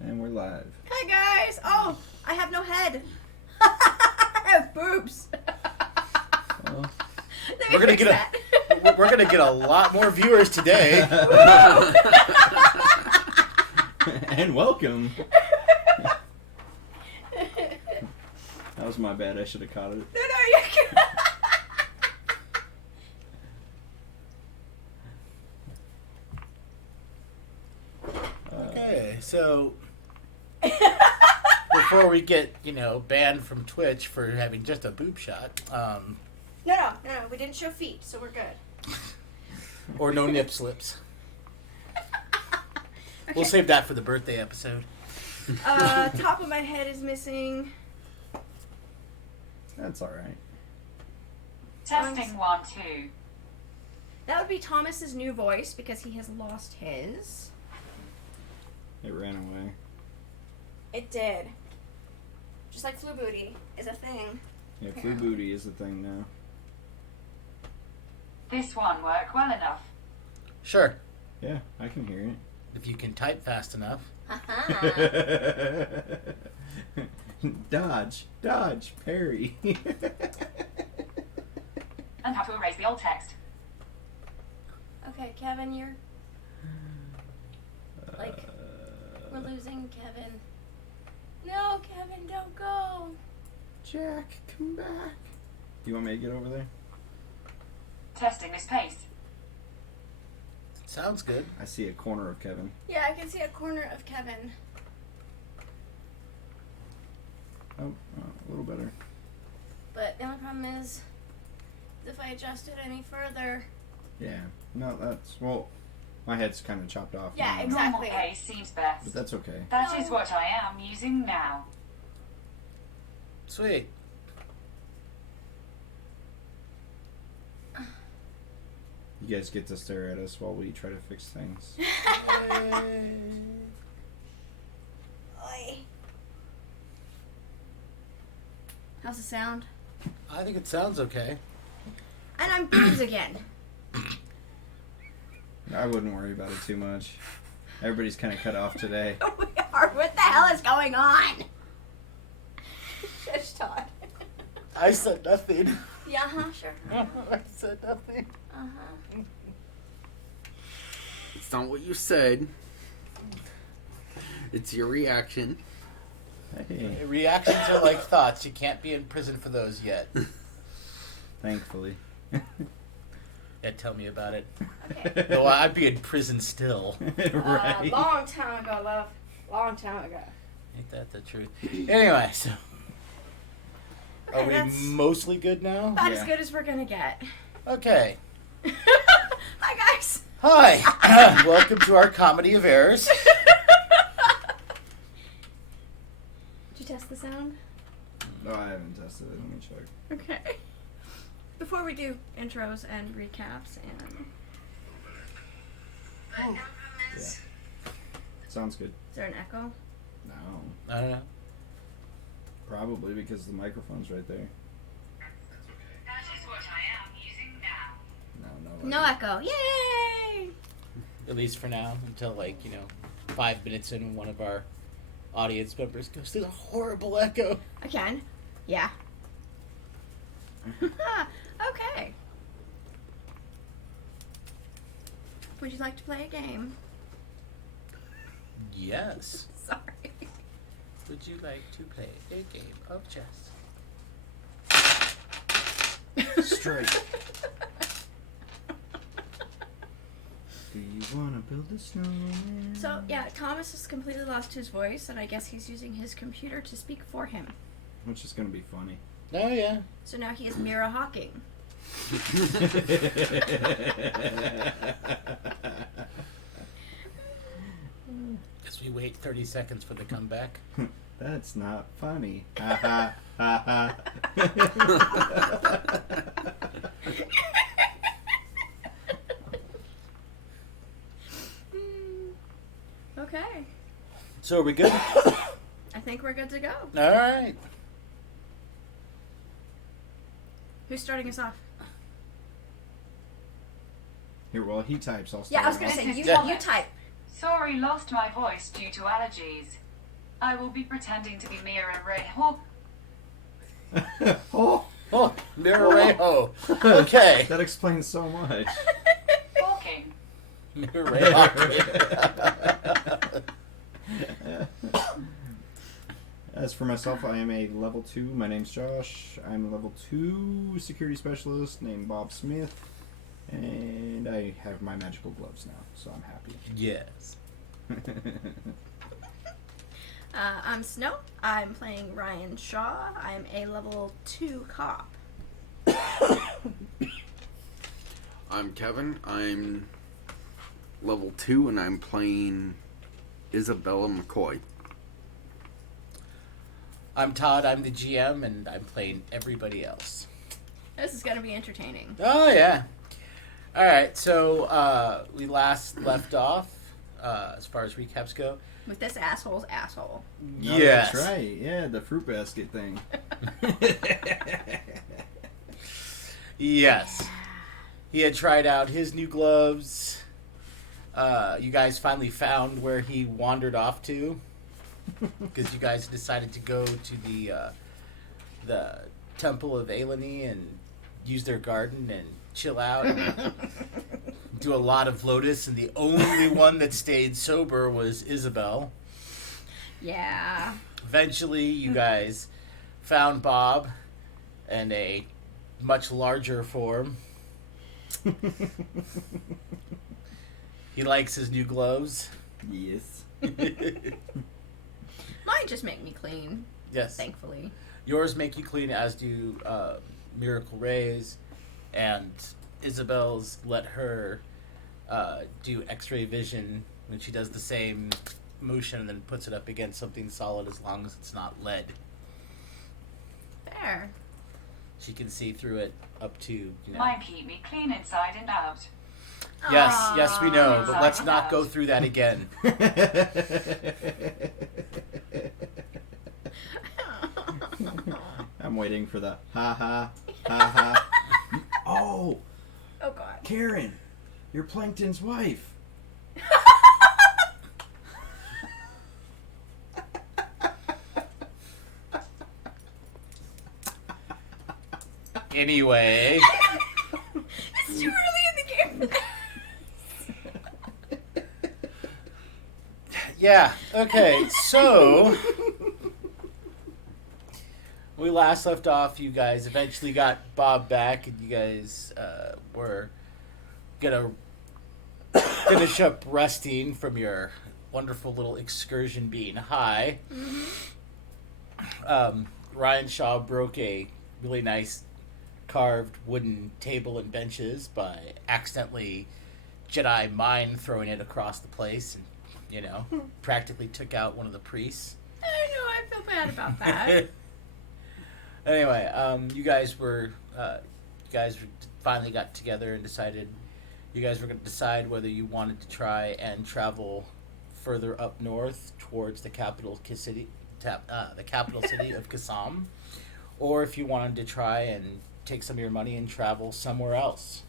And we're live. Hi guys! Oh, I have no head. I have boobs. Well, we're gonna get a lot more viewers today. And welcome. That was my bad. I should have caught it. No, you're good. Okay, so before we get, banned from Twitch for having just a boob shot, No, we didn't show feet, so we're good. or no nip slips. Okay. We'll save that for the birthday episode. Top of my head is missing. That's all right. Testing 1, 2. That would be Thomas's new voice because he has lost his. It ran away. It did. Just like flu booty is a thing. Yeah, flu booty is the thing now. This one work well enough. Sure, Yeah, I can hear if you can type fast enough. it. Dodge, parry. And how to erase the old text. Okay, Kevin, you're... we're losing Kevin. No, Kevin, don't go. Jack, come back. You want me to get over there? Testing this pace. Sounds good. I see a corner of Kevin. Yeah, I can see a corner of Kevin. Oh, a little better. But the only problem is if I adjust it any further... Yeah. No, well, my head's kind of chopped off. Yeah, now. exactly. Normal pace seems best. But that's okay. That is what I am using now. Sweet. You guys get to stare at us while we try to fix things. Oi. How's the sound? I think it sounds okay. And I'm boobs again. I wouldn't worry about it too much. Everybody's kind of cut off today. We are. What the hell is going on? Shush, Todd. I said nothing. Yeah, sure. I said nothing. It's not what you said. It's your reaction. Hey, Reactions are like thoughts. You can't be in prison for those yet. thankfully. Yeah, tell me about it. Okay. Though I'd be in prison still. Right. Long time ago, love. Long time ago. Ain't that the truth? Anyway, so Okay, are we that's mostly good now? about Yeah. as good as we're gonna get. Okay. Hi, guys. Hi. Welcome to our comedy of errors. Did you test the sound? No, I haven't tested it. Let me check. Okay. Before we do intros and recaps and... Yeah. Sounds good. Is there an echo? No. I don't know. Probably because the microphone's right there. That is what I am using now. No. No echo. Yay! At least for now, until 5 minutes in, one of our audience members goes, "There's a horrible echo." I can. Yeah. Okay. Would you like to play a game? Yes. Sorry. Would you like to play a game of chess? Straight. Do you want to build a snowman? So, yeah, Thomas has completely lost his voice, and I guess he's using his computer to speak for him. Which is going to be funny. Oh, yeah. So now he is Mira Hawking. Guess we wait 30 seconds for the comeback. That's not funny. Ha ha ha ha. Okay. So are we good? I think we're good to go. All right. Who's starting us off? Here, while he types, I'll start. Yeah, I was gonna off. say you. Yeah. You type. Sorry, lost my voice due to allergies. I will be pretending to be Mia and Ray. Oh, Oh, Mirejo. Okay. that explains so much. Walking. Mirejo. As for myself, I am a level 2. My name's Josh. I'm a level 2 security specialist named Bob Smith. And I have my magical gloves now, so I'm happy. Yes. I'm Snow. I'm playing Ryan Shaw. I'm a level 2 cop. I'm Kevin. I'm level 2, and I'm playing Isabella McCoy. I'm Todd. I'm the GM, and I'm playing everybody else. This is gonna be entertaining. Oh, yeah. All right, so we last left off, as far as recaps go. With this asshole's asshole. Oh, Yes. That's right. Yeah, the fruit basket thing. Yes. He had tried out his new gloves. You guys finally found where he wandered off to. Because you guys decided to go to the Temple of Aelani and use their garden and chill out and do a lot of Lotus, and the only one that stayed sober was Isabel. Yeah. Eventually, you guys found Bob in a much larger form. He likes his new gloves. Yes. Mine just make me clean, Yes. thankfully. Yours make you clean, as do Miracle Ray's, and Isabel's let her do X-ray vision when she does the same motion and then puts it up against something solid, as long as it's not lead. There. She can see through it up to, you know. Mine keep me clean inside and out. Yes, we know, but Aw. let's not go through that again. I'm waiting for the ha ha ha. Oh, Oh god. Karen, you're Plankton's wife. Anyway, It's too early in the game for that. yeah, okay, so we last left off, you guys eventually got Bob back, and you guys were gonna finish up resting from your wonderful little excursion being high. Ryan Shaw broke a really nice carved wooden table and benches by accidentally Jedi mind throwing it across the place, and, you know, practically took out one of the priests. I know, I feel bad about that. Anyway, you guys finally got together and decided you guys were going to decide whether you wanted to try and travel further up north towards the capital city, the capital city of Kassam, or if you wanted to try and take some of your money and travel somewhere else.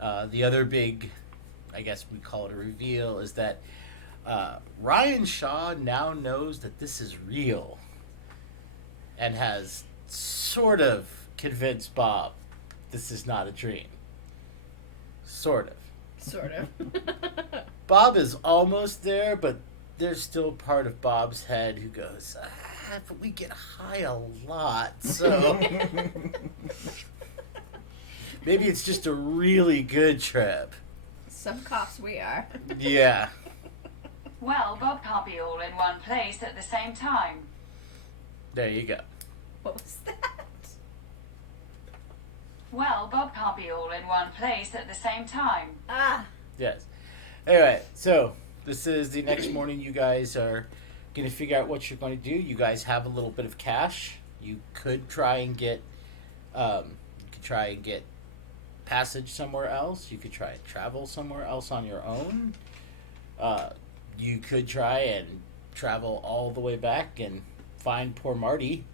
The other big, I guess we call it a reveal, is that Ryan Shaw now knows that this is real and has sort of convinced Bob this is not a dream. Sort of. Sort of. Bob is almost there, but there's still part of Bob's head who goes, but we get high a lot, so maybe it's just a really good trip. Some cops we are. Yeah. Well, Bob can't be all in one place at the same time. There you go. What was that? Well, Bob can't be all in one place at the same time. Ah. Yes. Anyway, so this is the next morning. You guys are going to figure out what you're going to do. You guys have a little bit of cash. You could try and get passage somewhere else. You could try and travel somewhere else on your own. you could try and travel all the way back and find poor Marty.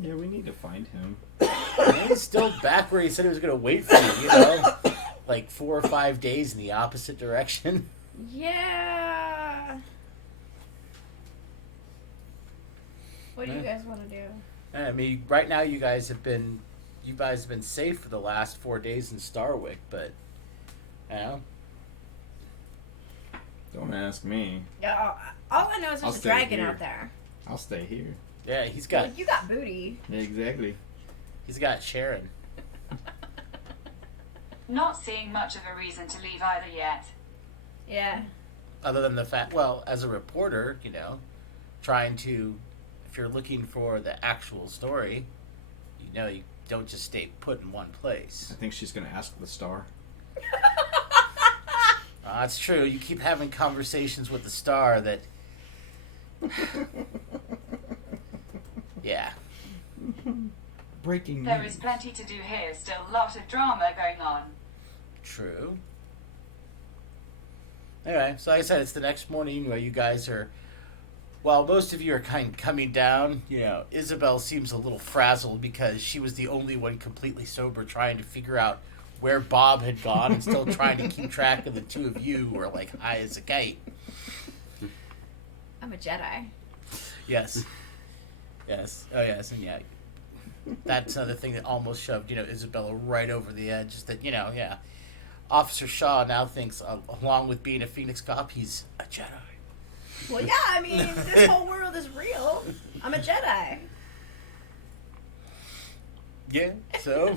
Yeah, we need to find him. And he's still back where he said he was going to wait for you, you know? Like 4 or 5 days in the opposite direction. Yeah. What do you guys want to do? I mean, right now you guys have been safe for the last 4 days in Starwick, but, you know. Don't ask me. Yeah, all I know is I'll there's a stay dragon here. out there. I'll stay here. Yeah, he's got Well, you got booty. Yeah, exactly. Sharon. Not seeing much of a reason to leave either yet. Yeah. Other than the fact, well, as a reporter, you know, trying to, if you're looking for the actual story, you know, you don't just stay put in one place. I think she's gonna ask the star. That's true. You keep having conversations with the star that, yeah. Breaking There news. is plenty to do here, still a lot of drama going on. True. Anyway, so like I said, it's the next morning where you guys are, while most of you are kind of coming down, you know, Isabel seems a little frazzled because she was the only one completely sober trying to figure out where Bob had gone and still trying to keep track of the two of you who are like high as a kite. I'm a Jedi. Yes. Yes. Oh, yes. And yeah, that's another thing that almost shoved, you know, Isabella right over the edge. Is that, you know, yeah, Officer Shaw now thinks, along with being a Phoenix cop, he's a Jedi. Well, yeah, I mean, this whole world is real. I'm a Jedi. Yeah, so...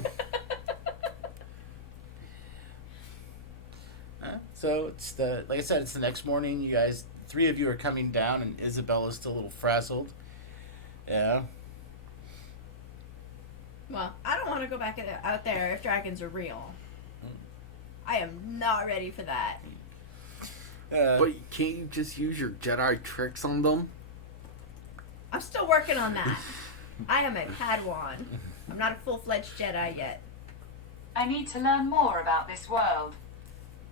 So it's like I said, it's the next morning. You guys, 3 of you are coming down, and Isabella's still a little frazzled. Yeah. Well, I don't want to go back out there if dragons are real. I am not ready for that. But can't you just use your Jedi tricks on them? I'm still working on that. I am a Padawan. I'm not a full-fledged Jedi yet. I need to learn more about this world.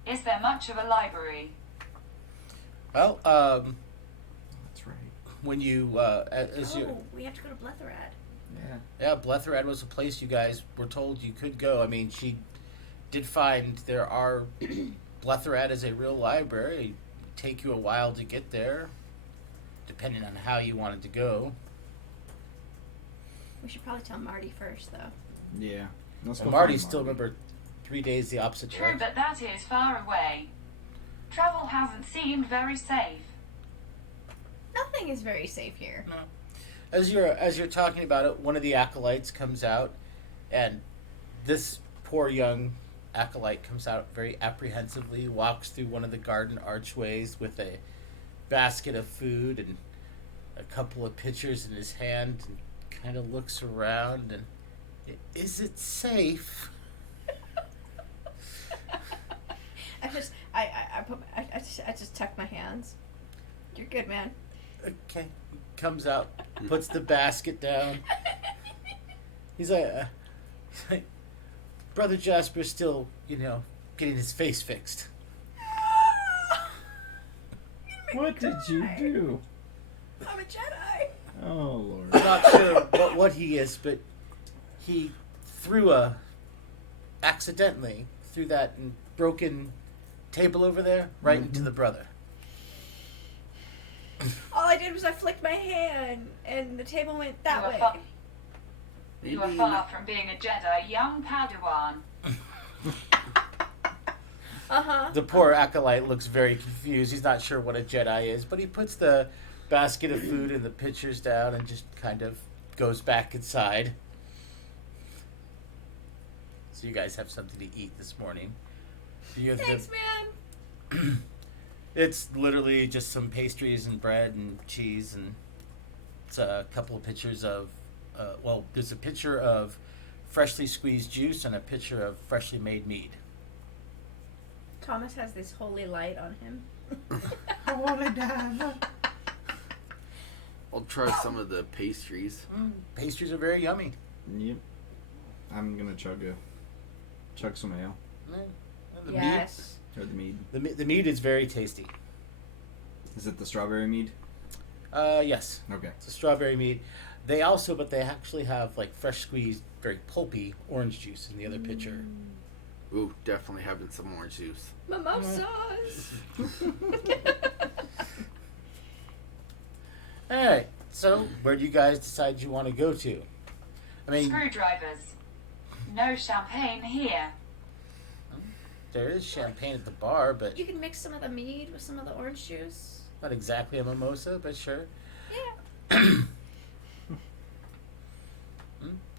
Is there much of a library? Well, That's right. when you as you We have to go to Bletherad. Yeah. Bletherad was a place you guys were told you could go. I mean, she did find there are Bletherad is a real library. It'd take you a while to get there, depending on how you wanted to go. We should probably tell Marty first, though. Yeah. Let's Well, go Marty find still Marty. remember 3 days the opposite True, direction. but that is far away. Travel hasn't seemed very safe. Nothing is very safe here. As you're talking about it, one of the acolytes comes out, and this poor young acolyte comes out very apprehensively, walks through one of the garden archways with a basket of food and a couple of pitchers in his hand, and kind of looks around and, is it safe? I just tuck my hands. You're good, man. Okay. Comes out, puts the basket down. He's like, Brother Jasper's still, you know, getting his face fixed. What did you do? I'm a Jedi. Oh, Lord. I'm not sure what he is, but he accidentally threw that broken table over there right into the brother. All I did was I flicked my hand, and the table went that You were way. You are far from being a Jedi, young Padawan. Uh-huh. The poor acolyte looks very confused. He's not sure what a Jedi is, but he puts the basket of food and the pitchers down and just kind of goes back inside. So you guys have something to eat this morning. You have Thanks, man. It's literally just some pastries and bread and cheese, and it's a couple of pitchers of, there's a pitcher of freshly squeezed juice and a pitcher of freshly made mead. Thomas has this holy light on him. I want to die. I'll try some of the pastries. Pastries are very yummy. Yep. I'm gonna chug some ale. The Yes. Chug the mead. mead is very tasty. Is it the strawberry mead? Yes. Okay. It's a strawberry mead. They actually have like fresh squeezed, very pulpy orange juice in the other pitcher. Ooh, definitely having some orange juice. Mimosas. All right. So, where do you guys decide you want to go to? I mean, Screwdrivers. No champagne here. there is champagne at the bar, but You can mix some of the mead with some of the orange juice. not exactly a mimosa, but sure. Yeah.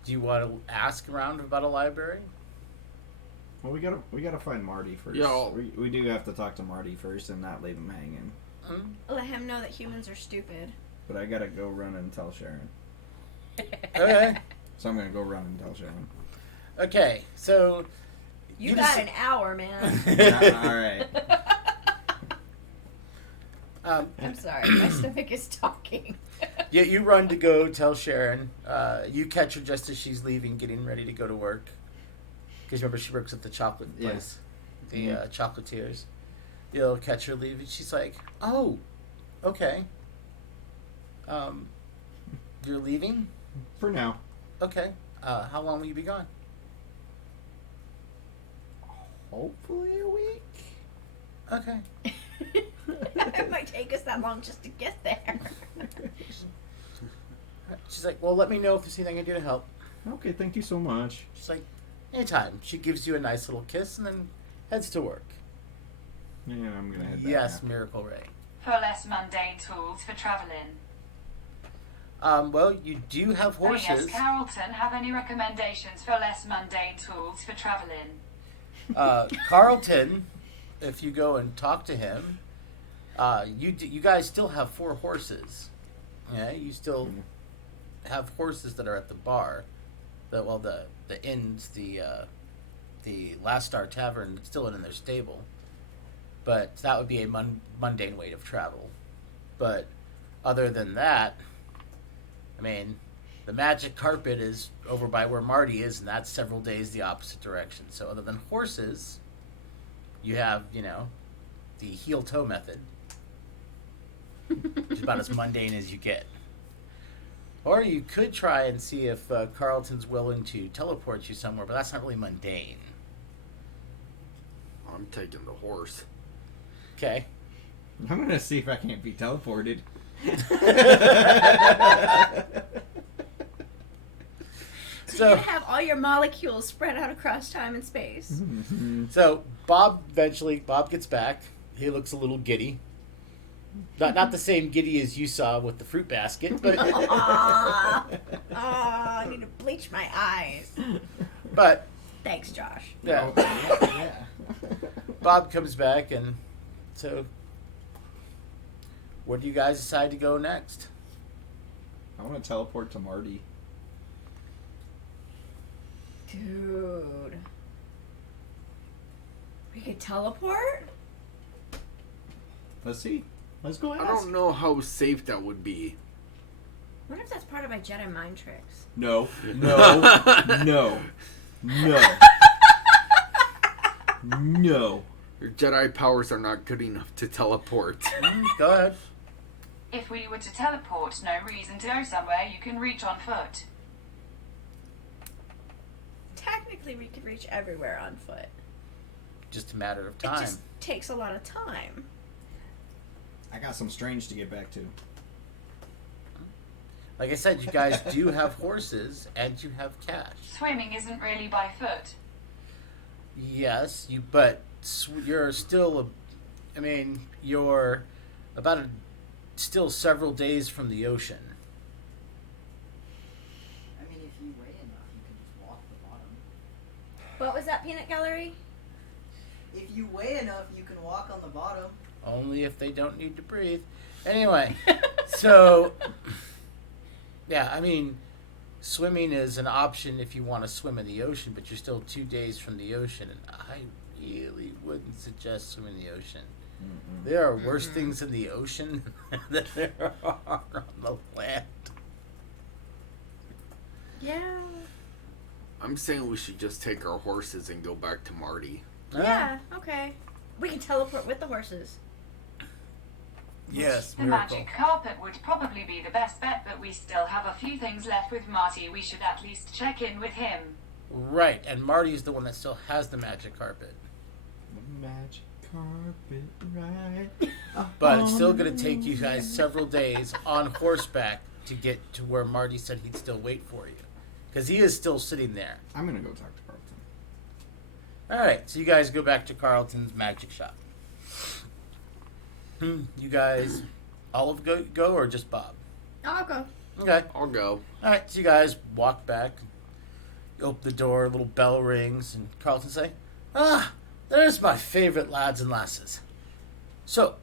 Do you want to ask around about a library? Well, we gotta find Marty first. Yeah. We do have to talk to Marty first and not leave him hanging. Let him know that humans are stupid. But I gotta go run and tell Sharon. Okay. So I'm gonna go run and tell Sharon. Okay. So You got an hour, man. All right. I'm sorry, my stomach is talking. Yeah, you run to go tell Sharon. You catch her just as she's leaving, getting ready to go to work. Because remember, she works at the chocolate place, the chocolatiers. You'll catch her leaving. She's like, "Oh, okay. You're leaving? For now. Okay. How long will you be gone?" Hopefully a week. Okay. It might take us that long just to get there. She's like, "Well, let me know if there's anything I can do to help." Okay, thank you so much. She's like, "Anytime." She gives you a nice little kiss and then heads to work. Yeah, I'm gonna head back Yes, now. Miracle Ray. For less mundane tools for travelling. Well, you do have Oh yes, horses. Carrollton, have any recommendations for less mundane tools for travelling? Carlton, if you go and talk to him, you guys still have 4 horses. Yeah, you still have horses that are at the bar. The inns, the Last Star Tavern, it's still in their stable. But that would be a mundane way of travel. But other than that, I mean, the magic carpet is over by where Marty is, and that's several days the opposite direction. So other than horses, you have, the heel-toe method, which is about as mundane as you get. Or you could try and see if Carlton's willing to teleport you somewhere, but that's not really mundane. I'm taking the horse. Okay. I'm gonna see if I can't be teleported. So you're gonna have all your molecules spread out across time and space. So Bob gets back. He looks a little giddy. Not the same giddy as you saw with the fruit basket, but I need to bleach my eyes. but Thanks, Josh. yeah. Yeah. Bob comes back, and so where do you guys decide to go next? I want to teleport to Marty. Dude. We could teleport? Let's see. Let's go ask. I don't know how safe that would be. I wonder if that's part of my Jedi mind tricks. No. No. No. No. No. Your Jedi powers are not good enough to teleport. Go ahead. If we were to teleport, no reason to go somewhere you can reach on foot. Technically, we could reach everywhere on foot. Just a matter of It time. just takes a lot of time. I got some strange to get back to. Like I said, you guys do have horses and you have cash. Swimming isn't really by foot. Yes, but you're still you're about still several days from the ocean. I mean, if you weigh enough, you can just walk the bottom. What was that, peanut gallery? If you weigh enough, you can walk on the bottom. Only if they don't need to breathe. Anyway, so yeah, I mean, swimming is an option if you want to swim in the ocean, but you're still 2 days from the ocean, and I really wouldn't suggest swimming in the ocean. Mm-mm. There are worse things in the ocean than there are on the land. Yeah. I'm saying we should just take our horses and go back to Marty. Yeah, okay. We can teleport with the horses. Yes, The miracle. magic carpet would probably be the best bet, but we still have a few things left with Marty. We should at least check in with him. Right, and Marty's the one that still has the magic carpet. Magic carpet ride. But it's still going to take you guys several days on horseback to get to where Marty said he'd still wait for you. Because he is still sitting there. I'm gonna go talk to Carlton. Alright, so you guys go back to Carlton's magic shop. You guys all of go or just Bob? I'll go. Okay. I'll go. Alright, so you guys walk back. You open the door, a little bell rings, and Carlton say, "Ah, there's my favorite lads and lasses. So,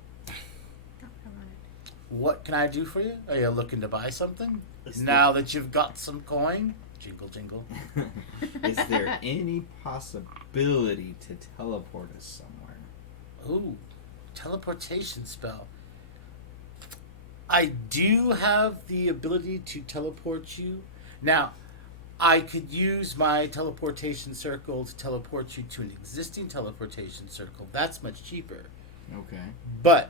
what can I do for you? Are you looking to buy something? Now that you've got some coin?" Jingle, jingle. Is there any possibility to teleport us somewhere? Ooh, teleportation spell. I do have the ability to teleport you. Now, I could use my teleportation circle to teleport you to an existing teleportation circle. That's much cheaper. Okay. But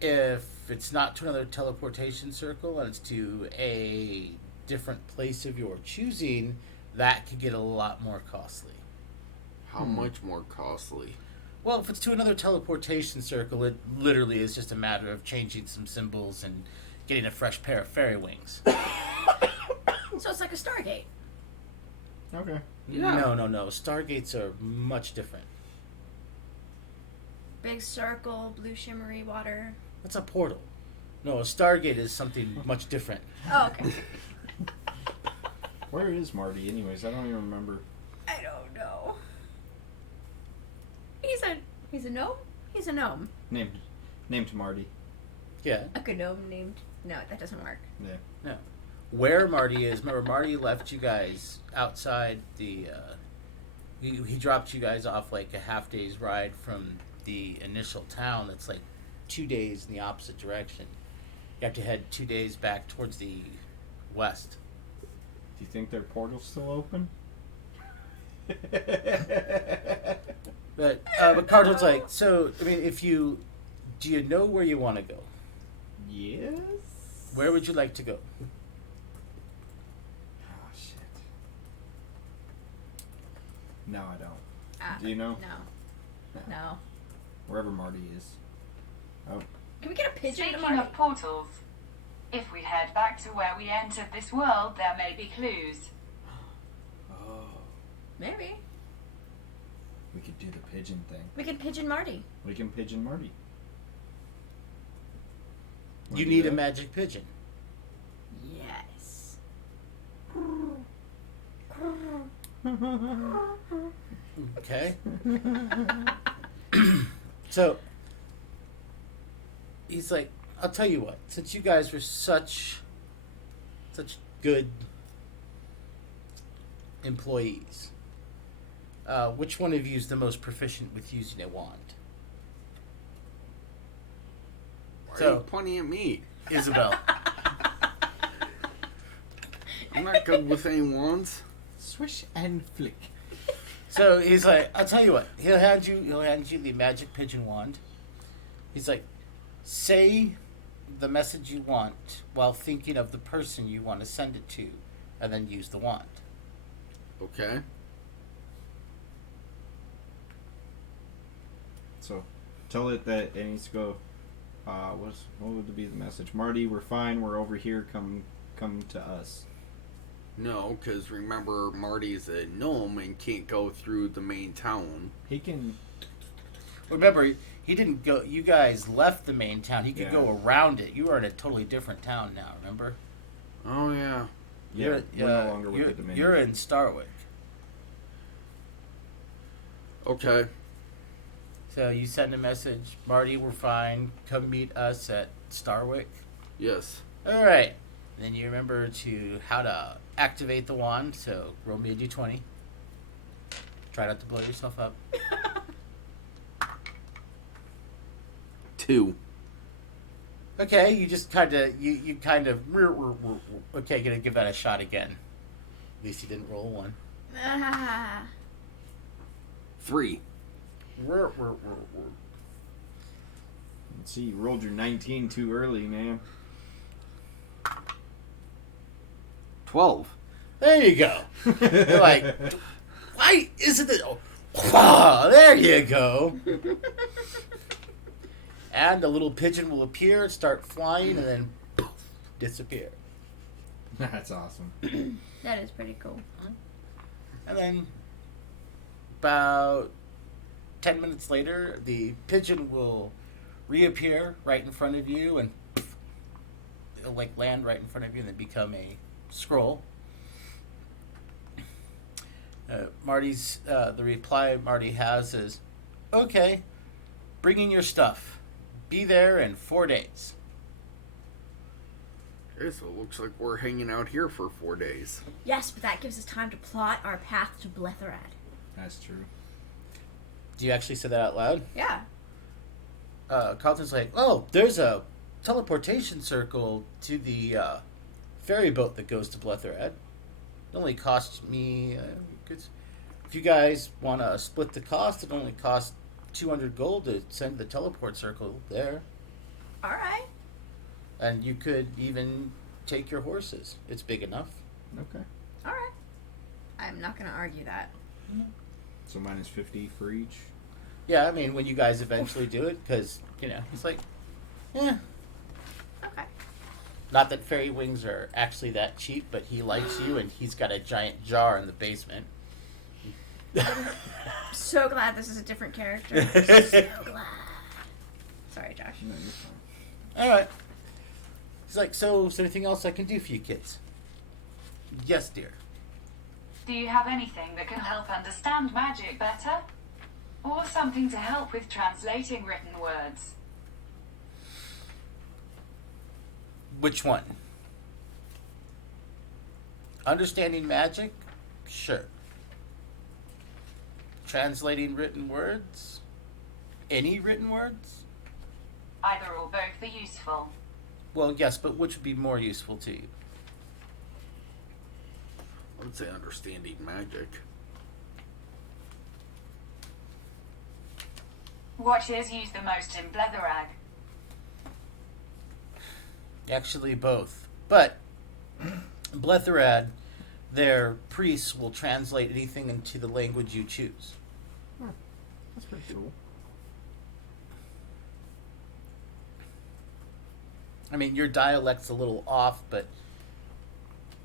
if it's not to another teleportation circle and it's to a different place of your choosing, that could get a lot more costly. How much more costly? Well, if it's to another teleportation circle, it literally is just a matter of changing some symbols and getting a fresh pair of fairy wings. So it's like a Stargate. Okay. Yeah. No. Stargates are much different. Big circle, blue shimmery water. That's a portal. No, a Stargate is something much different. Oh, okay. Where is Marty, anyways? I don't even remember. I don't know. He's a gnome? He's a gnome. Named Marty. Yeah. A gnome named... No, that doesn't work. Yeah. No. Where Marty is, remember Marty left you guys outside the, he dropped you guys off like a half day's ride from the initial town that's like 2 days in the opposite direction. You have to head 2 days back towards the west. Do you think their portal's still open? But Cardinal's like, so, I mean, do you know where you want to go? Yes. Where would you like to go? Oh shit. No, I don't. Do you know? No. Wherever Marty is. Oh. Can we get a pigeon to Speaking Marty? of portals, if we head back to where we entered this world, there may be clues. Oh. Maybe. We could do the pigeon thing. We can pigeon Marty. We can pigeon Marty. Wanna You do need a that? magic pigeon. Yes. Okay. So he's like, I'll tell you what, since you guys were such good employees, which one of you is the most proficient with using a wand? Why So- are you pointing at me? Isabel. I'm not good with any wands. Swish and flick. So he's like, I'll tell you what, he'll hand you the magic pigeon wand. He's like, say the message you want while thinking of the person you want to send it to, and then use the wand. Okay. So, tell it that it needs to go. What would be the message? Marty, we're fine. We're over here. Come to us. No, because remember, Marty's a gnome and can't go through the main town. He can. Remember, he didn't go. You guys left the main town. He could Yeah. go around it. You are in a totally different town now. Remember? Oh, yeah. Yeah, we're no longer with the Dominion. You're in Starwick. Okay. So you send a message, Marty, we're fine. Come meet us at Starwick. Yes. All right. Then you remember how to activate the wand. So roll me a d20. Try not to blow yourself up. 2. Okay, you just kind of okay, gonna give that a shot again. At least you didn't roll 1. Ah. 3. Let's see, you rolled your 19 too early, man. 12. There you go. You're like, why isn't it? Oh, there you go. And a little pigeon will appear and start flying and then poof, disappear. That's awesome. That is pretty cool. And then about 10 minutes later, the pigeon will reappear right in front of you and poof, it'll like land right in front of you and then become a scroll. The reply Marty has is, okay, bring in your stuff. Be there in 4 days. Okay, so it looks like we're hanging out here for 4 days. Yes, but that gives us time to plot our path to Bletherad. That's true. Do you actually say that out loud? Yeah. Carlton's like, oh, there's a teleportation circle to the ferry boat that goes to Bletherad. It only costs me, if you guys want to split the cost, it only costs 200 gold to send the teleport circle there. All right. And you could even take your horses. It's big enough. Okay. All right. I'm not going to argue that. So minus 50 for each. Yeah, I mean, when you guys eventually do it, because, it's like, yeah. Okay. Not that fairy wings are actually that cheap, but he likes you, and he's got a giant jar in the basement. So glad this is a different character. So glad. Sorry, Josh. No, you're fine. All right. He's like, so is there anything else I can do for you kids? Yes, dear. Do you have anything that can help understand magic better? Or something to help with translating written words? Which one? Understanding magic? Sure. Translating written words? Any written words? Either or both are useful. Well, yes, but which would be more useful to you? I would say understanding magic. What is used the most in Bletherag? Actually, both. But Bletherad, their priests will translate anything into the language you choose. That's pretty cool. I mean, your dialect's a little off, but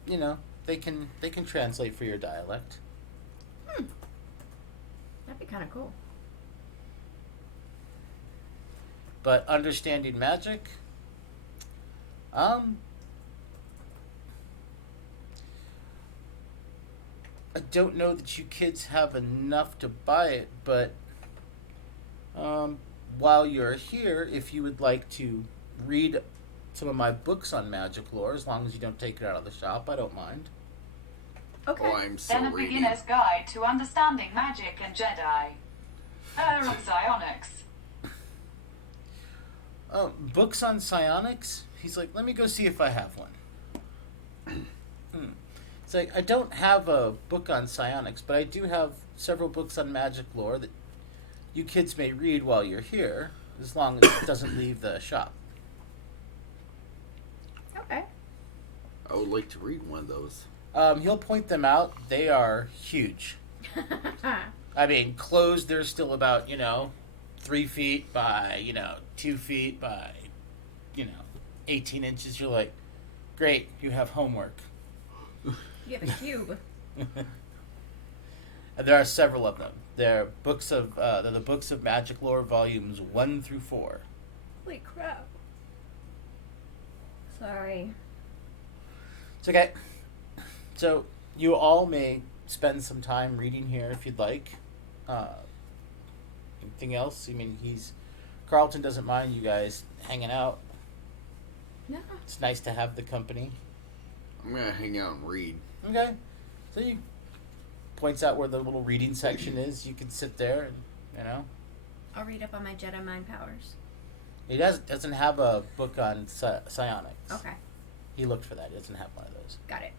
they can translate for your dialect. That'd be kind of cool. But understanding magic, I don't know that you kids have enough to buy it, but while you're here, if you would like to read some of my books on magic lore, as long as you don't take it out of the shop, I don't mind. Okay. Oh, I'm so Then a ready. beginner's guide to understanding magic and Jedi. Of psionics. Books on psionics? He's like, let me go see if I have one. It's like, I don't have a book on psionics, but I do have several books on magic lore that you kids may read while you're here, as long as it doesn't leave the shop. Okay. I would like to read one of those. He'll point them out. They are huge. I mean, closed, they're still about, 3 feet by, 2 feet by, 18 inches. You're like, great, you have homework. You have a cube. And there are several of them. They're they're the books of magic lore, volumes 1 through 4. Holy crap. Sorry. It's okay. So you all may spend some time reading here if you'd like. Anything else? I mean, Carlton doesn't mind you guys hanging out. No. It's nice to have the company. I'm gonna hang out and read. Okay. So you points out where the little reading section is. You can sit there and, I'll read up on my Jedi mind powers. He doesn't have a book on psionics. Okay. He looked for that. He doesn't have one of those. Got it.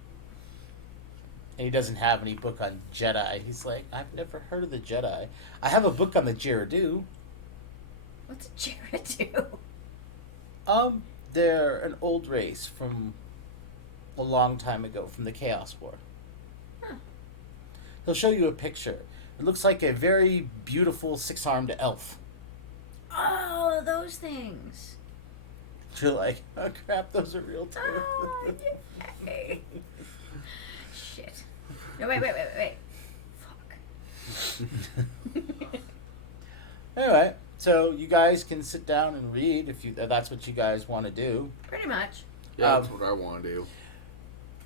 And he doesn't have any book on Jedi. He's like, I've never heard of the Jedi. I have a book on the Jiradu. What's a Jiradu? They're an old race from a long time ago, from the Chaos War. Huh. He'll show you a picture. It looks like a very beautiful six-armed elf. Oh, those things. You're like, oh crap, those are real too. Oh, yay. Shit. No, wait. Fuck. Anyway, so you guys can sit down and read if that's what you guys want to do. Pretty much. Yeah, that's what I want to do.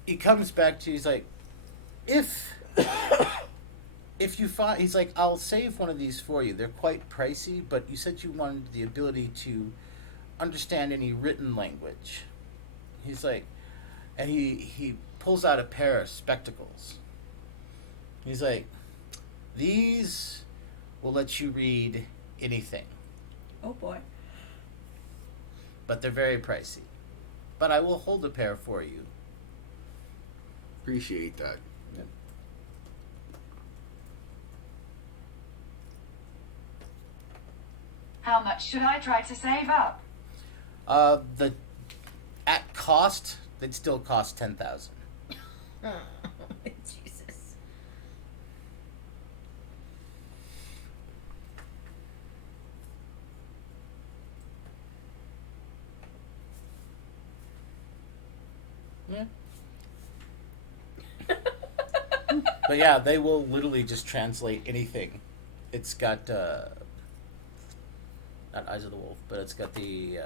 He comes back to you, he's like, if you find, he's like, I'll save one of these for you. They're quite pricey, but you said you wanted the ability to understand any written language. He's like, and he pulls out a pair of spectacles. He's like, these will let you read anything, Oh boy. but they're very pricey. But I will hold a pair for you. Appreciate that. How much should I try to save up? The at cost, they'd still cost 10,000. Jesus. Yeah. But yeah, they will literally just translate anything. It's got not Eyes of the Wolf, but it's got the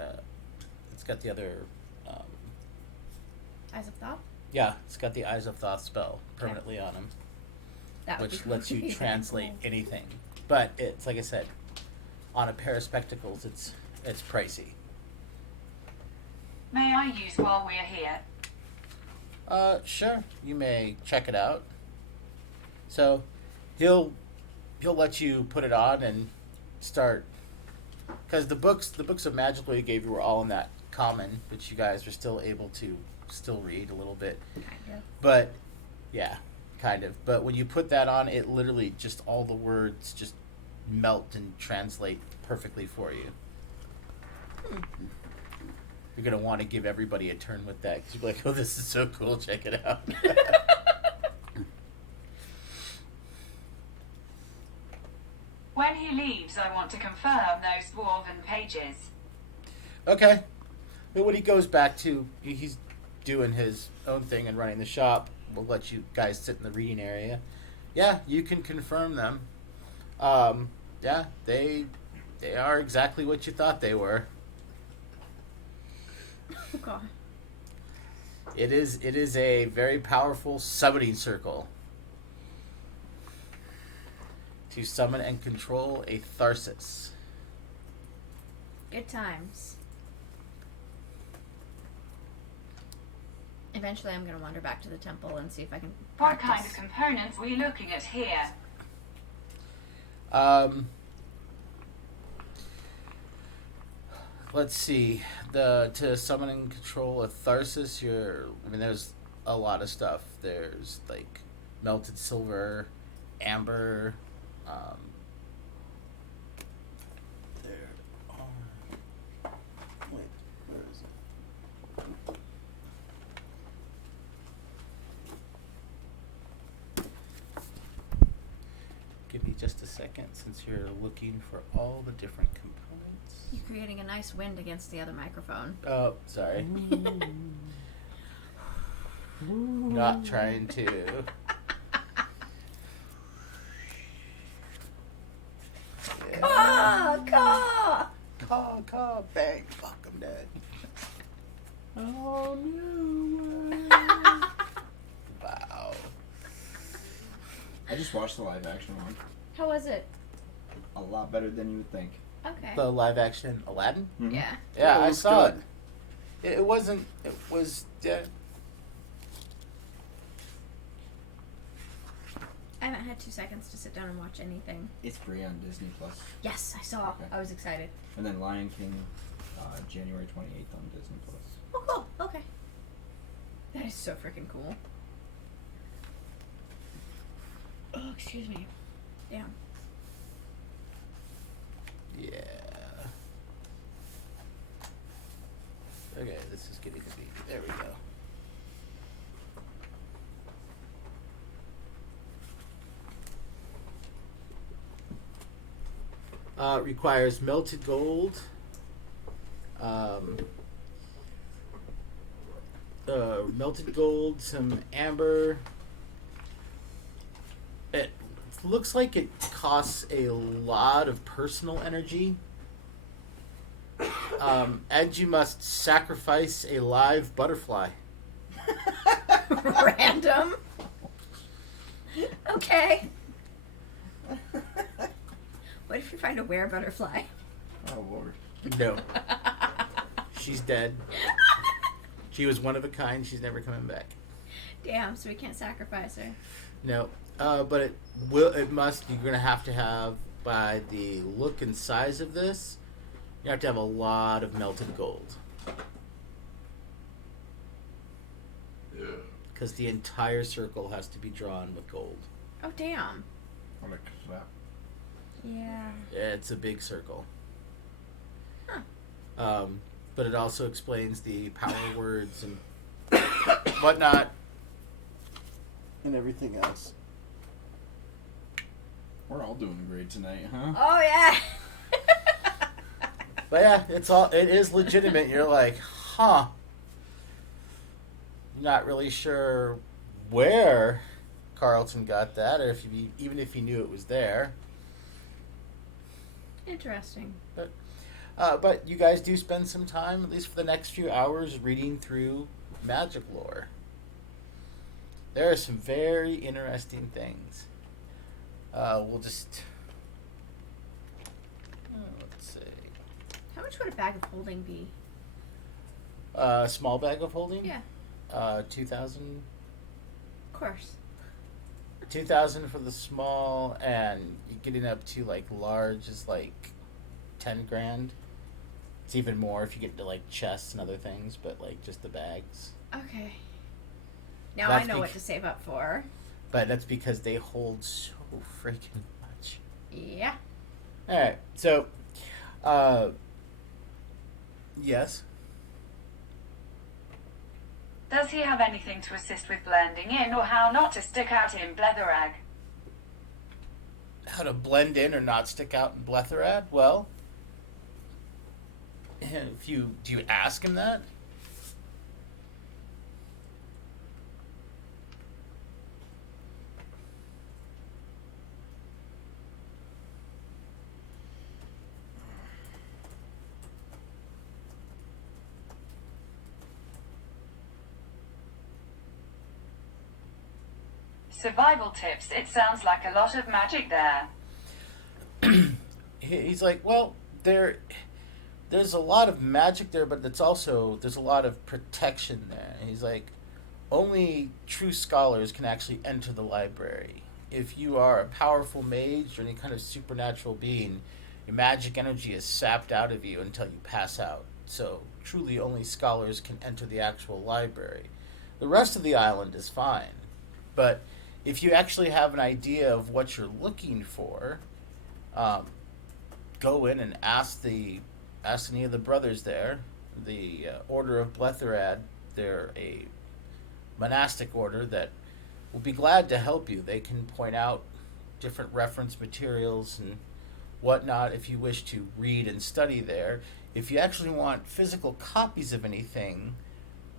other Eyes of Thought? yeah, it's got the Eyes of Thoth spell permanently on him, That would which be lets you really translate cool. anything. But it's like I said, on a pair of spectacles, it's pricey. May I use while we're here? Sure, you may check it out. So, he'll let you put it on and start, because the books of Magical he gave you were all in that common, but you guys are still able to still read a little bit. Kind of. But yeah, kind of. But when you put that on, it literally just all the words just melt and translate perfectly for you. You're gonna want to give everybody a turn with that because you're like, "Oh, this is so cool! Check it out." When he leaves, I want to confirm those dwarven pages. Okay. But when he goes back to, he's doing his own thing and running the shop. We'll let you guys sit in the reading area. Yeah, you can confirm them. Yeah, they are exactly what you thought they were. Oh god. It is a very powerful summoning circle to summon and control a Tharsis. Good times. Eventually I'm going to wander back to the temple and see if I can What practice. kind of components are we looking at here? Let's see. To summon and control a Tharsis, there's a lot of stuff. There's like melted silver, amber, there. Wait, where is it? Give me just a second since you're looking for all the different components. You're creating a nice wind against the other microphone. Oh, sorry. Not trying to. Caw! Caw! Caw, bang, fuck, I'm dead. Oh, no. Wow. I just watched the live action one. How was it? A lot better than you would think. Okay. The live action Aladdin? Mhm. Yeah. Yeah, Oh, it I was saw good. it. It wasn't, it was, I haven't had 2 seconds to sit down and watch anything. It's free on Disney Plus, Yes, I saw. Okay. I was excited. and then Lion King, January 28th on Disney Plus. Oh, cool. Okay. That is so freaking cool. Oh, excuse me. Damn. yeah. Okay, this is getting to be. There we go. Requires melted gold. Melted gold, some amber. It looks like it costs a lot of personal energy. And you must sacrifice a live butterfly. Random. Okay. What if you find a were butterfly? Oh Lord. No. She's dead. She was one of a kind. She's never coming back. Damn, so we can't sacrifice her. No. But it will. It must. You're gonna have to have, by the look and size of this, you have to have a lot of melted gold. Because the entire circle has to be drawn with gold. Oh, damn. What a crap. Yeah. It's a big circle. Huh. But it also explains the power words and whatnot. And everything else. We're all doing great tonight, huh? Oh, yeah. But yeah, it is legitimate. You're like, huh. Not really sure where Carlton got that, or even if he knew it was there. Interesting. But you guys do spend some time, at least for the next few hours, reading through magic lore. There are some very interesting things. We'll just... let's see. How much would a bag of holding be? Small bag of holding? Yeah. 2,000. Of course. 2,000 for the small, and getting up to like large is like 10 grand. It's even more if you get into like chests and other things, but like just the bags. Okay. Now That's I know what to save up for. But that's because they hold so freaking much. Yeah. Alright, so, yes. Does he have anything to assist with blending in, or how not to stick out in Bletherag? How to blend in or not stick out in Bletherad? Well, do you ask him that? Survival tips. It sounds like a lot of magic there. He's like, well, there's a lot of magic there, but there's a lot of protection there. And he's like, only true scholars can actually enter the library. If you are a powerful mage or any kind of supernatural being, your magic energy is sapped out of you until you pass out. So truly only scholars can enter the actual library. The rest of the island is fine. But if you actually have an idea of what you're looking for, go in and ask any of the brothers there, the Order of Bletherad. They're a monastic order that will be glad to help you. They can point out different reference materials and whatnot if you wish to read and study there. If you actually want physical copies of anything,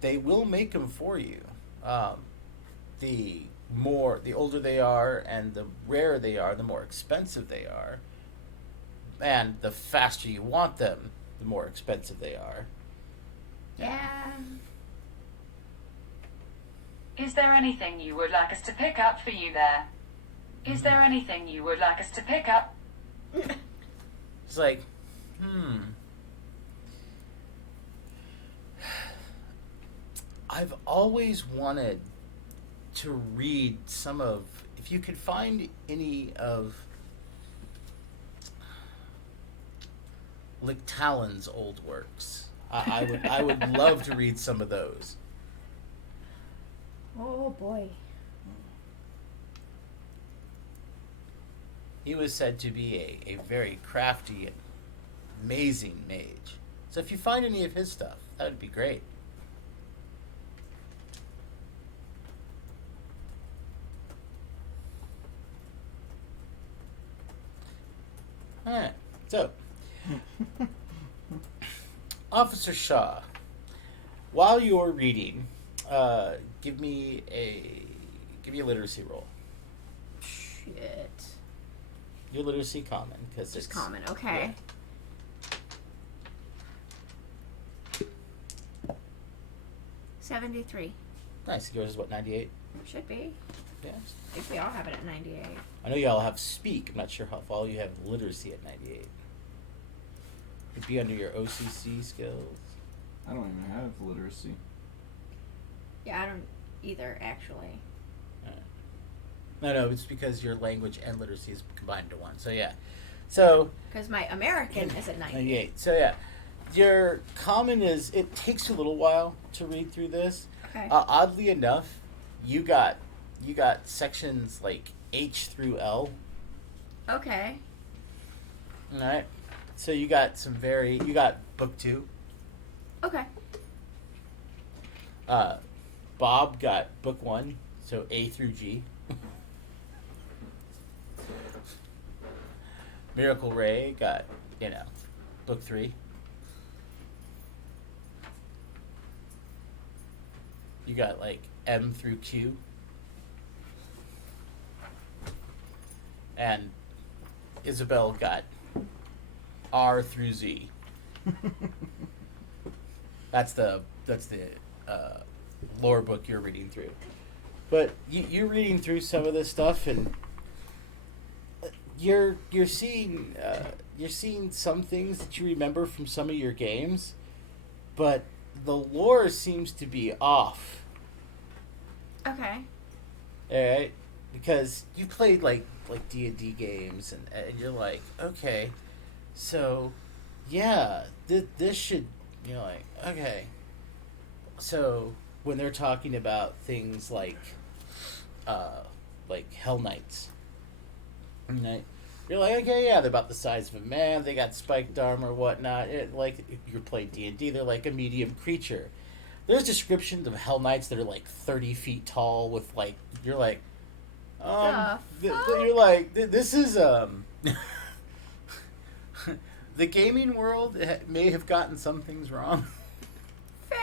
they will make them for you. The older they are and the rarer they are, the more expensive they are. And the faster you want them, the more expensive they are. Yeah. Is there anything you would like us to pick up for you there? Is there anything you would like us to pick up? It's like, I've always wanted to read some of, if you could find any of Talon's old works, I would love to read some of those. Oh boy. He was said to be a very crafty and amazing mage. So if you find any of his stuff, that would be great. All right. So, Officer Shaw, while you're reading, give me a literacy roll. Shit. Your literacy common because Just it's common. Okay. 73. Nice. Yours is what, 98? Should be. Yeah. If we all have it at 98. I know y'all have speak. I'm not sure how if all you have literacy at 98. It'd be under your OCC skills. I don't even have literacy. Yeah, I don't either, actually. No, it's because your language and literacy is combined into one. So yeah. So Because my American is at 98. 98. So yeah. Your common is, it takes a little while to read through this. Okay. Oddly enough, you got sections like H through L. Okay. All right. So you got you got book 2. Okay. Bob got book 1, so A through G. Miracle Ray got, book 3. You got like M through Q. And Isabel got R through Z. That's the lore book you're reading through. But you're reading through some of this stuff, and you're seeing some things that you remember from some of your games, but the lore seems to be off. Okay. All right, because you played like D&D games, and you're like, okay, so yeah, this should, like, okay. So when they're talking about things like Hell Knights, right? You're like, okay, yeah, they're about the size of a man. They got spiked armor, whatnot. Like, if you're playing D&D, they're like a medium creature. There's descriptions of Hell Knights that are like 30 feet tall with like, you're like, you're like, this is the gaming world may have gotten some things wrong. Fair.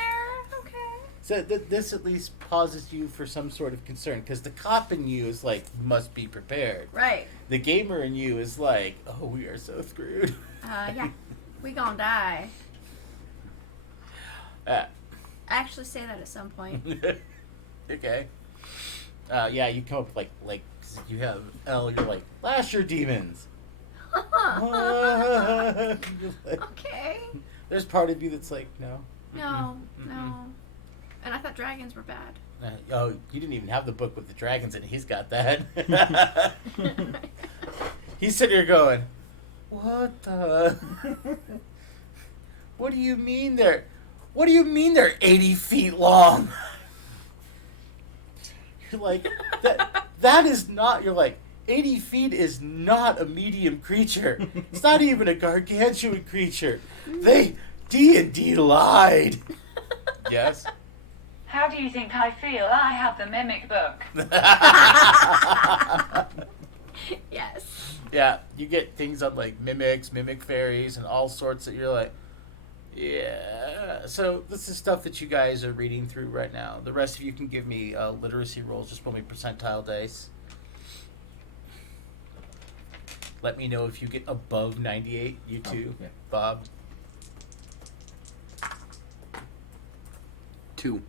Okay. So this at least pauses you for some sort of concern, because the cop in you is like, must be prepared. Right. The gamer in you is like, oh, we are so screwed. Yeah. We gonna die. I actually say that at some point. Okay. Yeah, you come up with like you have L. You're like, lash your demons. You're like, Okay. there's part of you that's like, no. No. And I thought dragons were bad. Oh, you didn't even have the book with the dragons in it. He's got that. He's sitting here going, what the? What do you mean they're 80 feet long? You're like, that is not, you're like, 80 feet is not a medium creature. It's not even a gargantuan creature. D&D lied. Yes? How do you think I feel? I have the mimic book. Yes. Yeah, you get things on like mimics, mimic fairies, and all sorts that you're like, yeah. So this is stuff that you guys are reading through right now. The rest of you can give me literacy rolls. Just roll me percentile dice. Let me know if you get above 98. You too, yeah. Bob. 2.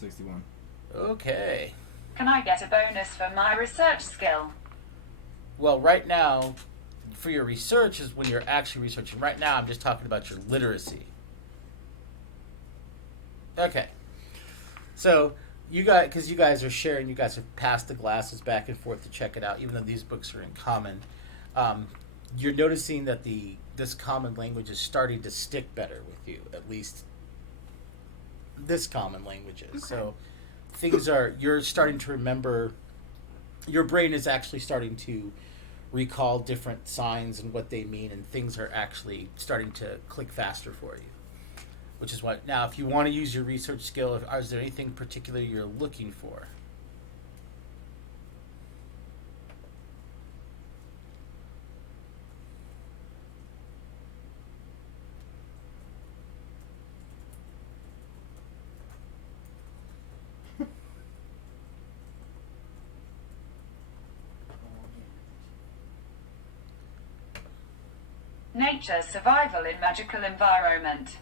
61. Okay. Can I get a bonus for my research skill? Well, right now, for your research is when you're actually researching. Right now, I'm just talking about your literacy. Okay. So, because you guys are sharing, you guys have passed the glasses back and forth to check it out, even though these books are in common. You're noticing that this common language is starting to stick better with you, at least this common language is. Okay. So, you're starting to remember, your brain is actually starting to recall different signs and what they mean, and things are actually starting to click faster for you. which is what. Now, if you want to use your research skill, is there anything particular you're looking for? Nature survival in magical environment.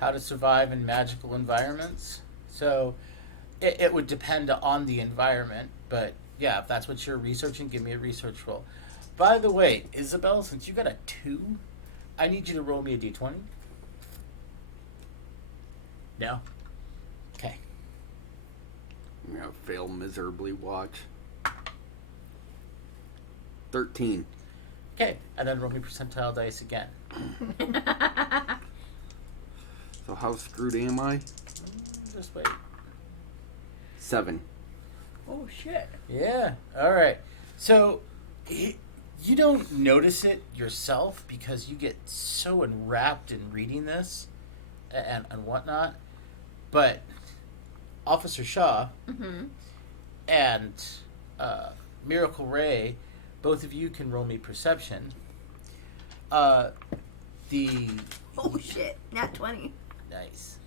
How to survive in magical environments. So it would depend on the environment, but yeah, if that's what you're researching, give me a research roll. By the way, Isabel, since you got a 2, I need you to roll me a d20. No? Okay. I'm gonna fail miserably. Watch. 13. Okay, and then roll me percentile dice again. So how screwed am I? Just wait. 7. Oh shit. Yeah, alright. So, you don't notice it yourself because you get so enwrapped in reading this and whatnot, but Officer Shaw and Miracle Ray, both of you can roll me perception. Oh shit. Nat 20. Nice.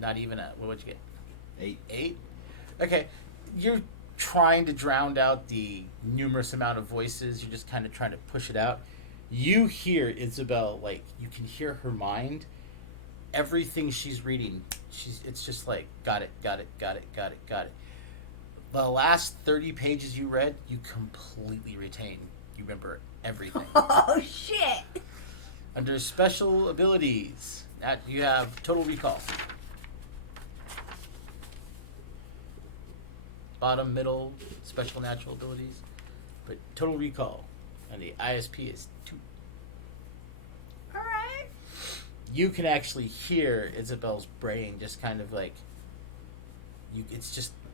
Not even a... What'd you get? 8. 8? Okay. You're trying to drown out the numerous amount of voices. You're just kind of trying to push it out. You hear Isabel, like, you can hear her mind. Everything she's reading, it's just like, got it. The last 30 pages you read, you completely retain. You remember everything. Oh shit. Under special abilities, you have total recall. Bottom, middle, special natural abilities. But total recall. And the ISP is 2. Alright. You can actually hear Isabel's brain just kind of like...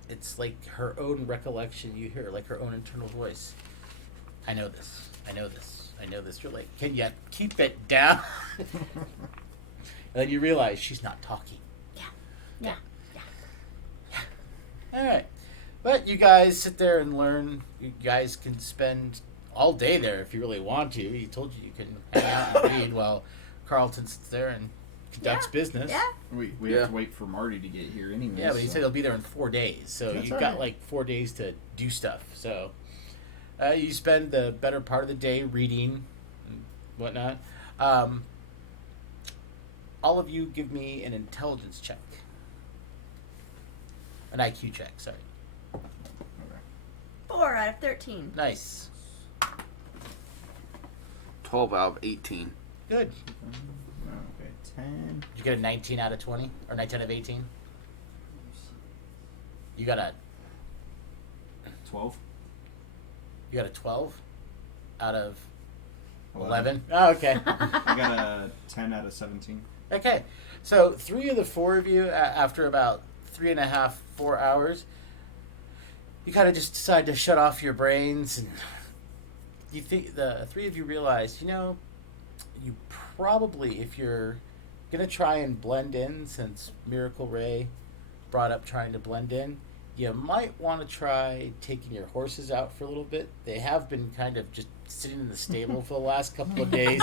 It's like her own recollection. You hear like her own internal voice. I know this. You're like, can you keep it down? And then you realize she's not talking. Yeah. Alright. But you guys sit there and learn. You guys can spend all day there if you really want to. He told you can hang out and read while Carlton sits there and conducts business. Yeah. We have to wait for Marty to get here anyway. Yeah, but he said he'll be there in 4 days. So That's you've all got right. like 4 days to do stuff. So you spend the better part of the day reading and whatnot. All of you give me an intelligence check. An IQ check, sorry. 4 out of 13. Nice. 12 out of 18. Good. Okay, 10. Did you get a 19 out of 20? Or 19 out of 18? You got a 12. 12 out of 11. 11? Oh, okay. I got a 10 out of 17. Okay. So 3 of the 4 of you, after about 3.5, 4 hours, you kind of just decide to shut off your brains, and you think the 3 of you realize, you probably, if you're gonna try and blend in, since Miracle Ray brought up trying to blend in, you might want to try taking your horses out for a little bit. They have been kind of just sitting in the stable for the last couple of days,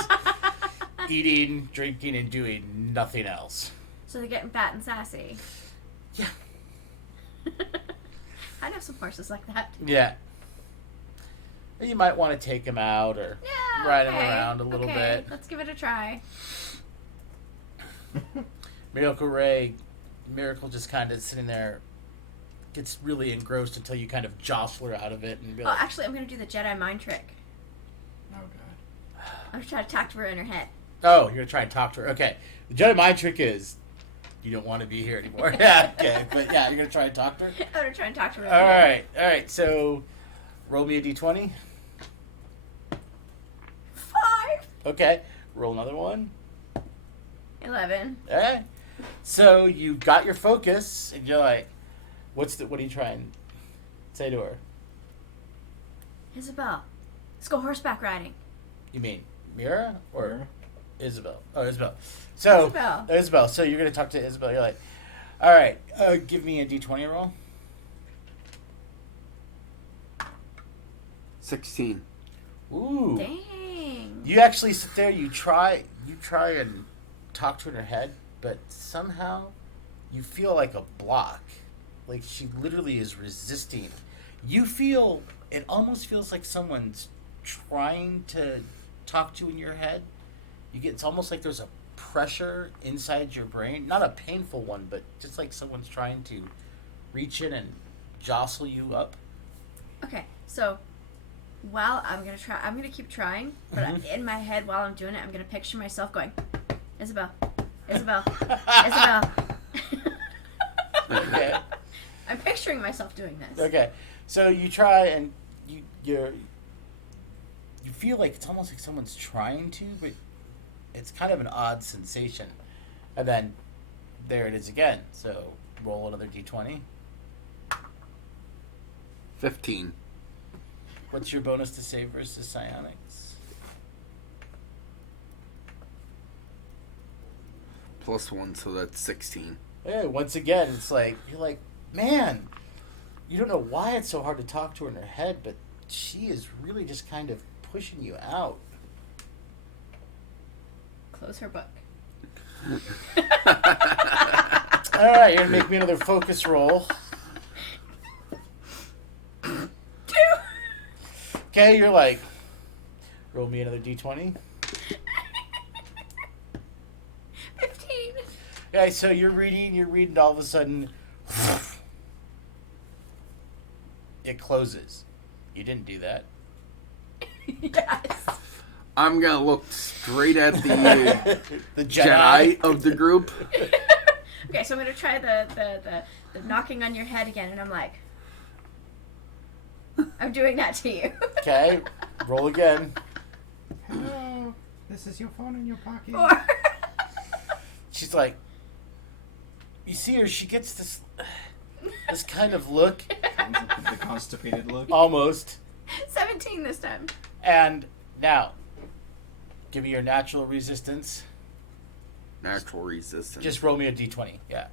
eating, drinking, and doing nothing else. So they're getting fat and sassy. Yeah. I know some horses like that. Yeah. You might want to take them out or Yeah. ride okay. them around a little Okay, bit. let's give it a try. Miracle just kind of sitting there, gets really engrossed until you kind of jostle her out of it and be Oh, like, actually, I'm going to do the Jedi mind trick. Oh, God. I'm going to try to talk to her in her head. oh, you're going to try and talk to her. Okay. The Jedi mind trick is, you don't want to be here anymore. Yeah, okay. But yeah, you're going to try and talk to her? I'm going to try and talk to her in her head. All right. So, roll me a d20. 5. Okay. Roll another one. 11. All right. So, you got your focus, and you're like, what are you trying to say to her? Isabel, let's go horseback riding. You mean Mira or Mira? Isabel. Oh, Isabel. So Isabel. So you're gonna talk to Isabel. You're like, all right, give me a d20 roll. 16. Ooh. Dang. You actually sit there. You try and talk to her in her head, but somehow you feel like a block. Like she literally is resisting. You feel it almost feels like someone's trying to talk to you in your head. It's almost like there's a pressure inside your brain, not a painful one, but just like someone's trying to reach in and jostle you up. Okay, so while I'm gonna keep trying, but in my head while I'm doing it, I'm gonna picture myself going, Isabel, Isabel, Isabel. Okay. I'm picturing myself doing this. Okay, so you try and you feel like it's almost like someone's trying to, but it's kind of an odd sensation. And then there it is again. So roll another d20. 15. What's your bonus to save versus psionics? +1, so that's 16. Yeah, once again, it's like, you're like, man, you don't know why it's so hard to talk to her in her head, but she is really just kind of pushing you out. Close her book. Alright, you're going to make me another focus roll. 2. Okay, you're like, roll me another d20. 15. Okay, so you're reading, all of a sudden, it closes. You didn't do that. Yes. I'm going to look straight at the The Jedi of the group. Okay, so I'm gonna try the knocking on your head again, and I'm like, I'm doing that to you. Okay, roll again. Hello. This is your phone in your pocket. 4. She's like, you see her, she gets this kind of look, The constipated look. almost. 17 this time. And now, give me your natural resistance. Natural resistance. Just roll me a d20. Yeah.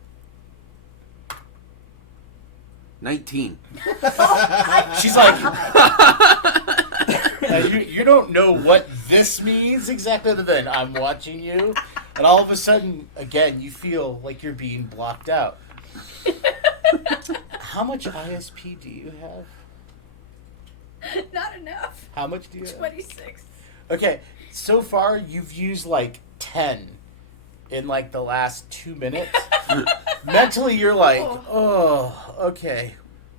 19. She's like, now you don't know what this means exactly, other than I'm watching you, and all of a sudden, again, you feel like you're being blocked out. How much ISP do you have? Not enough. How much do you have? 26. Okay, so far you've used like 10 in like the last 2 minutes. Mentally, you're like, oh, okay.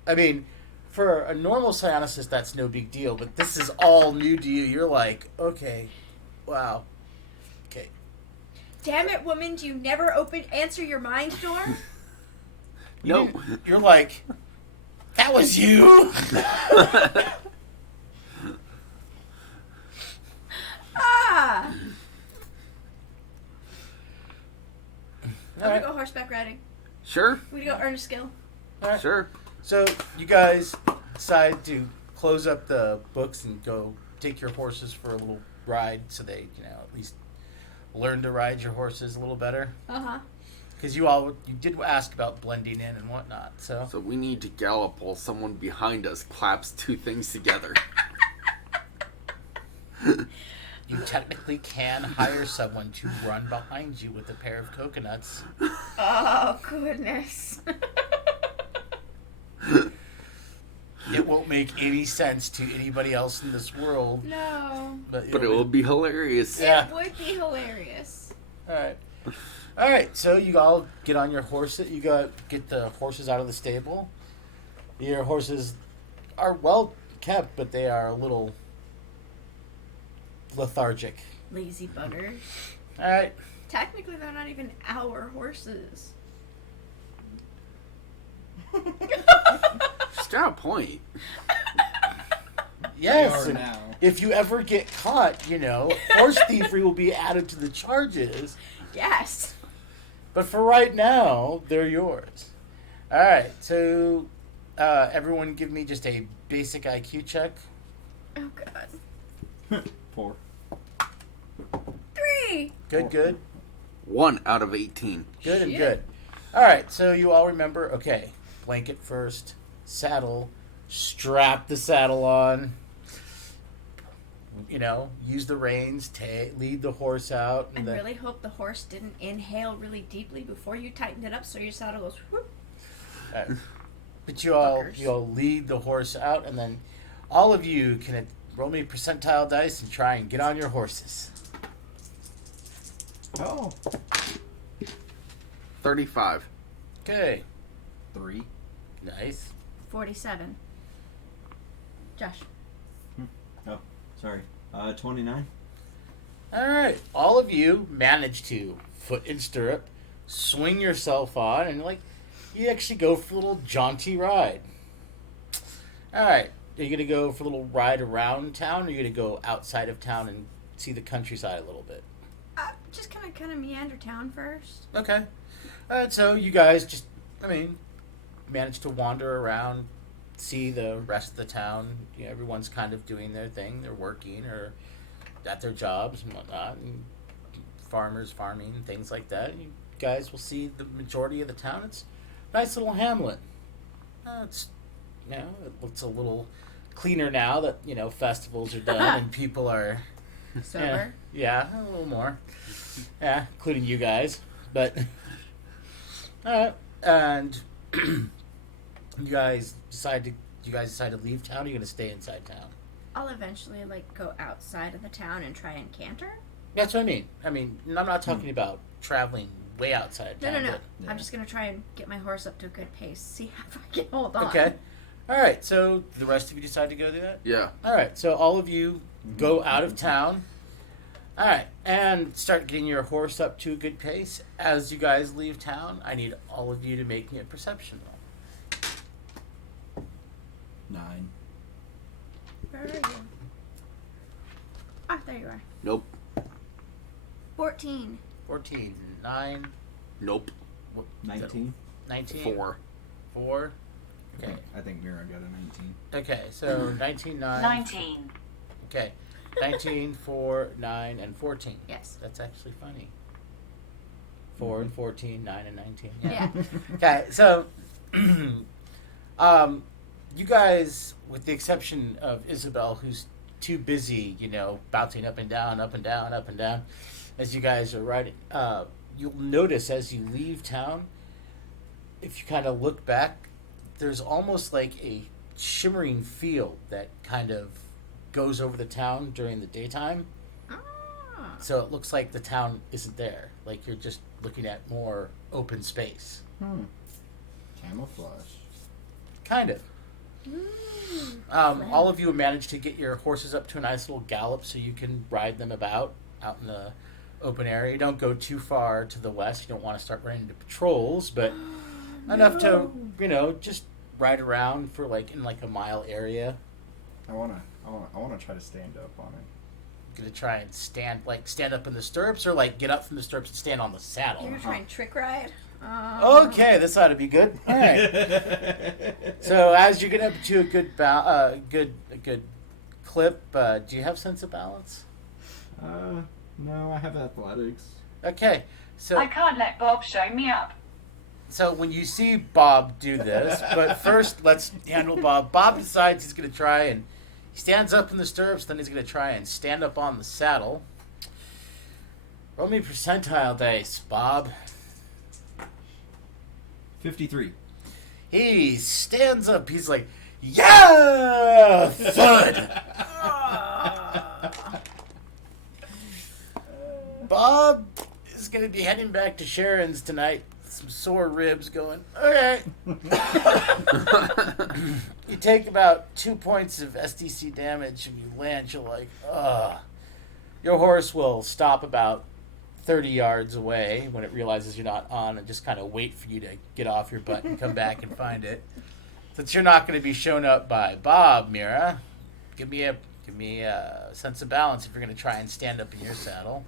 I mean, for a normal psionicist, that's no big deal, but this is all new to you. You're like, okay, wow. Okay. Damn it, woman! Do you never answer your mind door? No. You're like, that was you? Ah! All I'm right. gonna go horseback riding. Sure. We go earn a skill. All right. Sure. So you guys decide to close up the books and go take your horses for a little ride, so they, at least learn to ride your horses a little better. Uh-huh. Because you did ask about blending in and whatnot. So So we need to gallop while someone behind us claps two things together. you technically can hire someone to run behind you with a pair of coconuts. Oh, goodness. It won't make any sense to anybody else in this world. No. But it will be hilarious. Yeah. It would be hilarious. All right. So you all get on your horses. You get the horses out of the stable. Your horses are well kept, but they are a little lethargic. Lazy butter. All right. Technically, they're not even our horses. She's got a point. Yes. They are And now. if you ever get caught, horse thievery will be added to the charges. Yes. But for right now, they're yours. All right. So everyone give me just a basic IQ check. Oh, God. 4. 3. Yay! Good. 1 out of 18. Good and Shit. good. All right, so you all remember, okay, blanket first, saddle, strap the saddle on, use the reins, lead the horse out. And then, really hope the horse didn't inhale really deeply before you tightened it up so your saddle goes whoop. But you all Fuckers. lead the horse out, and then all of you can roll me percentile dice and try and get on your horses. Oh. 35. Okay, 3. nice. 47. Josh. Oh, sorry. 29. All right, all of you manage to foot in stirrup, swing yourself on, and you actually go for a little jaunty ride. All right, are you gonna go for a little ride around town, or are you gonna go outside of town and see the countryside a little bit? Just kind of meander town first. Okay. All right, so you guys manage to wander around, see the rest of the town. Everyone's kind of doing their thing. They're working or at their jobs and whatnot, and farmers farming, things like that. You guys will see the majority of the town. It's a nice little hamlet. It looks a little cleaner now that, festivals are done and people are... Sober. Yeah, a little more. Yeah, including you guys. But, and you guys decide to leave town, or are you going to stay inside town? I'll eventually go outside of the town and try and canter. That's what I mean. I'm not talking about traveling way outside No, town. no. but- I'm just gonna try and get my horse up to a good pace. See if I can hold on. Okay. All right, so the rest of you decide to go do that? Yeah. All right, so all of you go out of town. All right, and start getting your horse up to a good pace. As you guys leave town, I need all of you to make me a perception roll. 9. Where are you? Ah, there you are. Nope. 14. 14, 9, Nope. 19. 19, 4. 4. Okay. I think Mira got a 19. Okay, so 19, 9. 19. Okay, 19, 4, 9, and 14. Yes. That's actually funny. 4 and 14, 9 and 19. Yeah. Okay, so you guys, with the exception of Isabel, who's too busy, bouncing up and down, up and down, up and down, as you guys are riding, you'll notice as you leave town, if you kind of look back, there's almost like a shimmering field that kind of goes over the town during the daytime. Ah. So it looks like the town isn't there. Like you're just looking at more open space. Camouflage. Kind of. All of you have managed to get your horses up to a nice little gallop so you can ride them out in the open area. Don't go too far to the west. You don't want to start running into patrols, but enough to, just ride around for in a mile area. I wanna try to stand up on it. Gonna try and stand up in the stirrups, or get up from the stirrups and stand on the saddle. You're gonna try and trick ride? Okay, this ought to be good. All right. So as you get up to a good clip, do you have sense of balance? No, I have athletics. Okay, so I can't let Bob show me up. so when you see Bob do this, but first let's handle Bob. Bob decides he's going to try and he stands up in the stirrups, then he's going to try and stand up on the saddle. Roll me percentile dice, Bob. 53. He stands up. He's like, yeah, thud. Bob is going to be heading back to Sharon's tonight. Some sore ribs going, okay. You take about 2 points of SDC damage and you land. You're like, ugh. Your horse will stop about 30 yards away when it realizes you're not on and just kind of wait for you to get off your butt and come back and find it. Since you're not going to be shown up by Bob, Mira, give me a sense of balance if you're going to try and stand up in your saddle.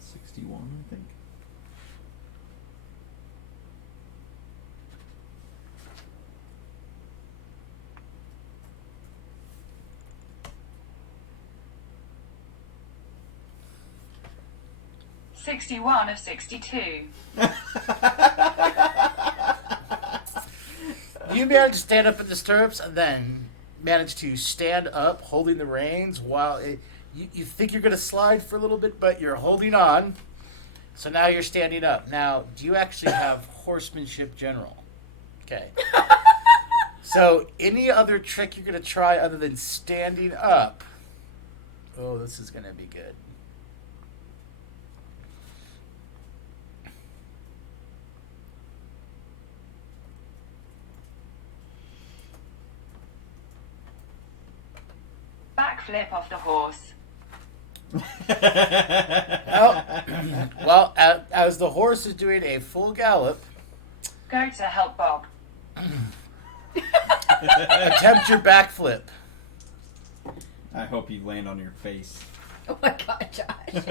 61, I think. 61 of 62. You manage to stand up in the stirrups and then manage to stand up holding the reins while you think you're going to slide for a little bit, but you're holding on. So now you're standing up. Now, do you actually have horsemanship general? Okay. So any other trick you're going to try other than standing up? Oh, this is going to be good. Backflip off the horse. Well, as the horse is doing a full gallop, Go to help Bob. attempt your backflip. I hope you land on your face. Oh my god, Josh.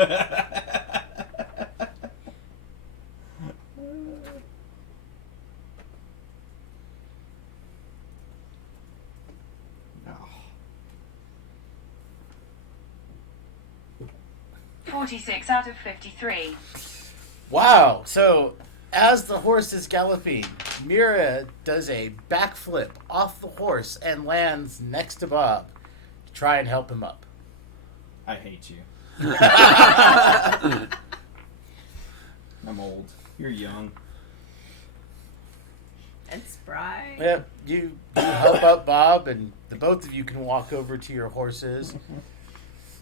Oh. 46 out of 53. Wow. So as the horse is galloping, Mira does a backflip off the horse and lands next to Bob to try and help him up. I hate you. I'm old. You're young. And spry. Yep, you help up Bob, and the both of you can walk over to your horses.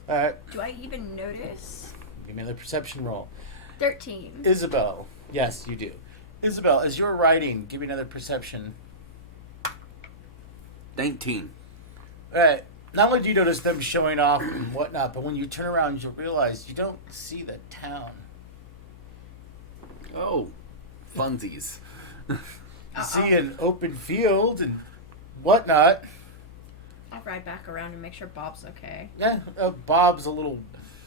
Do I even notice? Give me another perception roll. 13. Isabel. Yes, you do. Isabel, as you're riding, give me another perception. 19. All right. Not only do you notice them showing off and whatnot, but when you turn around, you realize you don't see the town. Oh, funsies. You see an open field and whatnot. I'll ride back around and make sure Bob's okay. Yeah, Bob's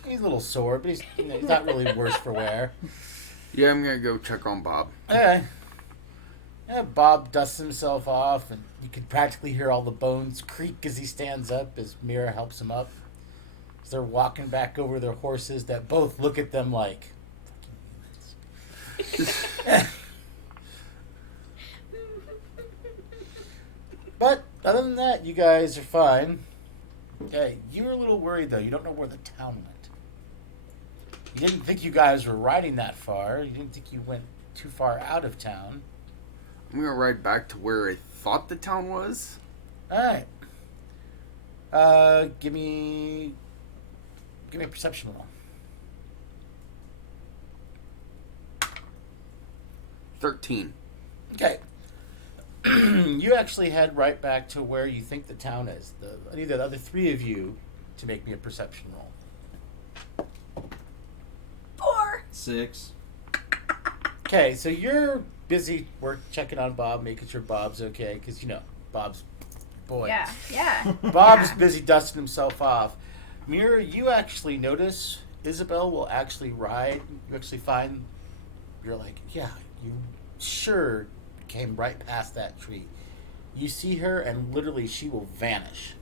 he's a little sore, but he's not really worse for wear. Yeah, I'm gonna go check on Bob. Okay. Yeah, Bob dusts himself off, and you can practically hear all the bones creak as he stands up as Mira helps him up. As they're walking back over their horses that both look at them like, but other than that, you guys are fine. Okay, you were a little worried though. You don't know where the town went. You didn't think you guys were riding that far. You didn't think you went too far out of town. I'm gonna ride back to where I thought the town was. All right. Give me a perception roll. 13. Okay. You actually head right back to where you think the town is. I need the other three of you to make me a perception roll. 4. 6. Okay, so you're busy checking on Bob, making sure Bob's okay, because Bob's boy. Yeah. Bob's Yeah. busy dusting himself off. Mira, you actually notice Isabel will actually ride. You actually find, you're like, yeah, you sure came right past that tree. You see her, and literally she will vanish.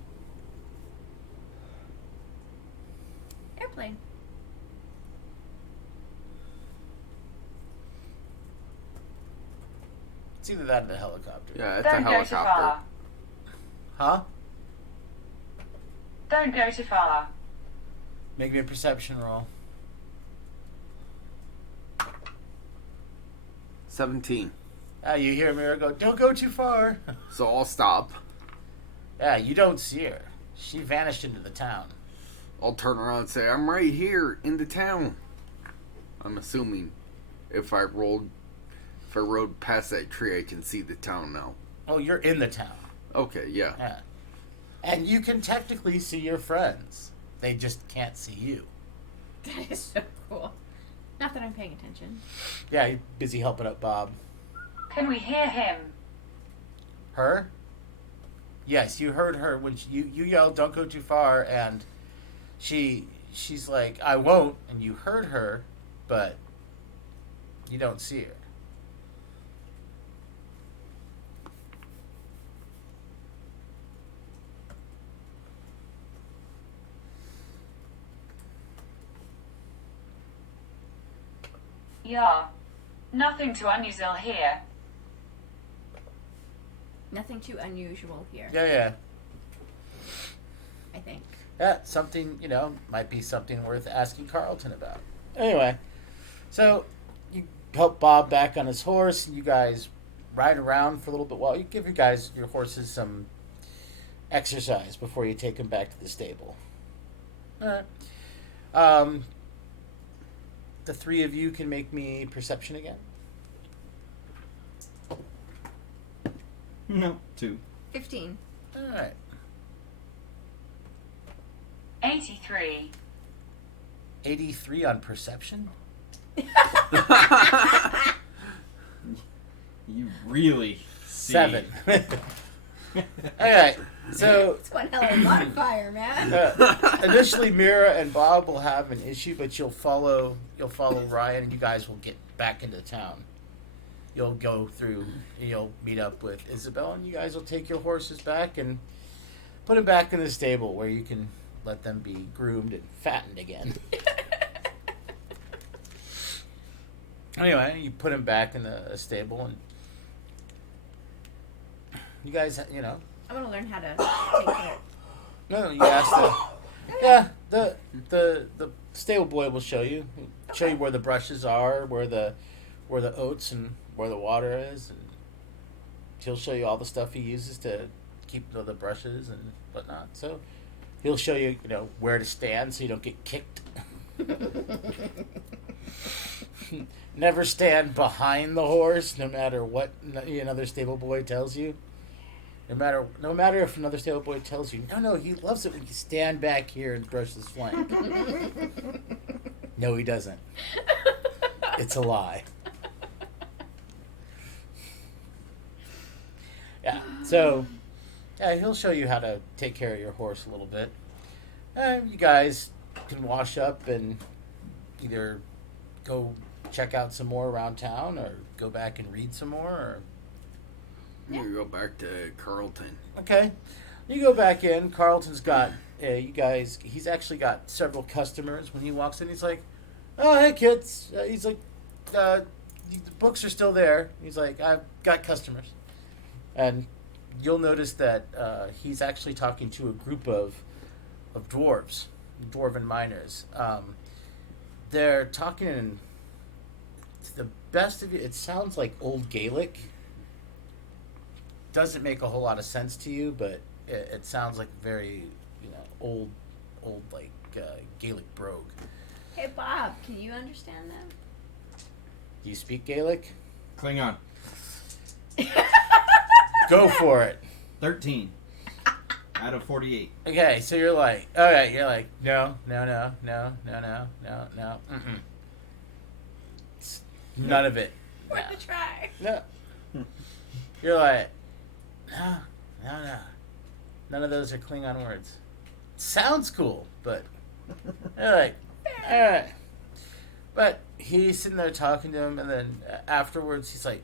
Airplane. It's either that or the helicopter. Yeah, it's a Don't go too helicopter. far. Huh? Don't go too far. Make me a perception roll. 17. You hear Mira go, don't go too far. So I'll stop. Yeah, you don't see her. She vanished into the town. I'll turn around and say, I'm right here in the town. I'm assuming if I rode past that tree, I can see the town now. Oh, you're in the town. Okay, yeah. Yeah. And you can technically see your friends. They just can't see you. That is so cool. Not that I'm paying attention. Yeah, you're busy helping up Bob. Can we hear him? Her? Yes, you heard her when you yelled, don't go too far, and she's like, I won't, and you heard her, but you don't see her. Yeah. Nothing too unusual here. Nothing too unusual here, Yeah. I think. Yeah, something, might be something worth asking Carlton about. Anyway, so you help Bob back on his horse, and you guys ride around for a little bit while you give your horses some exercise before you take them back to the stable. All right. The three of you can make me perception again. No, 2. 15. All right. 83. 83 on perception? You really see. 7. Alright, so It's one hell of a modifier, man. initially Mira and Bob will have an issue, but you'll follow Ryan, and you guys will get back into town. You'll go through, and you'll meet up with Isabel, and you guys will take your horses back and put them back in the stable where you can let them be groomed and fattened again. Anyway, you put them back in the stable, and you guys, I want to learn how to take care. No, you asked the stable boy will show you where the brushes are, where the oats and where the water is, and he'll show you all the stuff he uses to keep the brushes and whatnot. So he'll show you, where to stand so you don't get kicked. Never stand behind the horse, no matter what another stable boy tells you. No matter if another stable boy tells you, no, he loves it when you stand back here and brush his flank. No, he doesn't. It's a lie. Yeah, so, he'll show you how to take care of your horse a little bit. You guys can wash up and either go check out some more around town or go back and read some more. Or... I'm gonna go back to Carlton. Okay. You go back in. Carlton's got, he's actually got several customers. When he walks in, he's like, oh, hey, kids. He's like, the books are still there. He's like, I've got customers. And you'll notice that he's actually talking to a group of dwarves, dwarven miners. They're talking in, to the best of it, it sounds like Old Gaelic. Doesn't make a whole lot of sense to you, but it sounds like very, old like Gaelic brogue. Hey, Bob, can you understand them? Do you speak Gaelic? Klingon. Go for it. 13 out of 48. Okay, so you're like, okay, no, mm-mm. None of it. Worth a try. No. You're like, no. None of those are Klingon words. Sounds cool, but you're like, all right. But he's sitting there talking to him, and then afterwards he's like,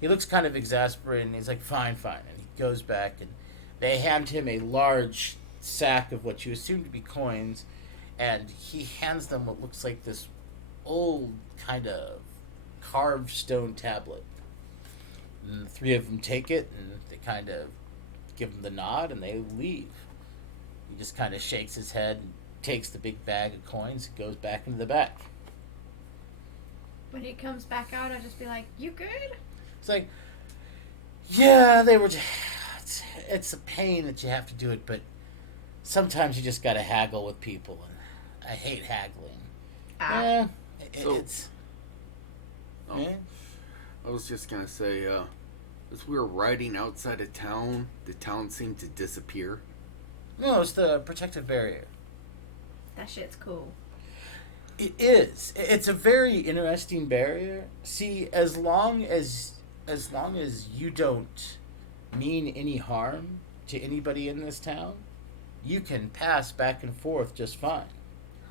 he looks kind of exasperated, and he's like, fine. And he goes back, and they hand him a large sack of what you assume to be coins, and he hands them what looks like this old kind of carved stone tablet. And the three of them take it, and they kind of give him the nod, and they leave. He just kind of shakes his head and takes the big bag of coins and goes back into the back. When he comes back out, I'll just be like, you good? It's like, yeah, they were. It's a pain that you have to do it, but sometimes you just got to haggle with people, and I hate haggling. Yeah, it's. Yeah. I was just gonna say, as we were riding outside of town, the town seemed to disappear. No, it's the protective barrier. That shit's cool. It is. It's a very interesting barrier. See, as long as you don't mean any harm to anybody in this town, you can pass back and forth just fine.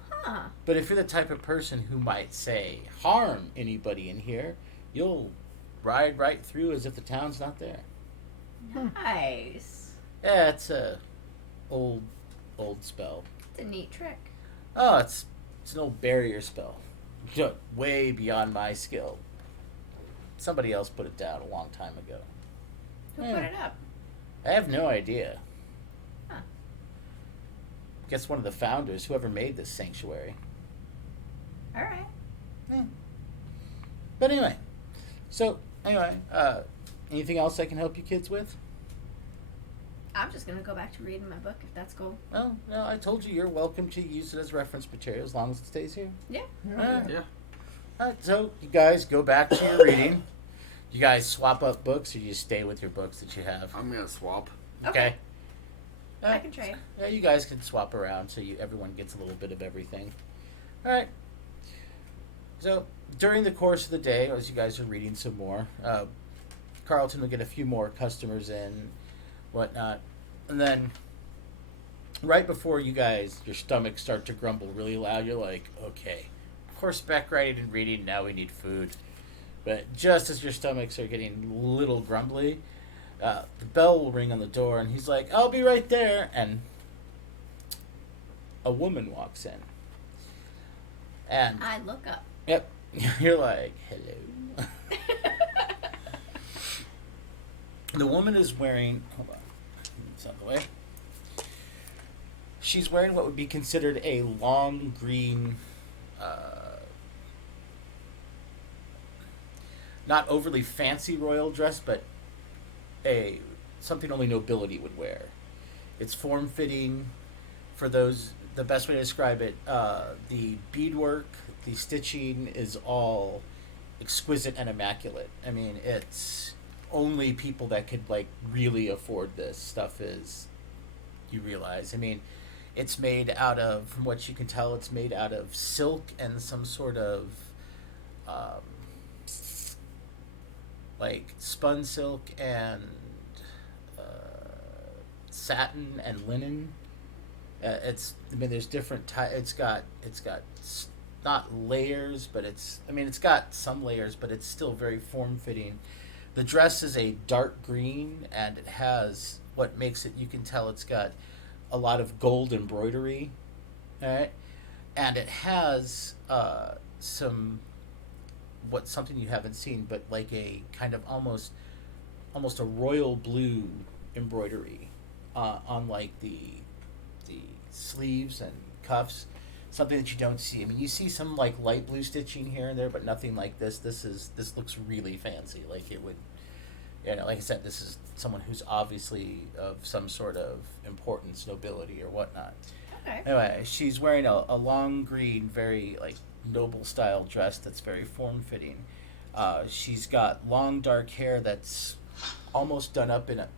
Huh. But if you're the type of person who might, say, harm anybody in here, you'll ride right through as if the town's not there. Nice. Yeah, it's a old spell. It's a neat trick. Oh, it's an old barrier spell. way beyond my skill. Somebody else put it down a long time ago. Who put it up? I have no idea. Huh. Guess one of the founders, whoever made this sanctuary. All right. But anyway, anything else I can help you kids with? I'm just gonna go back to reading my book if that's cool. Oh, no, I told you you're welcome to use it as reference material as long as it stays here. Yeah. Yeah. Alright, so you guys go back to your reading. You guys swap up books, or you stay with your books that you have? I'm gonna swap. Okay. I can trade. Yeah, you guys can swap around so everyone gets a little bit of everything. Alright. So, during the course of the day, as you guys are reading some more, Carlton will get a few more customers in, whatnot. And then, right before you guys, your stomachs start to grumble really loud, you're like, okay, horseback riding and reading, now we need food. But just as your stomachs are getting a little grumbly, the bell will ring on the door, and he's like, I'll be right there. And a woman walks in. And I look up. yep, you're like, hello. The woman is wearing, hold on, it's out of the way. She's wearing what would be considered a long green, not overly fancy royal dress, but something only nobility would wear. It's form-fitting. For those, the best way to describe it, the beadwork, the stitching is all exquisite and immaculate. I mean, it's only people that could really afford this stuff is, you realize. I mean, it's made out of, from what you can tell, it's made out of silk and some sort of spun silk and satin and linen. There's different it's got not layers, but it's got some layers, but it's still very form-fitting. The dress is a dark green, and it has what makes it, you can tell it's got a lot of gold embroidery, alright? And it has something you haven't seen, but like a kind of almost a royal blue embroidery on the sleeves and cuffs, something that you don't see. I mean, you see some light blue stitching here and there, but nothing like this. This looks really fancy. Like it would, like I said, this is someone who's obviously of some sort of importance, nobility, or whatnot. Okay. Anyway, she's wearing a long green, very noble style dress that's very form fitting. She's got long dark hair that's almost done up in a.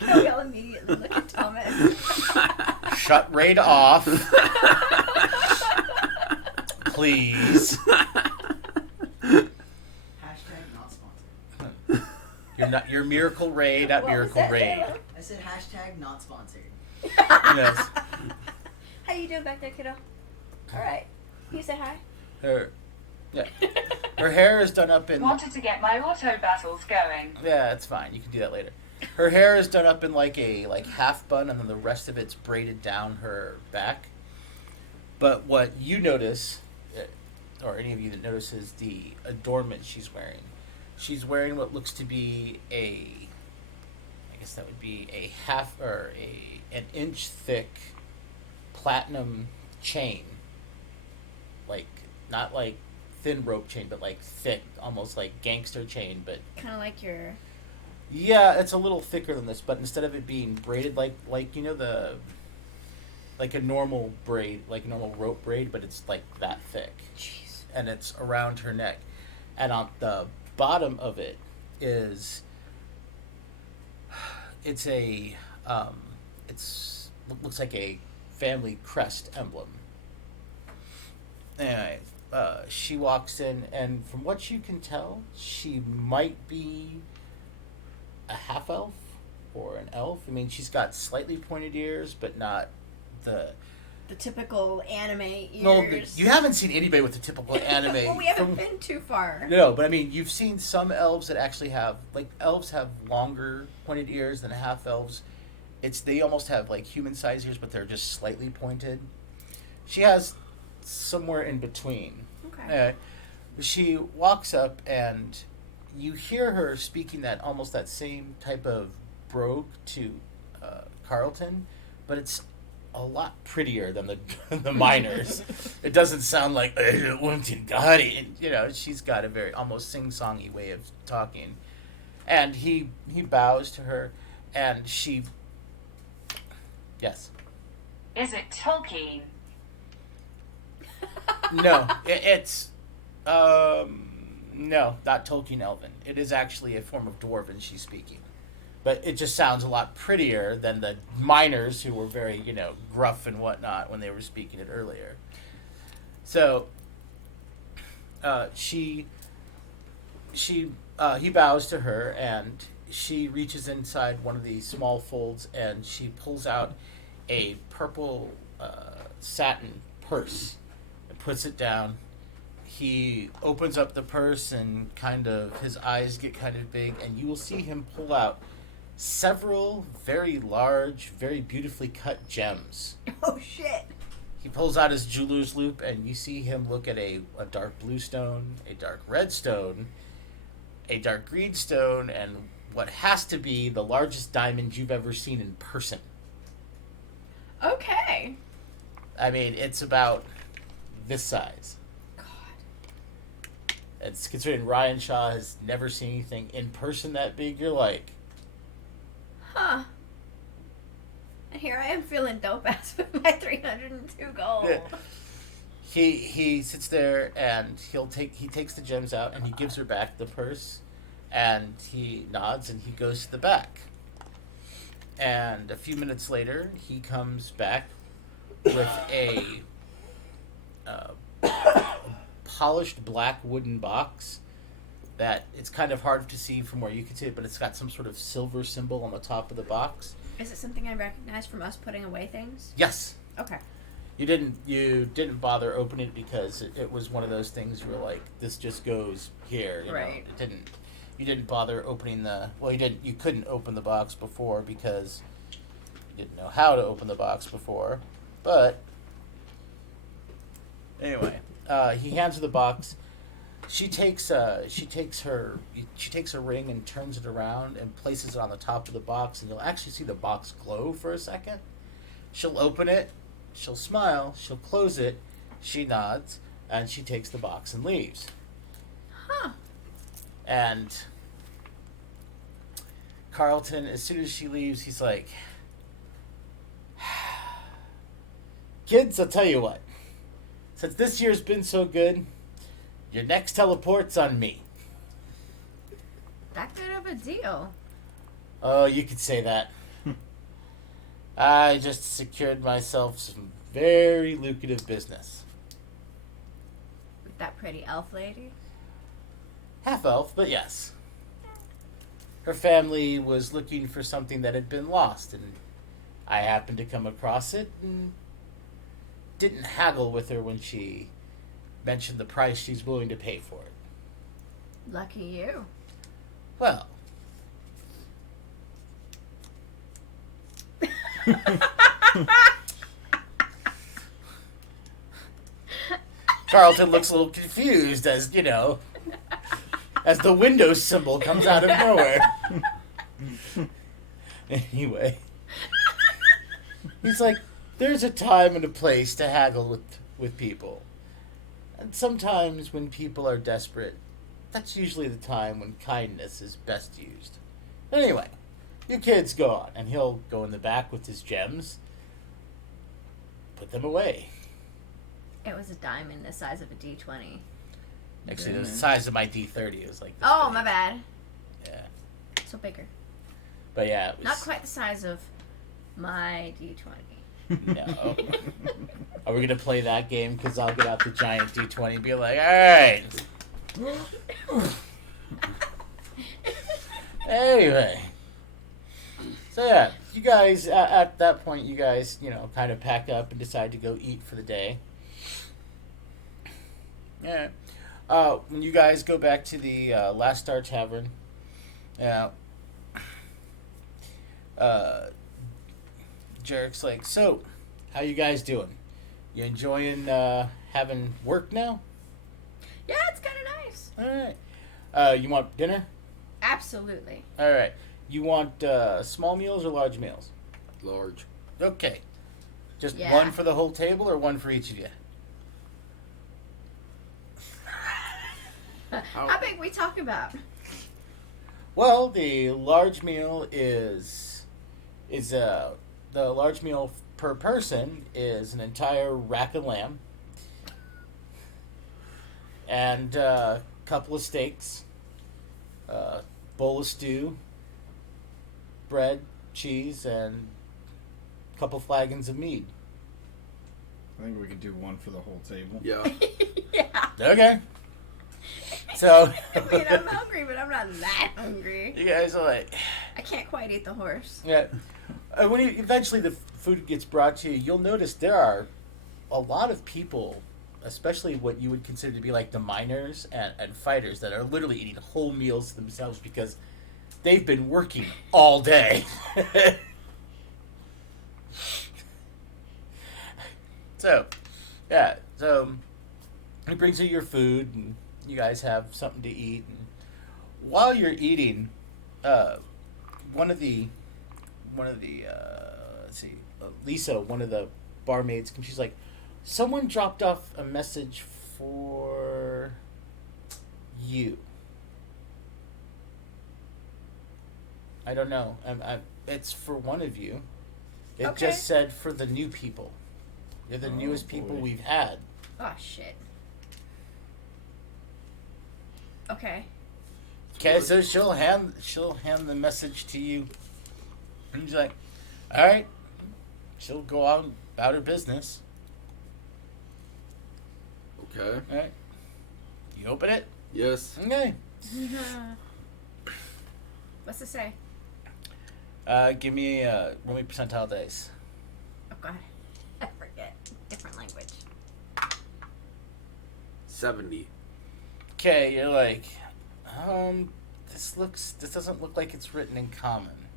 We all immediately look at Thomas. Shut right off. Please. Hashtag not sponsored. You're Miracle Raid, not What was Miracle that, Raid. Taylor? I said hashtag not sponsored. Yes. How you doing back there, kiddo? All right. You say hi. Her hair is done up in. Wanted to get my auto battles going. Yeah, it's fine. You can do that later. Her hair is done up in a half bun, and then the rest of it's braided down her back. But what you notice, or any of you that notices the adornment she's wearing, she's wearing what looks to be I guess that would be a half or an inch thick platinum chain, not thin rope chain, but thick, almost like gangster chain, but Kind of like your. yeah, it's a little thicker than this, but instead of it being braided like a normal braid, like a normal rope braid, but it's that thick. Jeez. And it's around her neck. And on the bottom of it is looks like a family crest emblem. Anyway, she walks in, and from what you can tell, she might be a half elf or an elf. I mean, she's got slightly pointed ears, but not the typical anime ears. No, you haven't seen anybody with the typical anime. Well, we haven't been too far. No, but I mean, you've seen some elves that actually have, like, elves have longer pointed ears than half elves. They almost have like human-sized ears, but they're just slightly pointed. She has somewhere in between. Okay. She walks up and you hear her speaking almost that same type of brogue to Carlton, but it's a lot prettier than the miners. It doesn't sound like she's got a very almost sing-songy way of talking, and he bows to her, and she. Yes. Is it Tolkien? No, it's no, not Tolkien Elven. It is actually a form of Dwarven she's speaking. But it just sounds a lot prettier than the miners who were very, gruff and whatnot when they were speaking it earlier. So, he bows to her, and she reaches inside one of these small folds, and she pulls out a purple satin purse and puts it down. He opens up the purse, and his eyes get kind of big, and you will see him pull out several very large, very beautifully cut gems. Oh, shit. He pulls out his jeweler's loop, and you see him look at a dark blue stone, a dark red stone, a dark green stone, and what has to be the largest diamond you've ever seen in person. Okay. I mean, it's about this size. God. It's considering Ryan Shaw has never seen anything in person that big. You're like, huh. And here I am feeling dope ass with my 302 gold. Yeah. He sits there and he takes the gems out and he gives her back the purse, and he nods and he goes to the back. And a few minutes later, he comes back with a polished black wooden box that it's kind of hard to see from where you can see it, but it's got some sort of silver symbol on the top of the box. Is it something I recognize from us putting away things? Yes. Okay. You didn't bother opening it because it was one of those things where like this just goes here. Right. You didn't bother opening you couldn't open the box before because you didn't know how to open the box before. But anyway, he hands her the box. She takes her ring and turns it around and places it on the top of the box, and you'll actually see the box glow for a second. She'll open it, she'll smile, she'll close it, she nods, and she takes the box and leaves. Huh. And Carlton, as soon as she leaves, he's like, kids, I'll tell you what. Since this year's been so good, your next teleport's on me. That good of a deal. Oh, you could say that. I just secured myself some very lucrative business. With that pretty elf lady? Half elf, but yes. Her family was looking for something that had been lost, and I happened to come across it and didn't haggle with her when she mentioned the price she's willing to pay for it. Lucky you. Well. Carlton looks a little confused as the Windows symbol comes out of nowhere. Anyway. He's like, there's a time and a place to haggle with people. And sometimes when people are desperate, that's usually the time when kindness is best used. But anyway, you kids go on, and he'll go in the back with his gems, put them away. It was a diamond the size of a D20. Actually, the size of my D30 was like this Oh, big. my bad. Yeah. So bigger. But yeah, it was... Not quite the size of my D20. No. Are we going to play that game? Because I'll get out the giant D20 and be like, alright. Anyway. So yeah, you guys at that point, you guys kind of pack up and decide to go eat for the day. Yeah. When you guys go back to the Last Star Tavern, yeah. Jarek's like, so, how you guys doing? You enjoying having work now? Yeah, it's kind of nice. All right. You want dinner? Absolutely. All right. You want small meals or large meals? Large. Okay. Just Yeah. one for the whole table or one for each of you? How big we talk about? Well, the large meal is the large meal per person is an entire rack of lamb and a couple of steaks, bowl of stew, bread, cheese, and a couple flagons of mead. I think we could do one for the whole table. Yeah. Yeah. Okay. So I mean, I'm hungry, but I'm not that hungry. you guys are like, I can't quite eat the horse. yeah. When eventually the food gets brought to you, you'll notice there are a lot of people, especially what you would consider to be like the miners and fighters, that are literally eating whole meals themselves because they've been working all day. So, yeah. So he brings you your food, and you guys have something to eat. And while you're eating, one of the let's see, Lisa, one of the barmaids, she's like, someone dropped off a message for you. I don't know. It's for one of you. It Okay. just said for the new people. You're the Oh, newest people boy. we've had. Oh shit. Okay. Okay, so she'll hand the message to you, and she's like, "All right." She'll go on about her business. Okay. All right. You open it. Yes. Okay. What's it say? Give me roll me percentile dice. Oh god. I forget. Different language. 70. Okay, you're like, this doesn't look like it's written in common.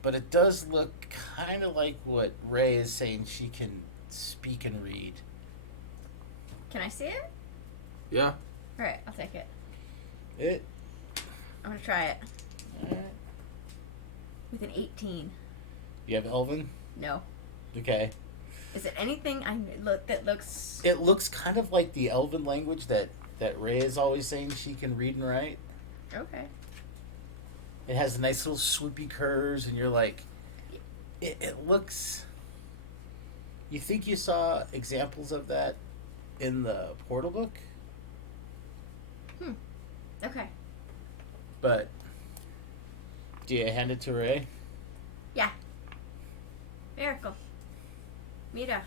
But it does look kind of like what Ray is saying she can speak and read. Can I see it? Yeah. Alright, I'll take it. It. I'm gonna try it. With an 18. You have Elven? No. Okay. Is it anything that looks... It looks kind of like the Elven language that Ray is always saying she can read and write. Okay. It has nice little swoopy curves, and you're like, it looks... You think you saw examples of that in the Portal book? Okay. But do you hand it to Ray? Yeah. Miracle. Mira.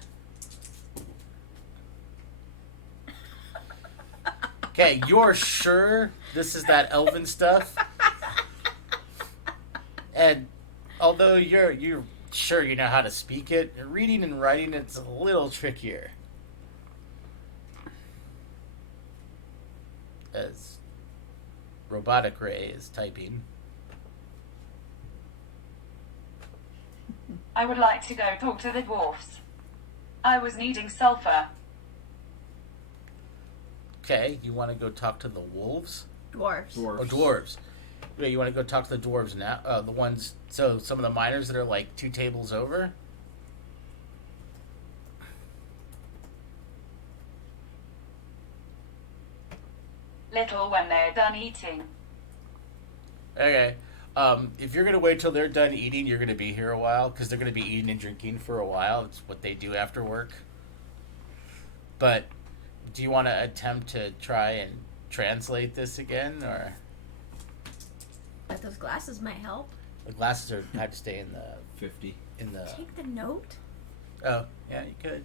Okay, you're sure this is that Elven stuff? And although you're sure you know how to speak it, reading and writing it's a little trickier. As Robotic Ray is typing. I would like to go talk to the dwarfs. I was needing sulfur. Okay, you want to go talk to the wolves? Dwarves. Dwarves. Or dwarves. Yeah, you want to go talk to the dwarves now? The ones, so some of the miners that are like 2 tables over? Little when they're done eating. Okay. If you're gonna wait till they're done eating, you're gonna be here a while because they're gonna be eating and drinking for a while. It's what they do after work. But do you want to attempt to try and translate this again, or But those glasses might help. the glasses are had to stay in the 50. Take the note. Oh yeah, you could.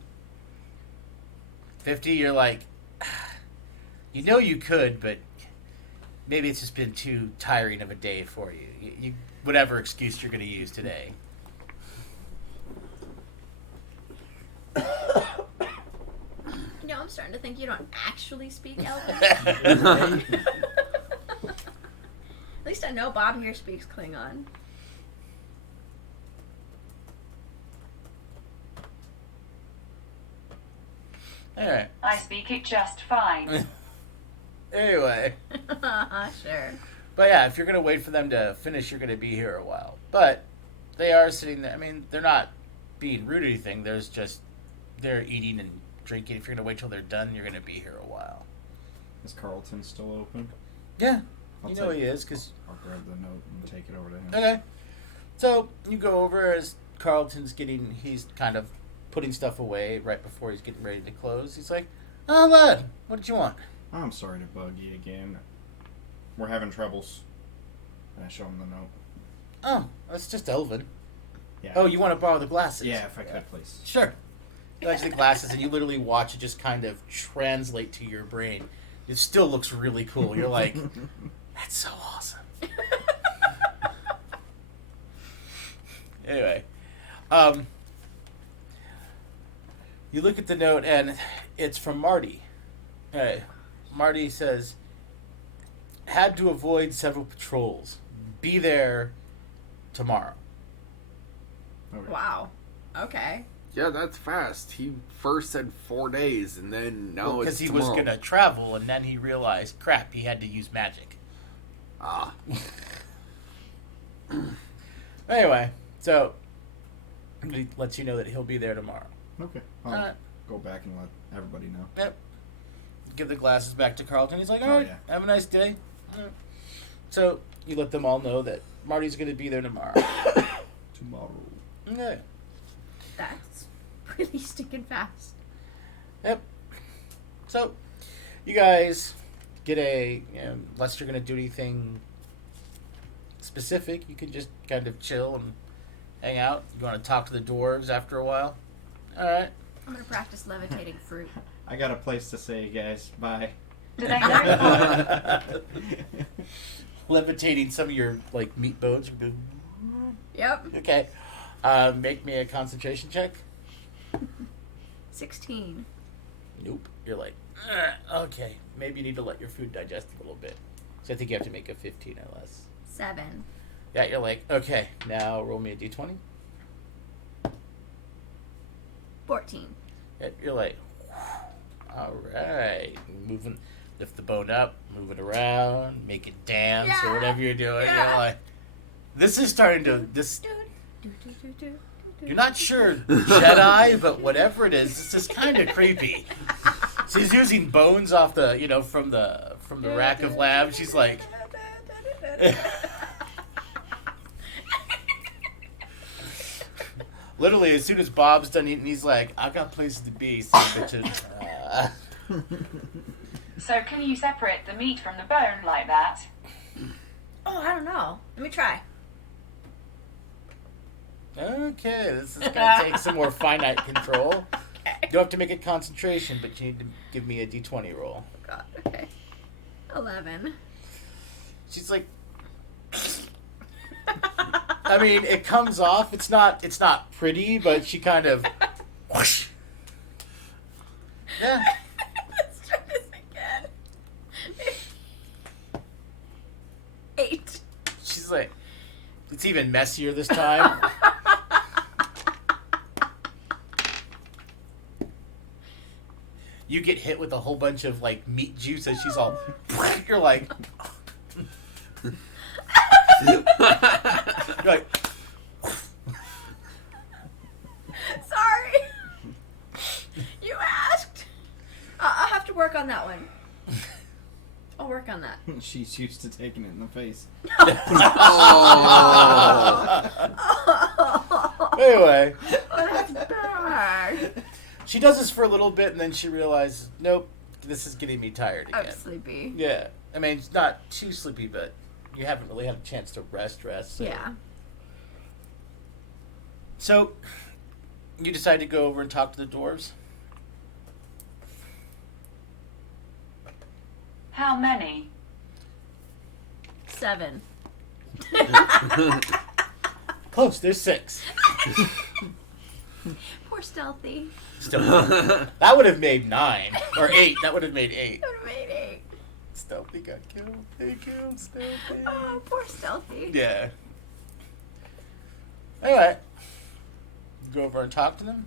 50. You're like, you know you could, but maybe it's just been too tiring of a day for you. You whatever excuse you're going to use today. I'm starting to think you don't actually speak Elven. At least I know Bob here speaks Klingon. Alright. I speak it just fine. Anyway. Sure. But yeah, if you're going to wait for them to finish, you're going to be here a while. But they are sitting there. I mean, they're not being rude or anything. There's just, they're eating and drinking. If you're going to wait till they're done, you're going to be here a while. Is Carlton still open? Yeah. I'll You know he is, because... I'll grab the note and take it over to him. Okay. So, you go over as Carlton's he's kind of putting stuff away right before he's getting ready to close. He's like, "Oh, bud, what did you want?" I'm sorry to bug you again. We're having troubles. And I show him the note. "Oh, that's just Elvin." Yeah. "Oh, you want to borrow the glasses?" Yeah, if I could, please. Sure. You touch the glasses and you literally watch it just kind of translate to your brain. It still looks really cool. You're like, that's so awesome. Anyway, you look at the note and it's from Marty. Marty says, "Had to avoid several patrols. Be there tomorrow." Okay. Wow. Okay. Yeah, that's fast. He first said 4 days, and then now it's Because he tomorrow. was going to travel, and then he realized, crap, he had to use magic. Ah. Anyway, so he lets you know that he'll be there tomorrow. Okay. I'll go back and let everybody know. Yep. Give the glasses back to Carlton. He's like, "All right, yeah. have a nice day." So you let them all know that Marty's going to be there tomorrow. Tomorrow. Okay. That's pretty stinking fast. Yep. So you guys get unless you're going to do anything specific, you can just kind of chill and hang out. You want to talk to the dwarves after a while? All right. I'm gonna practice levitating fruit. I got a place to say, guys. Bye. Do they know? Levitating some of your meat bones. Yep. Okay. Make me a concentration check. 16. Nope. You're like, okay. Maybe you need to let your food digest a little bit. So I think you have to make a 15 or less. 7. Yeah, you're like, okay, now roll me a d20. 14. You're like, all right. Lift the bone up, move it around, make it dance or whatever you're doing. Yeah. You're like, this is starting to, you're not sure Jedi, but whatever it is, this is kind of creepy. So he's using bones off the, from the rack of lamb. She's like, literally, as soon as Bob's done eating, he's like, "I got places to be, son of bitches." So can you separate the meat from the bone like that? Oh, I don't know. Let me try. Okay, this is going to take some more finite control. You don't have to make a concentration, but you need to give me a d20 roll. Oh, God. Okay. 11. She's like, I mean, it comes off. It's not pretty, but she kind of, whoosh. Yeah. Let's try this again. 8. She's like, it's even messier this time. You get hit with a whole bunch of meat juice as she's all, you're like, you're like, Sorry. You asked. I'll have to work on that one. I'll work on that. She's used to taking it in the face. Anyway, Oh, that's bad. she does this for a little bit, and then she realizes, nope, this is getting me tired again. I'm sleepy. Yeah, I mean, it's not too sleepy, but you haven't really had a chance to rest. So. Yeah. So, you decide to go over and talk to the dwarves? How many? 7. Close. There's 6. Poor Stealthy. Still, that would have made 9 or 8. That would have made 8. That would have made 8. Stealthy got killed. They killed Stealthy. Oh, poor Stealthy. Yeah. All right. Go over and talk to them.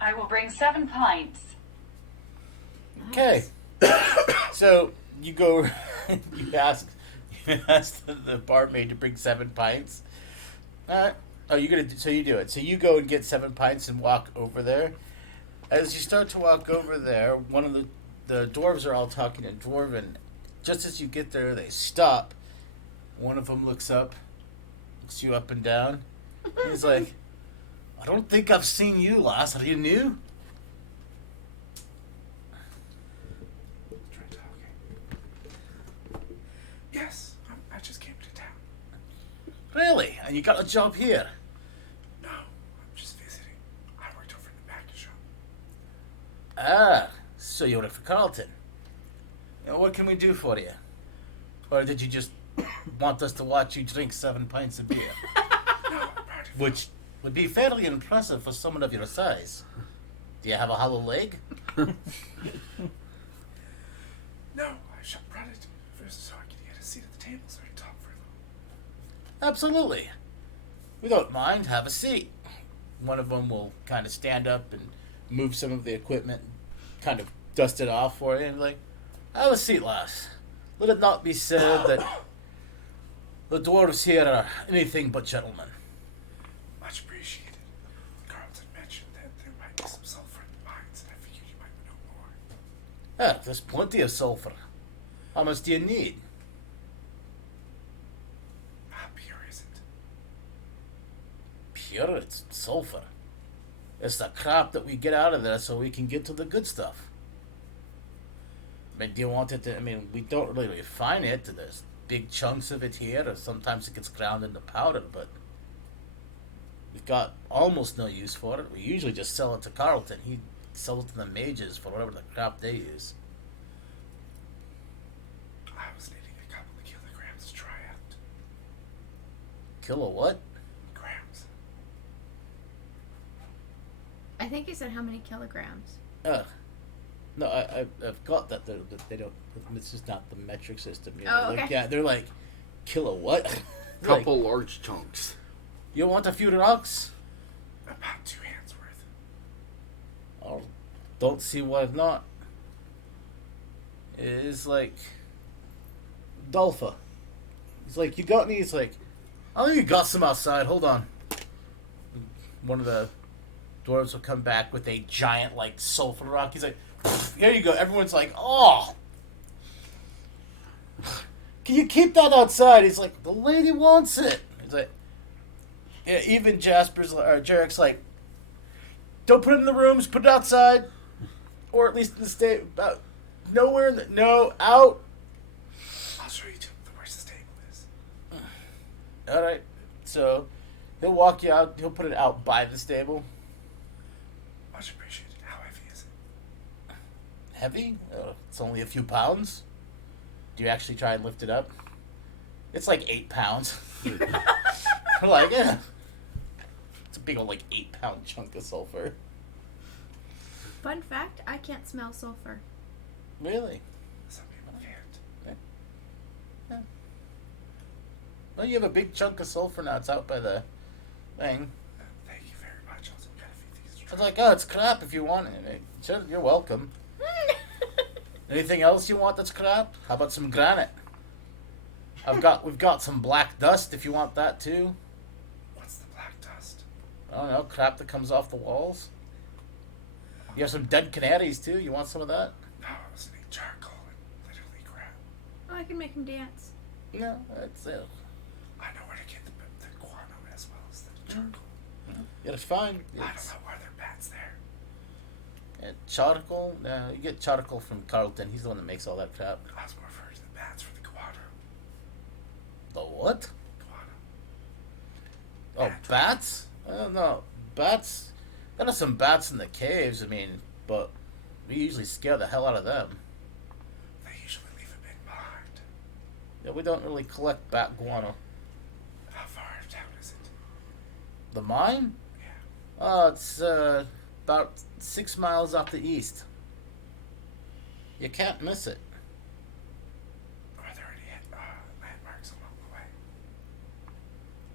I will bring 7 pints. Okay. So you go. You ask the barmaid to bring 7 pints. Oh, you're gonna. So you do it. So you go and get 7 pints and walk over there. As you start to walk over there, one of the dwarves are all talking in Dwarven. Just as you get there, they stop. One of them looks up, looks you up and down. He's like, "I don't think I've seen you, lass. Are you new?" Try talking. Yes, I just came to town. Really? And you got a job here? No, I'm just visiting. I worked over in the back shop. Ah, so you work for Carlton. What can we do for you? Or did you just want us to watch you drink 7 pints of beer? No, I'm proud of you. Which would be fairly impressive for someone of your size. Do you have a hollow leg? No, I brought it first so I could get a seat at the table so I could talk for a little. Absolutely. We don't mind. Have a seat. One of them will kind of stand up and move some of the equipment, kind of dust it off for you, and be like, have a seat, lass. Let it not be said that the dwarves here are anything but gentlemen. Much appreciated. Carlton mentioned that there might be some sulfur in the mines, and I figured you might know more. Ah, there's plenty of sulfur. How much do you need? How pure is it? Pure, it's sulfur. It's the crap that we get out of there so we can get to the good stuff. I mean, do you want it to, we don't really refine it. There's big chunks of it here, or sometimes it gets ground into powder, but we've got almost no use for it. We usually just sell it to Carlton. He sells it to the mages for whatever the crap they use. I was needing a couple of kilograms to try out. Kilo what? Grams. I think he said how many kilograms. No, I've got that. They don't. It's just not the metric system. You know? Oh, okay. Like, yeah, they're like, kilo what? Couple large chunks. You want a few rocks? About 2 hands worth. Oh, don't see why not. It's like Dolpha. He's like, you got any? He's like, I think you got some outside. Hold on. One of the dwarves will come back with a giant like sulfur rock. He's like, here you go. Everyone's like, oh. Can you keep that outside? He's like, the lady wants it. He's like, yeah. Even Jarek's like, don't put it in the rooms. Put it outside, or at least in the state. About nowhere in the out. I'll show you where the stable is. All right. So he'll walk you out. He'll put it out by the stable. Much appreciated. How heavy is it? Heavy? It's only a few pounds. Do you actually try and lift it up? It's like 8 pounds. We're like, yeah. It's a big old like 8-pound chunk of sulfur. Fun fact, I can't smell sulfur. Really? Some people can't. Well, you have a big chunk of sulfur now. It's out by the thing. Thank you very much. I'll get a few things to I try. was like, oh, it's crap if you want it. Sure, you're welcome. Anything else you want that's crap? How about some granite? We've got some black dust if you want that too. What's the black dust? I don't know, crap that comes off the walls. You have some dead canaries too. You want some of that? No, I was thinking charcoal and literally crap. Oh, I can make him dance. No, that's it. I know where to get the guano as well as the charcoal. Yeah, it's fine. I don't know why there are bats there. Charcoal? No, you get charcoal from Carlton. He's the one that makes all that crap. I was more referring to the bats for the guano. The what? Guano. Oh, bats? I don't know. Bats. There are some bats in the caves. I mean, but we usually scare the hell out of them. They usually leave a bit behind. Yeah, we don't really collect bat guano. How far down is it? The mine? Yeah. Oh, it's about 6 miles off the east. You can't miss it. Are there any landmarks along the way?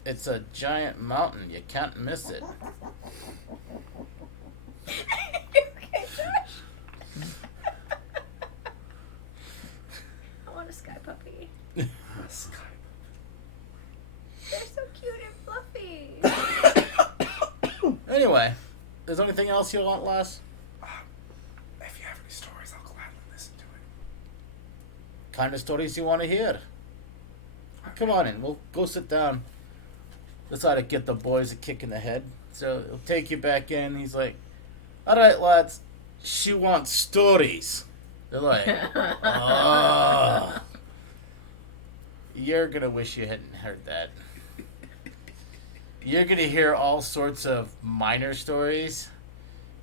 It's a giant mountain. You can't miss it. Okay, Josh. I want a sky puppy. Sky. They're so cute and fluffy. Anyway, is there anything else you want, Les? If you have any stories, I'll gladly listen to it. Kind of stories you want to hear? Come on in. We'll go sit down. Let's try to get the boys a kick in the head. So he'll take you back in. He's like, all right, lads. She wants stories. They're like, oh. You're going to wish you hadn't heard that. You're going to hear all sorts of minor stories.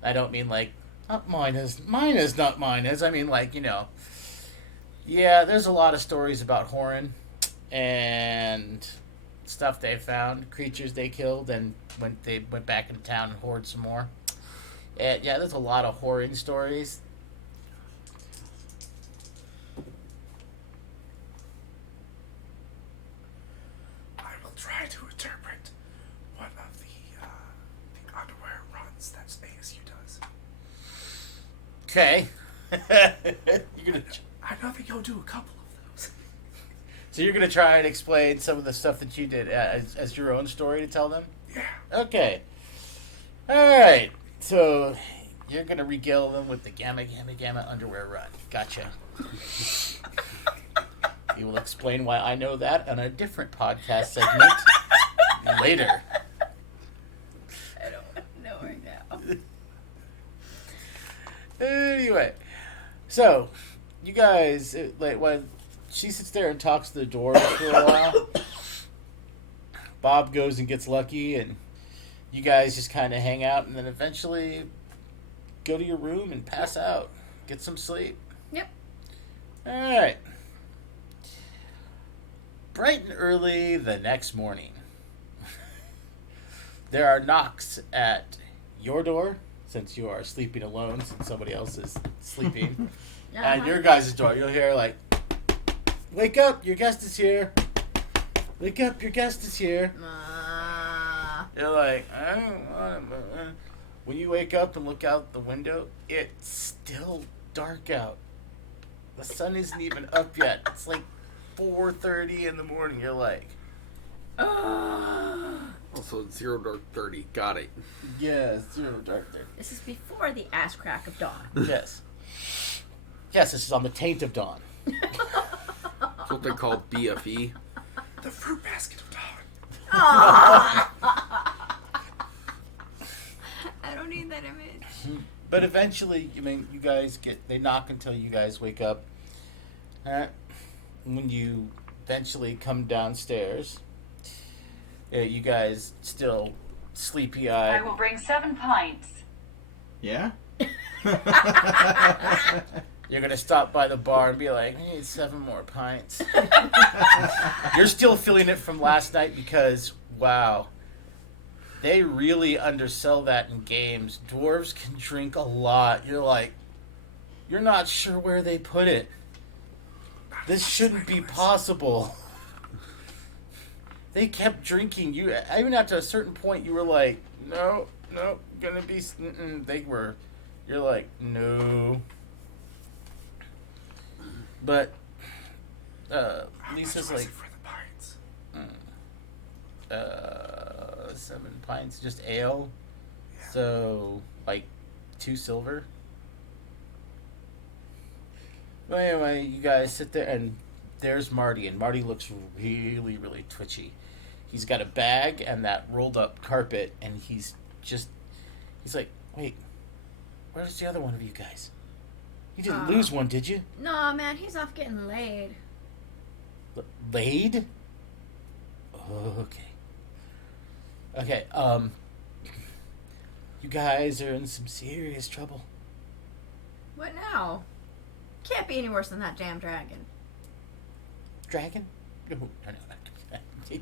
I don't mean like, not minors. Minors, not minors. I mean like, yeah, there's a lot of stories about Horan and stuff they found, creatures they killed, and when they went back into town and hoarded some more. And yeah, there's a lot of Horan stories. I will try to interpret one of the underwear runs that ASU does. Okay. You're gonna. I know that you'll do a couple of those. So you're gonna try and explain some of the stuff that you did as your own story to tell them. Yeah. Okay. All right. So you're gonna regale them with the gamma underwear run. Gotcha. You will explain why I know that on a different podcast segment later. I don't want to know right now. Anyway, so you guys when she sits there and talks to the dwarves for a while, Bob goes and gets lucky, and you guys just kind of hang out, and then eventually go to your room and pass out, get some sleep. Yep. All right. Bright and early the next morning, there are knocks at your door, since you are sleeping alone, since somebody else is sleeping. And your guys' door, you'll hear like, wake up, your guest is here. Wake up, your guest is here. You're like, I don't want to. When you wake up and look out the window, it's still dark out. The sun isn't even up yet. It's like 4:30 in the morning. You're like, Also, it's 0 dark 30. Got it. yeah, 0 dark there. This is before the ass crack of dawn. Yes. Yes, this is on the taint of dawn. That's what they call BFE. The fruit basket of dawn. I don't need that image. But eventually, you guys they knock until you guys wake up. When you eventually come downstairs, you guys still sleepy-eyed. I will bring 7 pints. Yeah? You're going to stop by the bar and be like, I need 7 more pints. You're still feeling it from last night because, wow, they really undersell that in games. Dwarves can drink a lot. You're like, you're not sure where they put it. This shouldn't be possible. They kept drinking. You even after a certain point, you were like, no, gonna be. They were. You're like, no. But Lisa's How much was like, it for the pints? 7 pints, just ale. Yeah. So like 2 silver. But anyway, you guys sit there, and there's Marty, and Marty looks really, really twitchy. He's got a bag and that rolled up carpet, and he's like, wait, where's the other one of you guys? You didn't lose one, did you? No, man, he's off getting laid. Laid? Okay. Okay, You guys are in some serious trouble. What now? Can't be any worse than that damn dragon. Dragon? No, no, no.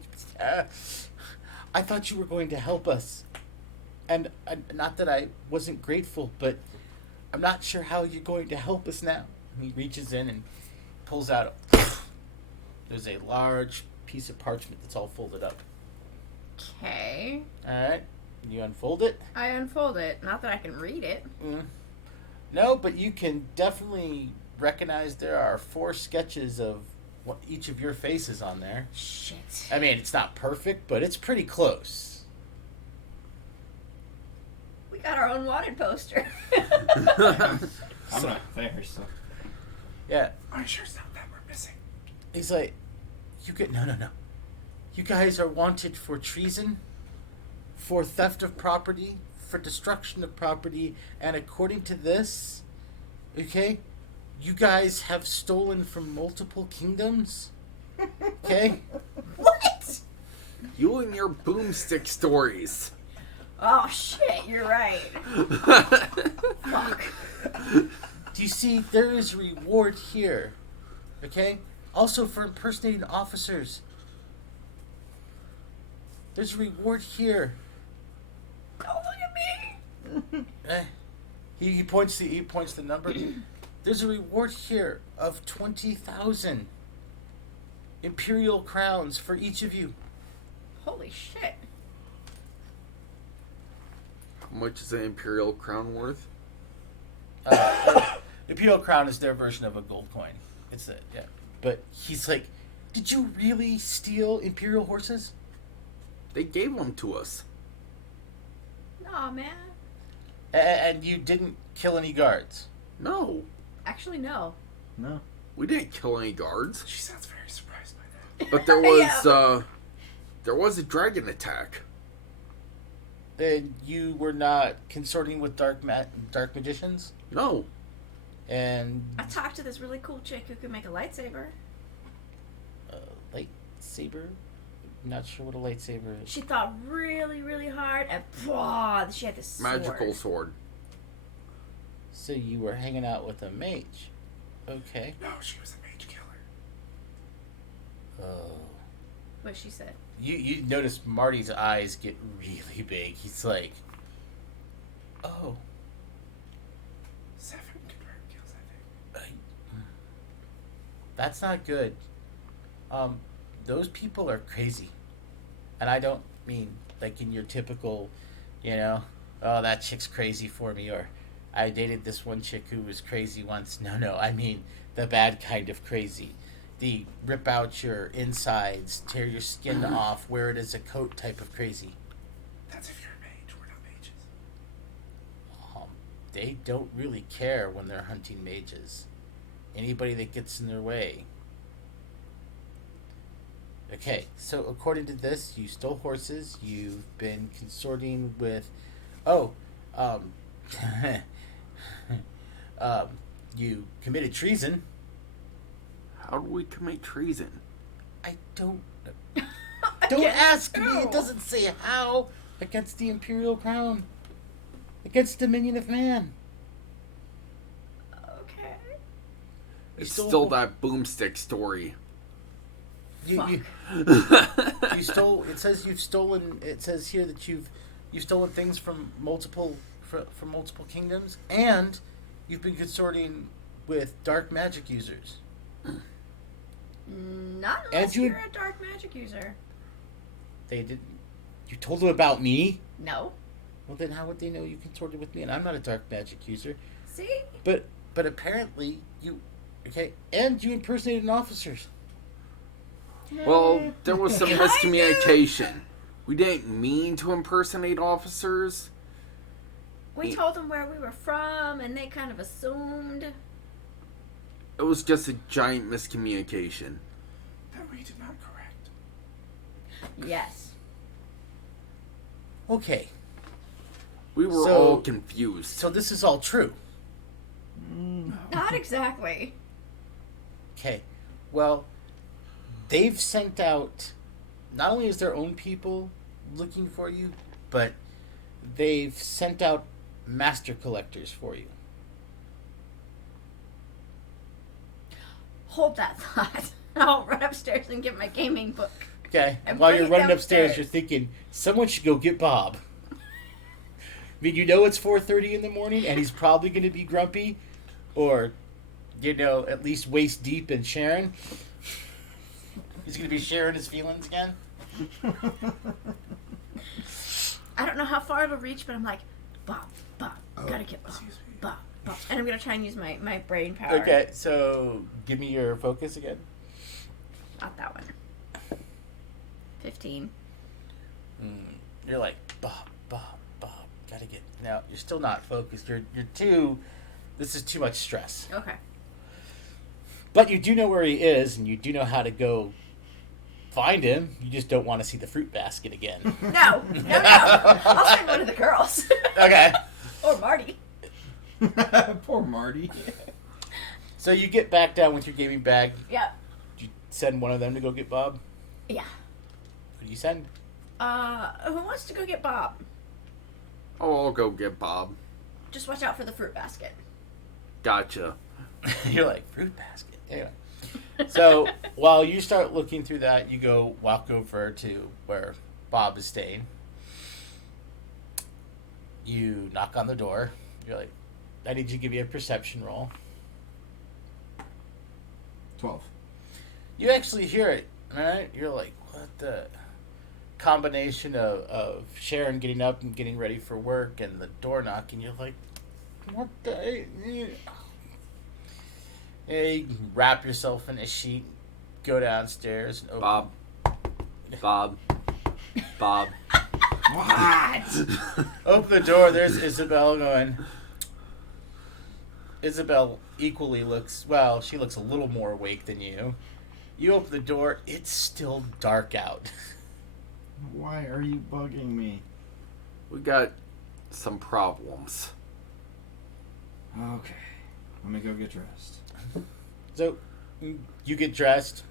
I thought you were going to help us. And not that I wasn't grateful, but I'm not sure how you're going to help us now. And he reaches in and pulls out there's a large piece of parchment that's all folded up. Okay. Alright. You unfold it. I unfold it. Not that I can read it. No, but you can definitely recognize there are 4 sketches of what each of your faces on there. Shit. I mean, it's not perfect, but it's pretty close. We got our own wanted poster. I'm not there, so. Yeah. Are you sure it's not that we're missing? He's like, no. You guys are wanted for treason, for theft of property, for destruction of property, and according to this, okay, you guys have stolen from multiple kingdoms. Okay? What? You and your boomstick stories. Oh shit, you're right. Fuck. Do you see, there is reward here. Okay? Also for impersonating officers. There's a reward here. Don't look at me. He points the number. There's a reward here of 20,000 imperial crowns for each of you. Holy shit. How much is an imperial crown worth? Imperial crown is their version of a gold coin. It's a, yeah. But he's like, did you really steal imperial horses? They gave them to us. Aw, man. And you didn't kill any guards? No, Actually, no. No. we didn't kill any guards. She sounds very surprised by that. But there was Yeah. there was a dragon attack. And you were not consorting with dark magicians? No, And I talked to this really cool chick who could make a lightsaber. lightsaber? Not sure what a lightsaber is. She thought really, really hard, and she had this sword. magical sword. So you were hanging out with a mage. Okay. No, she was a mage killer. Oh. What she said. You notice Marty's eyes get really big. He's like, oh. 7 confirmed kills, I think. That's not good. Those people are crazy. And I don't mean like in your typical, oh, that chick's crazy for me, or I dated this one chick who was crazy once. No, I mean the bad kind of crazy. The rip out your insides, tear your skin off, wear it as a coat type of crazy. That's if you're a mage. We're not mages. They don't really care when they're hunting mages. Anybody that gets in their way. Okay, so according to this, you stole horses, you've been consorting with... you committed treason. How do we commit treason? I don't... Don't ask me, it doesn't say how. Against the Imperial Crown. Against Dominion of Man. Okay. It's stole- still that boomstick story. You stole. It says you've stolen. It says here that you've stolen things from multiple kingdoms, and you've been consorting with dark magic users. Not And unless you- you're a dark magic user. They didn't. You told them about me. No. Well, then how would they know you consorted with me? And I'm not a dark magic user. See? But apparently you. Okay, and you impersonated officers. Well, there was some miscommunication. We didn't mean to impersonate officers. We told them where we were from, and they kind of assumed. It was just a giant miscommunication. That we did not correct. Yes. Okay, We were So- all confused. so this is all true. Not exactly. Okay, well, they've sent out. Not only is their own people looking for you, but they've sent out master collectors for you. Hold that thought. I'll run upstairs and get my gaming book. Okay. And While bring you're it running upstairs, downstairs. you're thinking someone should go get Bob. I mean, you know it's 4:30 in the morning, and he's probably going to be grumpy, or, at least waist deep in Sharon. He's going to be sharing his feelings again. I don't know how far it'll reach, but I'm like, Bob, gotta get Bob, Excuse me. Bob. And I'm gonna try and use my brain power. Okay, so give me your focus again. Not that one. 15. You're like, Bob, gotta get. Now, you're still not focused. You're too. This is too much stress. Okay. But you do know where he is, and you do know how to go find him. You just don't want to see the fruit basket again. No. I'll send one of the girls. Okay. Or Marty. Poor Marty. So you get back down with your gaming bag. Yeah. You send one of them to go get Bob? Yeah. Who do you send? Who wants to go get Bob? Oh, I'll go get Bob. Just watch out for the fruit basket. Gotcha. You're like, fruit basket. Anyway. So while you start looking through that, you walk over to where Bob is staying. You knock on the door. You're like, I need you to give me a perception roll. 12. You actually hear it, right? You're like, what the combination of Sharon getting up and getting ready for work and the door knocking, you're like, what the... Hey, you can wrap yourself in a sheet, go downstairs and open... Bob. What? Open the door, there's Isabel going... Isabel equally looks... Well, she looks a little more awake than you. You open the door, it's still dark out. Why are you bugging me? We got some problems. Okay. Let me go get dressed. So, you get dressed,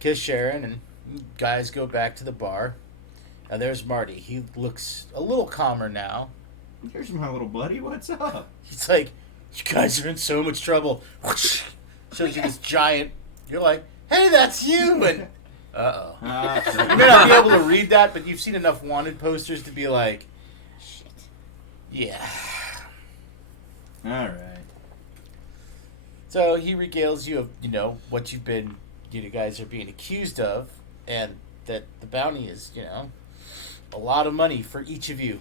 kiss Sharon, and guys go back to the bar. And there's Marty. He looks a little calmer now. Here's my little buddy. What's up? He's like, you guys are in so much trouble. Whoosh. Shows you this giant. You're like, hey, that's you. And uh-oh. You may not be able to read that, but you've seen enough wanted posters to be like, Shit. yeah. All right. So he regales you of, what you guys are being accused of, and that the bounty is, a lot of money for each of you.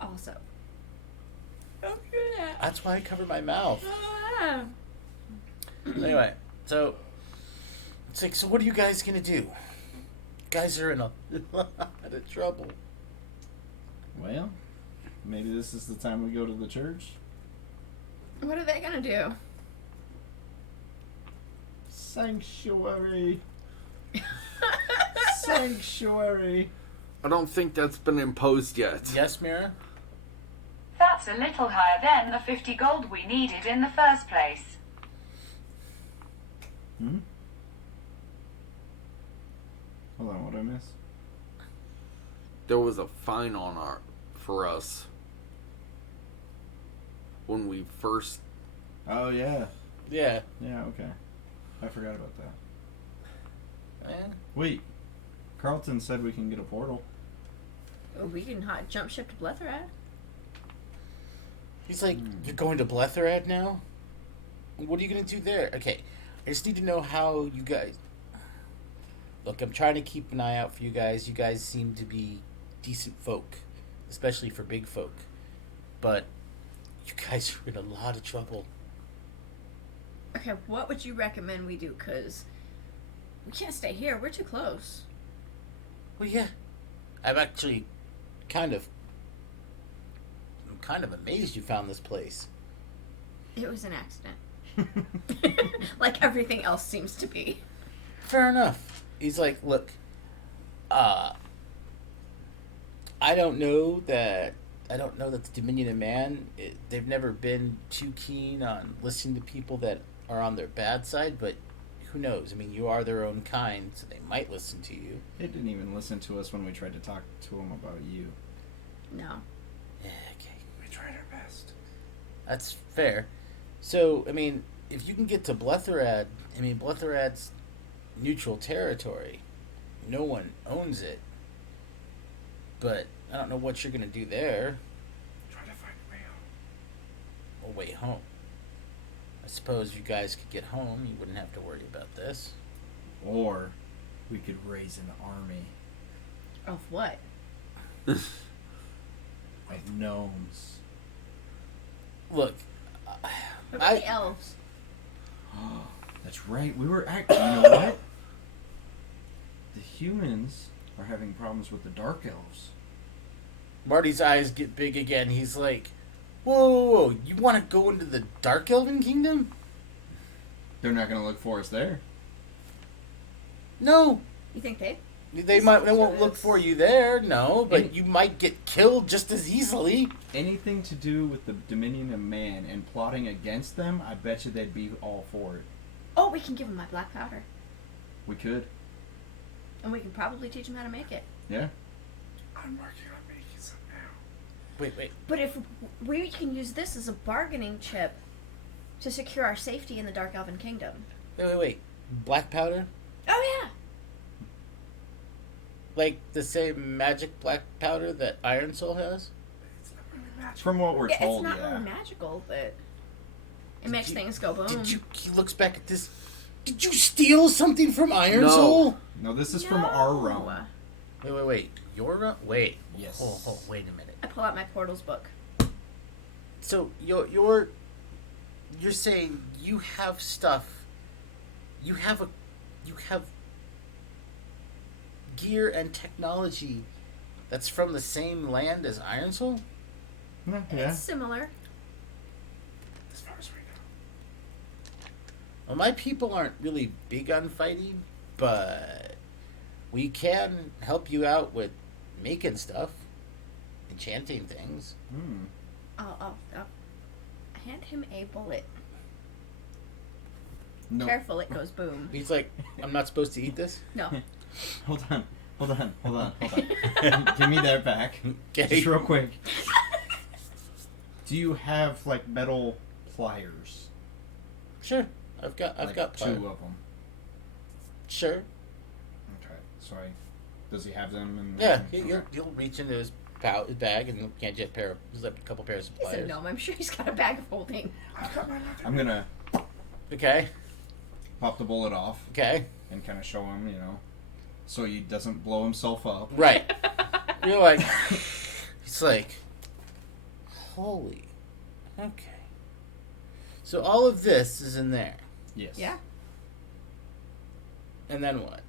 Also. Okay. That's why I cover my mouth. Anyway, so it's like, so what are you guys gonna do? You guys are in a lot of trouble. Well, maybe this is the time we go to the church. What are they gonna do? Sanctuary. Sanctuary. I don't think that's been imposed yet. Yes, Mira? That's a little higher than the 50 gold we needed in the first place. Hmm? Hold on, what did I miss? There was a fine for us when we first. Oh, yeah. Yeah. Yeah, okay. I forgot about that. Eh? Wait. Carlton said we can get a portal. Oh, we can jump ship to Bletherad. He's like, you're going to Bletherad now? What are you going to do there? Okay, I just need to know how you guys... Look, I'm trying to keep an eye out for you guys. You guys seem to be decent folk, especially for big folk. But you guys are in a lot of trouble. Okay, what would you recommend we do? Because we can't stay here. We're too close. Well, yeah. I'm actually I'm kind of amazed you found this place. It was an accident. Like everything else seems to be. Fair enough. He's like, look, I don't know that the Dominion of Man, they've never been too keen on listening to people that are on their bad side, but who knows? I mean, you are their own kind, so they might listen to you. They didn't even listen to us when we tried to talk to them about you. No. Yeah, okay. We tried our best. That's fair. So, I mean, if you can get to Bletherad, I mean, Bletherad's neutral territory. No one owns it. But I don't know what you're going to do there. Try to find a way home. Or way home. I suppose if you guys could get home, you wouldn't have to worry about this. Or we could raise an army Of what? of gnomes. Look, What about I- the elves? That's right. We were actually. You know what? The humans are having problems with the dark elves. Marty's eyes get big again. He's like, whoa, whoa, whoa. You want to go into the Dark Elven Kingdom? They're not going to look for us there. No. You think they? They won't look for you there, no, but you might get killed just as easily. Anything to do with the Dominion of Man and plotting against them, I bet you they'd be all for it. Oh, we can give them my black powder. We could. And we can probably teach them how to make it. Yeah. I'm working on making some now. Wait. But if we can use this as a bargaining chip to secure our safety in the Dark Elven Kingdom. Wait. Black powder? Oh, yeah. Like the same magic black powder that Iron Soul has? It's not really magic. From what we're Yeah, told, it's not yeah. really magical, but it makes things go boom. He looks back at this. Did you steal something from Iron No. Soul? No, this is from our realm. Wait. Your realm? Wait. Yes. Oh, wait a minute. I pull out my portals book. So you're saying you have stuff. You have gear and technology that's from the same land as Iron Soul? Yeah. It's similar. As far as we know. Well, my people aren't really big on fighting, but we can help you out with making stuff, enchanting things. Hmm. I'll hand him a bullet. No. Careful, it goes boom. He's like, I'm not supposed to eat this? No. Hold on. Give me that back. Okay. Just real quick. Do you have like metal pliers? Sure. I've got Like pliers. 2 of them. Sure. Okay. So does he have them? Yeah, Okay. he'll reach into his bag and can't get there's like a couple pairs of He's a pliers. gnome. I'm sure he's got a bag of holding. I've got my leather. I'm gonna Okay. pop the bullet off Okay. and kind of show him, so he doesn't blow himself up. Right. You're like, it's like, holy, okay. So all of this is in there, Yes. Yeah. and then what?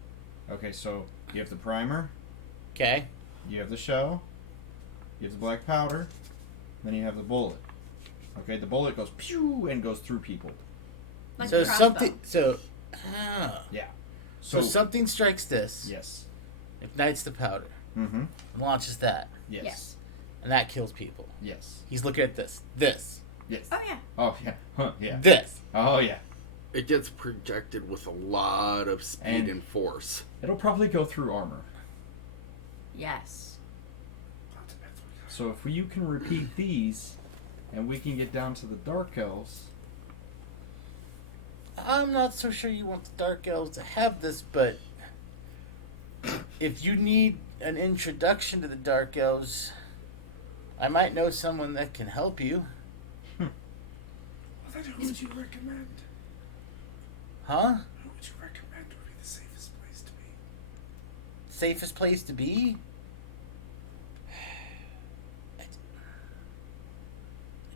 Okay, so you have the primer, Okay. you have the shell, you have the black powder, then you have the bullet. Okay, the bullet goes pew and goes through people. Like So a crossbow. Yeah. So something strikes this, Yes. ignites the powder, Mm-hmm. launches that, Yes. Yes. and that kills people. Yes. He's looking at this, Yes. Oh, yeah. Oh yeah. Huh, yeah. this. Oh yeah. It gets projected with a lot of speed and force. It'll probably go through armor. Yes. That depends what kind. So if you can repeat these, and we can get down to the dark elves. I'm not so sure you want the Dark Elves to have this, but if you need an introduction to the Dark Elves, I might know someone that can help you. Well, then who would you recommend? Huh? Who would you recommend would be the safest place to be? Safest place to be? I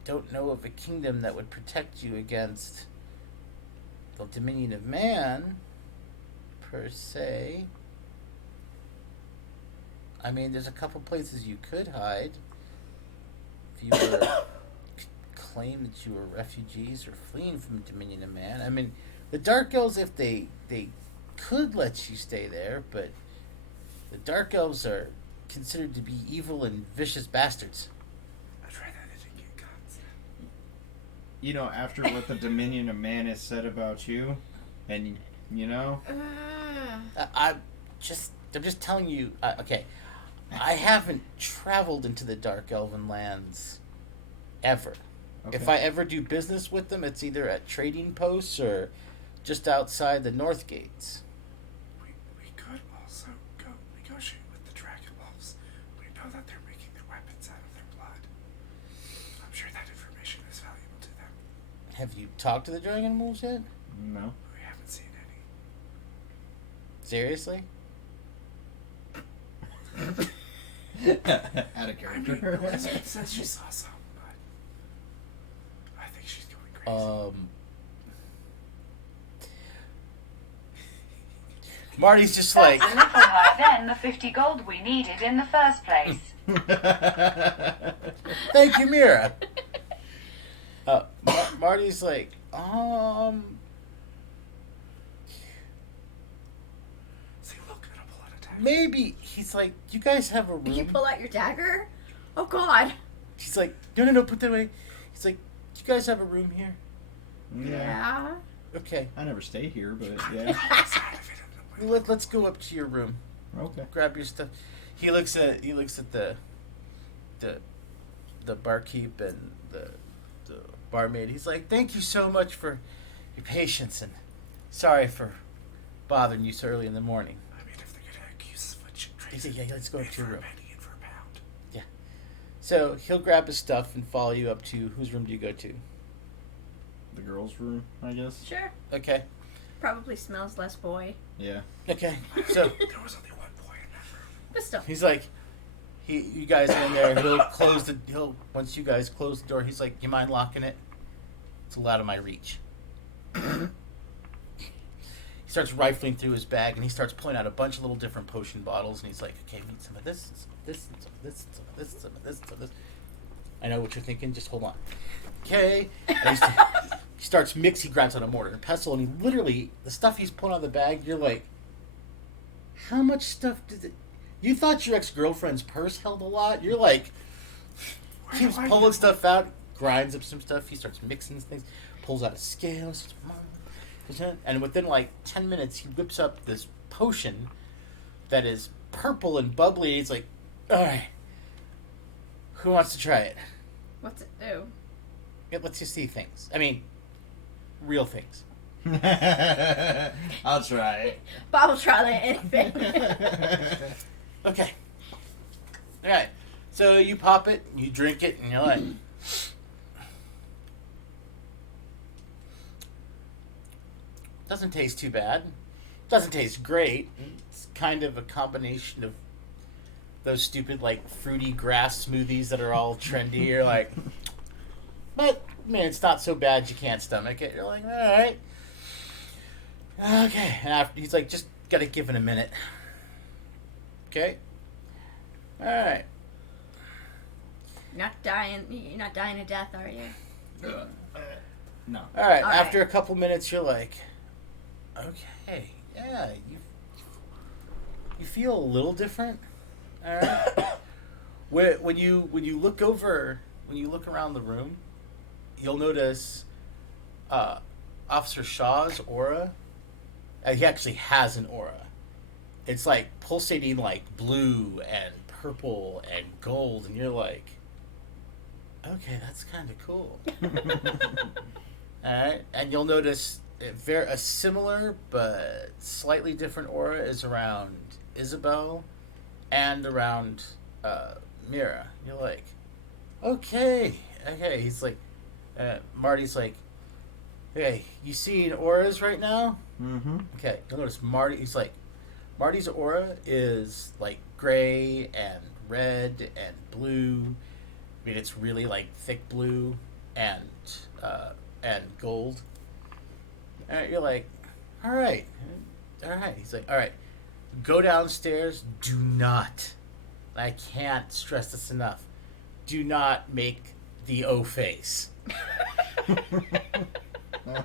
don't know of a kingdom that would protect you against the Dominion of Man, per se. I mean, there's a couple places you could hide. If you were claim that you were refugees or fleeing from Dominion of Man. I mean, the Dark Elves, if they could let you stay there, but the Dark Elves are considered to be evil and vicious bastards. I'd rather they didn't get guns. After what the Dominion of Man has said about you, and You know? I'm just telling you. Okay, I haven't traveled into the Dark Elven lands ever. Okay. If I ever do business with them, it's either at trading posts or just outside the north gates. We could also go negotiate with the Dragon Wolves. We know that they're making their weapons out of their blood. I'm sure that information is valuable to them. Have you talked to the Dragon Wolves yet? No. We haven't seen any. Seriously? Out of I mean, character. Elizabeth says she saw some, but I think she's going crazy. Marty's just That's like, a little higher than the 50 gold we needed in the first place. thank you, Mira. Marty's like, See, look, it'll pull out a tag. maybe. He's like, you guys have a You room? pull out your dagger? Oh God. She's like, no, put that away. He's like, you guys have a room here? Yeah. Okay, I never stay here, but yeah. It's out of it in the way. let's go up to your room. Okay. Grab your stuff. He looks at the barkeep and the barmaid. He's like, thank you so much for your patience and sorry for bothering you so early in the morning. I mean, if they're gonna accuse us of a chip He trade, said, yeah, let's go up pay to your for a room. penny and for a pound. So he'll grab his stuff and follow you up to whose room do you go to? The girls' room, I guess. Sure. Okay. Probably smells less boy. Yeah. Okay. So There was only one boy in that room. But still. he's like, you guys are in there. Once you guys close the door, he's like, you mind locking it? It's a lot of my reach. He starts rifling through his bag and he starts pulling out a bunch of little different potion bottles and he's like, okay, we need some of this, and some of this, and some of this, and some of this, and some of this, and some of this. I know what you're thinking. Just hold on. Okay. And he starts mixing. He grabs out a mortar and pestle, and he literally, the stuff he's pulling out of the bag, you're like, how much stuff does it? You thought your ex-girlfriend's purse held a lot? You're like, Where keeps do I pulling get stuff out, grinds up some stuff. He starts mixing things, pulls out a scale, and within like 10 minutes, he whips up this potion that is purple and bubbly. He's like, all right, who wants to try it? What's it do? It lets you see things. I mean, real things. I'll try it. Bob will try like anything. Okay. All right. So you pop it, you drink it, and you're like, doesn't taste too bad. Doesn't taste great. It's kind of a combination of those stupid, like, fruity grass smoothies that are all trendy. You're like, but, man, it's not so bad you can't stomach it. You're like, all right. Okay. And after, he's like, just gotta give it a minute. Okay. All right. You're not dying a death, are you? No. All right. All After right. a couple minutes, you're like, okay, yeah, you feel a little different. All right. when you look around the room, you'll notice Officer Shaw's aura. He actually has an aura. It's like pulsating like blue and purple and gold, and you're like, okay, that's kind of cool. All right, and you'll notice a similar but slightly different aura is around Isabel and around Mira. You're like, okay. He's like, Marty's like, hey, you seeing auras right now? Mm-hmm. Okay, you'll notice Marty's aura is like gray and red and blue. I mean, it's really like thick blue and gold. All right, you're like, all right. He's like, all right, go downstairs. Do not. I can't stress this enough. Do not make the O face.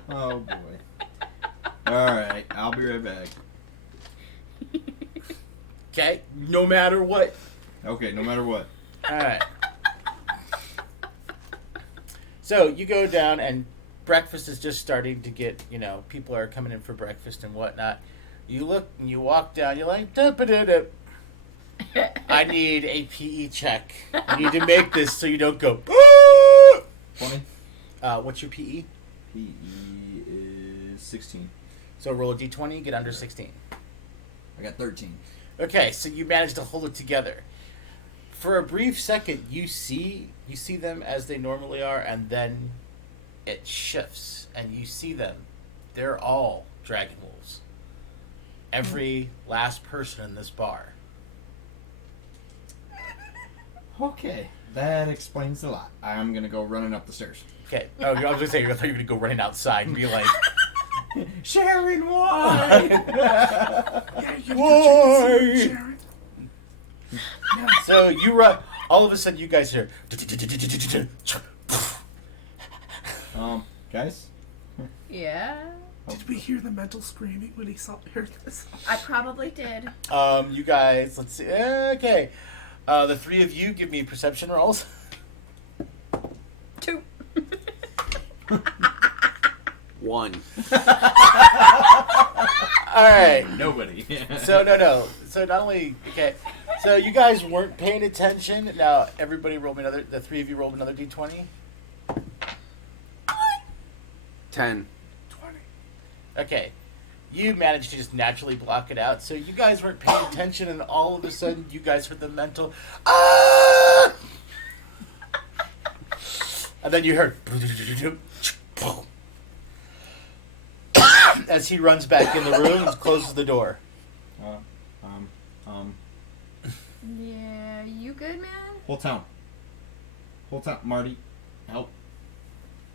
Oh boy. All right, I'll be right back. Okay, no matter what. Okay, no matter what. All right. So you go down and breakfast is just starting to get, people are coming in for breakfast and whatnot. You look and you walk down, you're like, "Dup-a-dup-dup. I need a PE check. You need to make this so you don't go, 20. what's your PE? PE is 16. So roll a d20, get under 16. I got 13. Okay, so you manage to hold it together. For a brief second, you see them as they normally are, and then it shifts, and you see them. They're all dragon wolves. Every last person in this bar. Okay, that explains a lot. I'm gonna go running up the stairs. Okay. Oh, I was gonna say, I thought you were gonna go running outside and be like, Sharon, why? Yeah, you can check this out, Sharon. so you run. All of a sudden, you guys hear. Guys? Yeah. Did we hear the mental screaming when he heard this? I probably did. You guys, let's see. Okay. The three of you give me perception rolls. 2. 1. All right. Nobody. So no. So not only okay. So you guys weren't paying attention. Now everybody roll me another. The three of you rolled another d20. 10. 20. Okay. You managed to just naturally block it out. So you guys weren't paying attention, and all of a sudden you guys heard the mental. Ah! And then you heard. As he runs back in the room and closes the door. Yeah, you good, man? Whole town. Marty, help.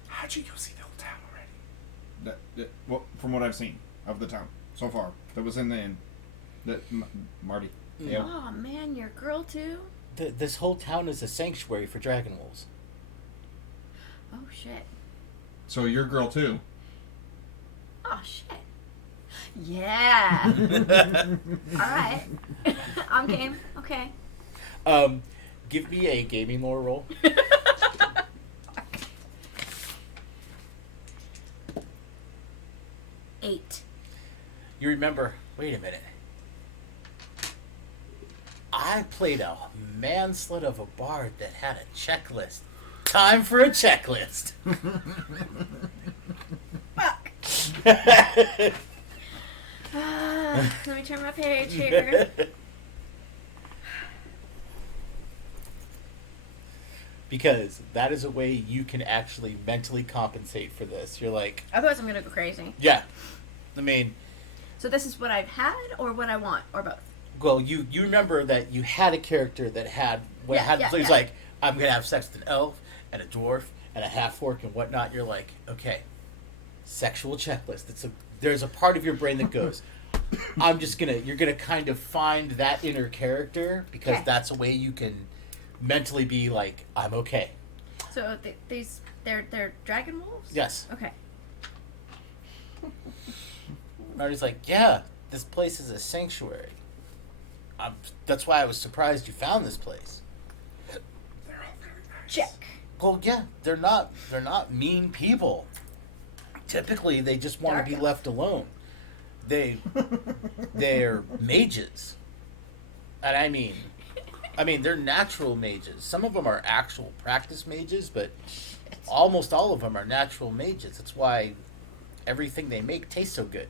How'd you go see the whole town already? Well, from what I've seen of the town so far, that was in the inn. Marty. Help. Oh man, your girl too? This whole town is a sanctuary for dragon wolves. Oh shit. So your girl too. Oh shit. Yeah. Alright. I'm game. Okay. Give me a gaming lore roll. 8. You remember, wait a minute. I played a manslet of a bard that had a checklist. Time for a checklist. Fuck. Let me turn my page here. Because that is a way you can actually mentally compensate for this. You're like, Otherwise I'm gonna go crazy. yeah. I mean, So this is what I've had or what I want? Or both? well, you remember that you had a character that had so he's yeah. like, I'm gonna have sex with an elf and a dwarf and a half orc and whatnot. You're like, okay, sexual checklist. There's a part of your brain that goes, you're gonna kind of find that inner character because Okay. that's a way you can mentally be like, I'm okay. So they're dragon wolves? Yes. Okay. Marty's like, yeah, this place is a sanctuary. That's why I was surprised you found this place. They're all really nice. Check. Well, yeah, they're not mean people. Typically, they just want Dark to be elf. left alone. They're mages, and I mean, they're natural mages. Some of them are actual practice mages, but almost all of them are natural mages. That's why everything they make tastes so good.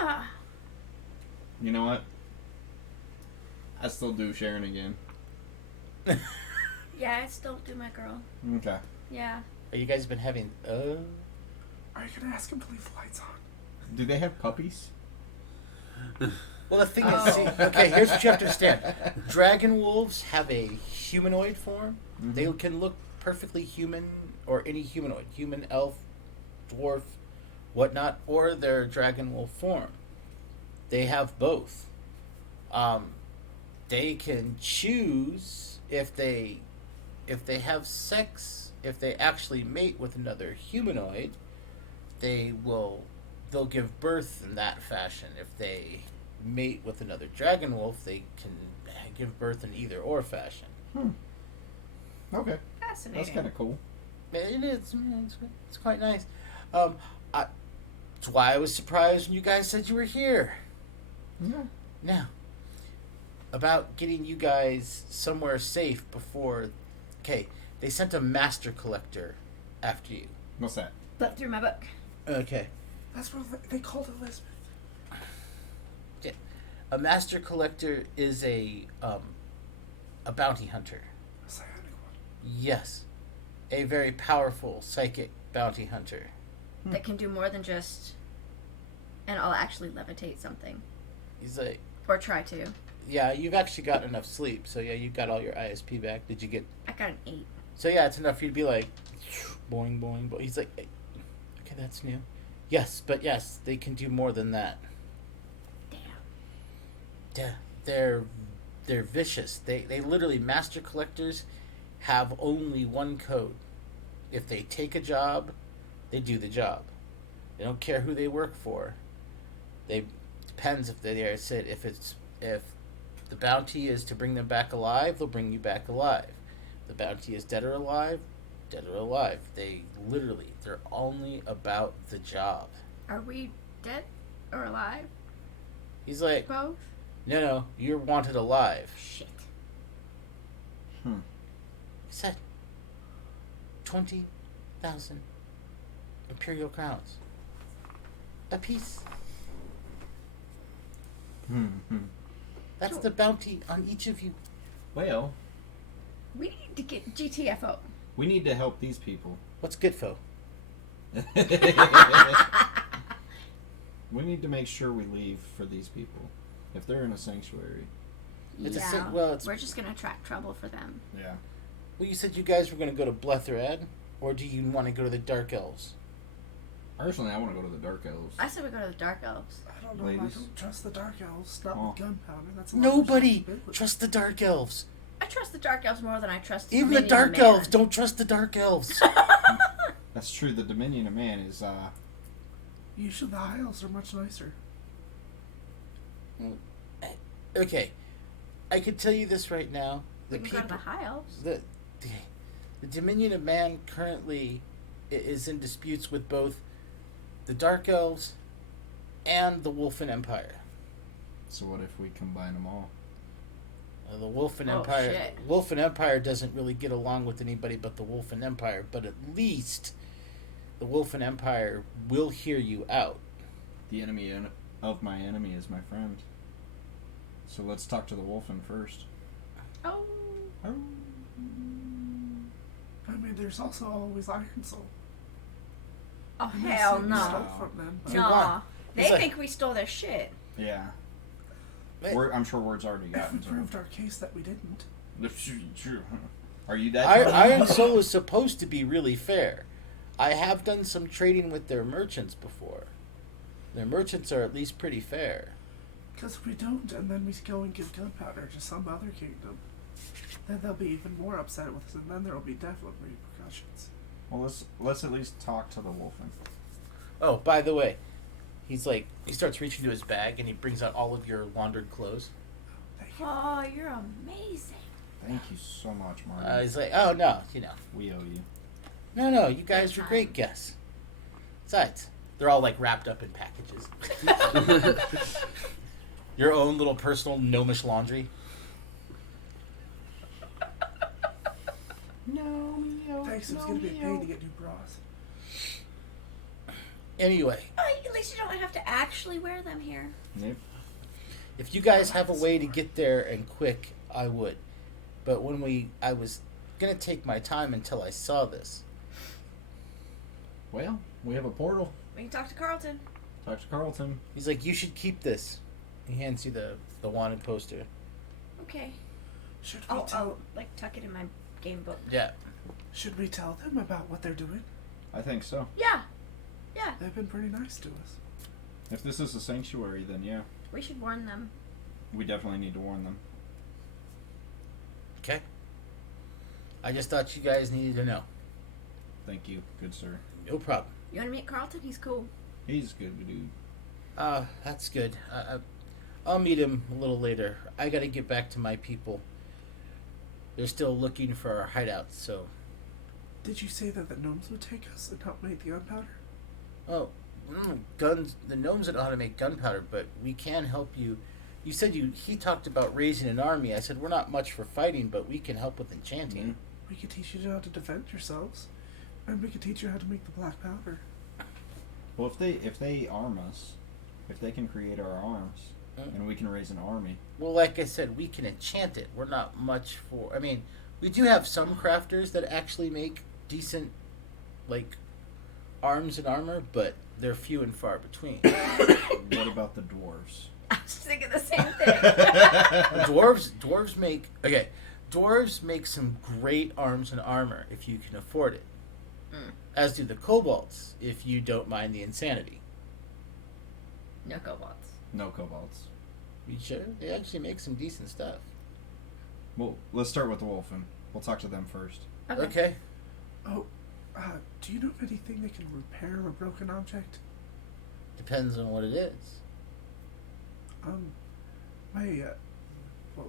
Ah. You know what? I still do Sharon again. Yeah, I still do my girl. Okay. Yeah. You guys been having? Are you gonna ask him to leave the lights on? Do they have puppies? Well, the thing Oh. is, see, okay, here's what you have to understand. Dragon wolves have a humanoid form. Mhm. They can look perfectly human, or any humanoid. Human, elf, dwarf, whatnot, or their dragon wolf form. They have both. They can choose if they have sex, if they actually mate with another humanoid, they'll give birth in that fashion. If they mate with another dragon wolf, they can give birth in either or fashion. Okay. Fascinating. That's kind of cool. It is. It's quite nice. That's why I was surprised when you guys said you were here. Yeah. Now, about getting you guys somewhere safe before. Okay, they sent a master collector after you. What's that? Flip through my book. Okay. That's what they called Elizabeth. Yeah. A master collector is a bounty hunter. A psionic one. Yes. A very powerful psychic bounty hunter. That can do more than just. And I'll actually levitate something. He's like, Or try to. yeah, you've actually got enough sleep, so yeah, you got all your ISP back. Did you get? I got an 8. So yeah, it's enough for you to be like, boing, boing, boing. He's like, "Hey, okay, that's new. Yes, but yes, they can do more than that. Damn. Yeah, they're vicious. They literally, master collectors have only one code. If they take a job, they do the job. They don't care who they work for. They depends if they are said if the bounty is to bring them back alive, they'll bring you back alive. The bounty is dead or alive, dead or alive. They're only about the job. Are we dead or alive? He's like, Both? no, you're wanted alive. Shit. He said 20,000 imperial crowns. A piece. That's the bounty on each of you. Well, We need to get GTFO. we need to help these people. What's good for? We need to make sure we leave for these people. If they're in a sanctuary. It's a yeah. sin- well, it's- We're just going to attract trouble for them. Yeah. Well, you said you guys were going to go to Bletherad, or do you want to go to the Dark Elves? Personally, I want to go to the Dark Elves. I said we go to the Dark Elves. I don't know. I Ladies? don't trust the Dark Elves. Not Oh. with gunpowder. That's a lot of Nobody responsibility. trusts the Dark Elves. I trust the Dark Elves more than I trust Even the Dominion Dark Man. Elves don't trust the Dark Elves. That's true. The Dominion of Man is, Usually the High Elves are much nicer. Okay, I can tell you this right now. We can go to the High Elves. the Dominion of Man currently is in disputes with both the Dark Elves and the Wolfen Empire. so what if we combine them all? The Wolfen Oh, Empire. shit. Wolfen Empire doesn't really get along with anybody but the Wolfen Empire. But at least the Wolfen Empire will hear you out. The enemy of my enemy is my friend. So let's talk to the Wolfen first. Oh. I mean, there's also always Iron Soul. Oh, And they hell say we no. stole from them, but You No. want- They It's like- think we stole their shit. Yeah. Hey. I'm sure word's already if gotten we to them. proved our case that we didn't. True. Are you that? Iron Soul is supposed to be really fair. I have done some trading with their merchants before. Their merchants are at least pretty fair. Because if we don't, and then we go and give gunpowder to some other kingdom, then they'll be even more upset with us, and then there will be definite repercussions. Well, let's at least talk to the Wolfen. Oh, by the way, he starts reaching to his bag and he brings out all of your laundered clothes. Thank you. Oh, you're amazing. Thank you so much, Marty. He's like, oh no, We owe you. no, you guys were great guests. Besides, they're all like wrapped up in packages. Your own little personal gnomish laundry. No. Thanks, it's going to be a pain to get new bras. Anyway, At least you don't have to actually wear them here. Yep. if you guys have a way to get there and quick, I would. But I was gonna take my time until I saw this. Well, we have a portal. We can talk to Carlton. Talk to Carlton. He's like, you should keep this. He hands you the wanted poster. Okay. Should we I'll like tuck it in my game book. Yeah. Should we tell them about what they're doing? I think so. Yeah. They've been pretty nice to us. If this is a sanctuary, then yeah, We should warn them. we definitely need to warn them. Okay. I just thought you guys needed to know. Thank you, good sir. No problem. You want to meet Carlton? He's cool. He's a good dude. That's good. I'll meet him a little later. I gotta get back to my people. They're still looking for our hideouts, so Did you say that the gnomes would take us and help make the gunpowder? Oh, guns. The gnomes don't know how to make gunpowder, but we can help you. You said he talked about raising an army. I said we're not much for fighting, but we can help with enchanting. We could teach you how to defend yourselves, and we could teach you how to make the black powder. Well, if they arm us, if they can create our arms, and we can raise an army. Well, like I said, we can enchant it. We're not much for. I mean, we do have some crafters that actually make decent, like, arms and armor, but they're few and far between. What about the dwarves? I was thinking the same thing. Dwarves make some great arms and armor if you can afford it. As do the kobolds, if you don't mind the insanity. No kobolds. No kobolds. You sure? They actually make some decent stuff. Well, let's start with the wolf, and we'll talk to them first. Okay. Oh, do you know of anything that can repair a broken object? Depends on what it is. Pull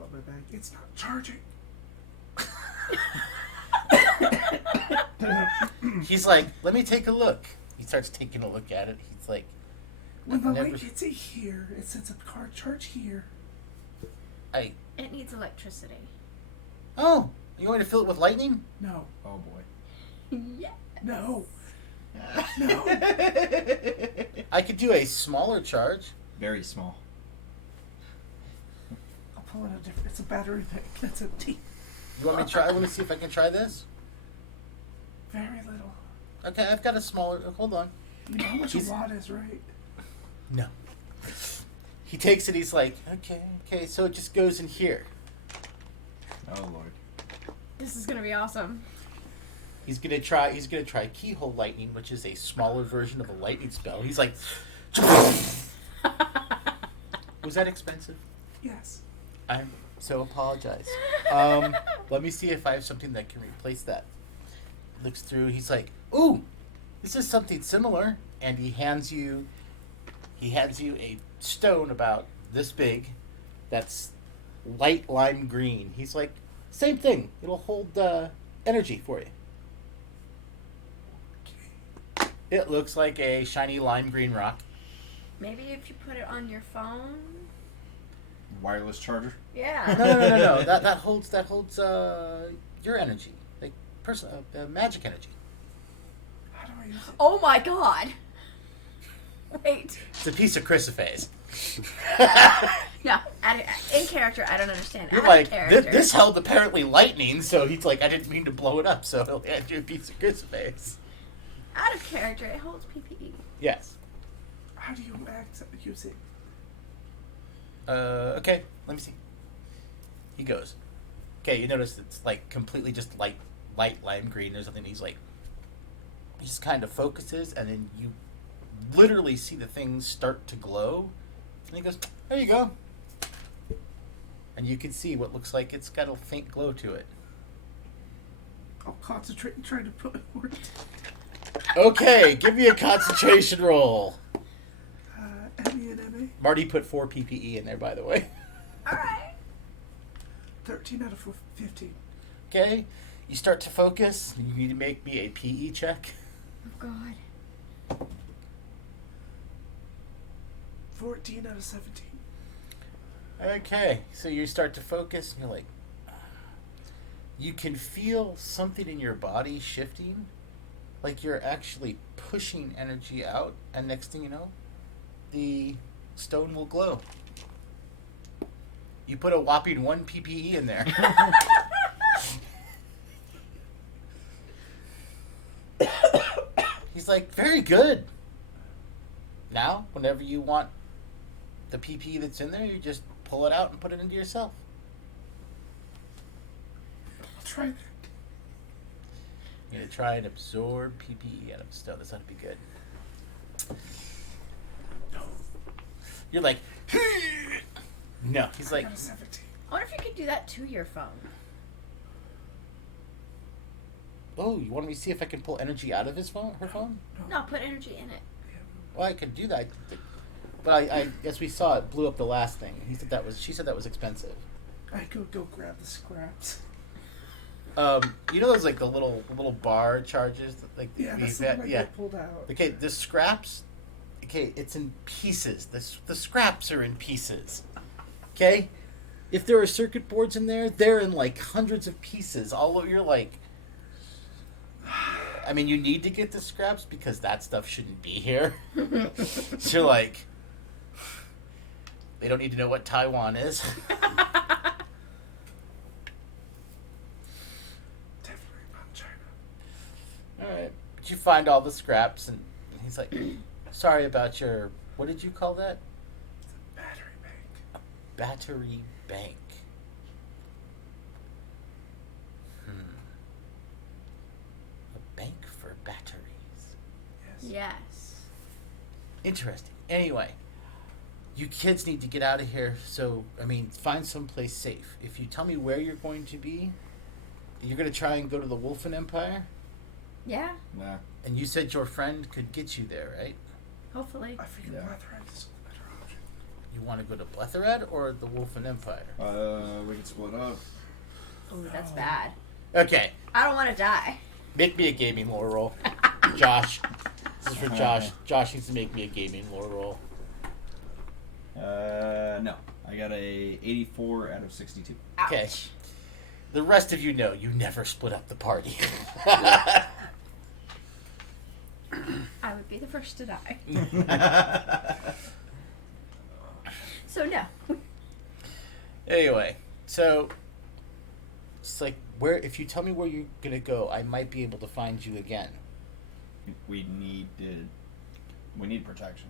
up my bag. It's not charging. He's like, let me take a look. He starts taking a look at it. He's like, When the light hits it here, it sets a card charge here. It needs electricity. Oh, you want me to fill it with lightning? No. Oh boy. Yeah. No. No. I could do a smaller charge. Very small. I'll pull it a different. It's a battery thing. That's empty. You want me to try? Let me see if I can try this. Very little. Okay, I've got a smaller. Hold on. You know how much a watt is, right? No. He takes it. He's like, okay. So it just goes in here. Oh lord. This is gonna be awesome. He's gonna try keyhole lightning, which is a smaller version of a lightning spell. He's like, was that expensive? Yes. I'm so apologize. Let me see if I have something that can replace that. Looks through. He's like, ooh, this is something similar, and he hands you a stone about this big, that's light lime green. He's like, same thing. It'll hold energy for you. It looks like a shiny lime green rock. Maybe if you put it on your phone. Wireless charger. Yeah. No. That holds your energy, like magic energy. How do I use it? Oh my god. Wait. It's a piece of chrysoprase. No, in character, I don't understand. You're Out like, of character. this held apparently lightning, so he's like, I didn't mean to blow it up, so he'll hand you a piece of chrysoprase. Out of character, it holds PPE. Yes. How do you use it? Okay, let me see. He goes, okay, you notice it's like completely just light lime green or something. He's like, he just kind of focuses, and then you literally see the things start to glow. And he goes, there you go. And you can see what looks like it's got a faint glow to it. I'll concentrate and try to put it more. Okay, give me a concentration roll. ME and MA. Marty put 4 PPE in there, by the way. Alright. 13 out of 15. Okay, you start to focus. You need to make me a PE check. Oh god. 14 out of 17. Okay, so you start to focus, and you're like, you can feel something in your body shifting, like you're actually pushing energy out, and next thing you know, the stone will glow. You put a whopping 1 PPE in there. He's like, very good. Now, whenever you want the PPE that's in there, you just pull it out and put it into yourself. I'll try that. You're going to try and absorb PPE out of stone. That's not to be good. No. You're like, no. He's I like, got a 17. I wonder if you could do that to your phone. oh, you want me to see if I can pull energy out of his phone, her phone? No, put energy in it. Well, I could do that. But I as we saw, it blew up the last thing. She said that was expensive. I go grab the scraps. You know those like the little bar charges, like Yeah, we- that's the one I yeah. got pulled out. Okay, the scraps. Okay, it's in pieces. The scraps are in pieces. Okay, if there are circuit boards in there, they're in like hundreds of pieces. All of you're like. I mean, you need to get the scraps because that stuff shouldn't be here. So you're like, they don't need to know what Taiwan is. Definitely not China. All right, but you find all the scraps, and he's like, "Sorry about your. What did you call that? It's a battery bank. Battery bank. A bank for batteries. Yes. Yes. Interesting. Anyway, you kids need to get out of here. So, I mean, find someplace safe. If you tell me where you're going to be, you're going to try and go to the Wolfen Empire? Yeah. Nah. And you said your friend could get you there, right? Hopefully. I figured Yeah. Blatherax is a better option. You want to go to Blethered or the Wolfen Empire? We can split up. Oh, that's bad. Okay, I don't want to die. make me a gaming lore roll. Josh. This is for Josh. Josh needs to make me a gaming lore roll. No. I got a 84 out of 62. Ouch. Okay. The rest of you know you never split up the party. I would be the first to die. So no. Anyway, so it's like where if you tell me where you're gonna go, I might be able to find you again. we need protection,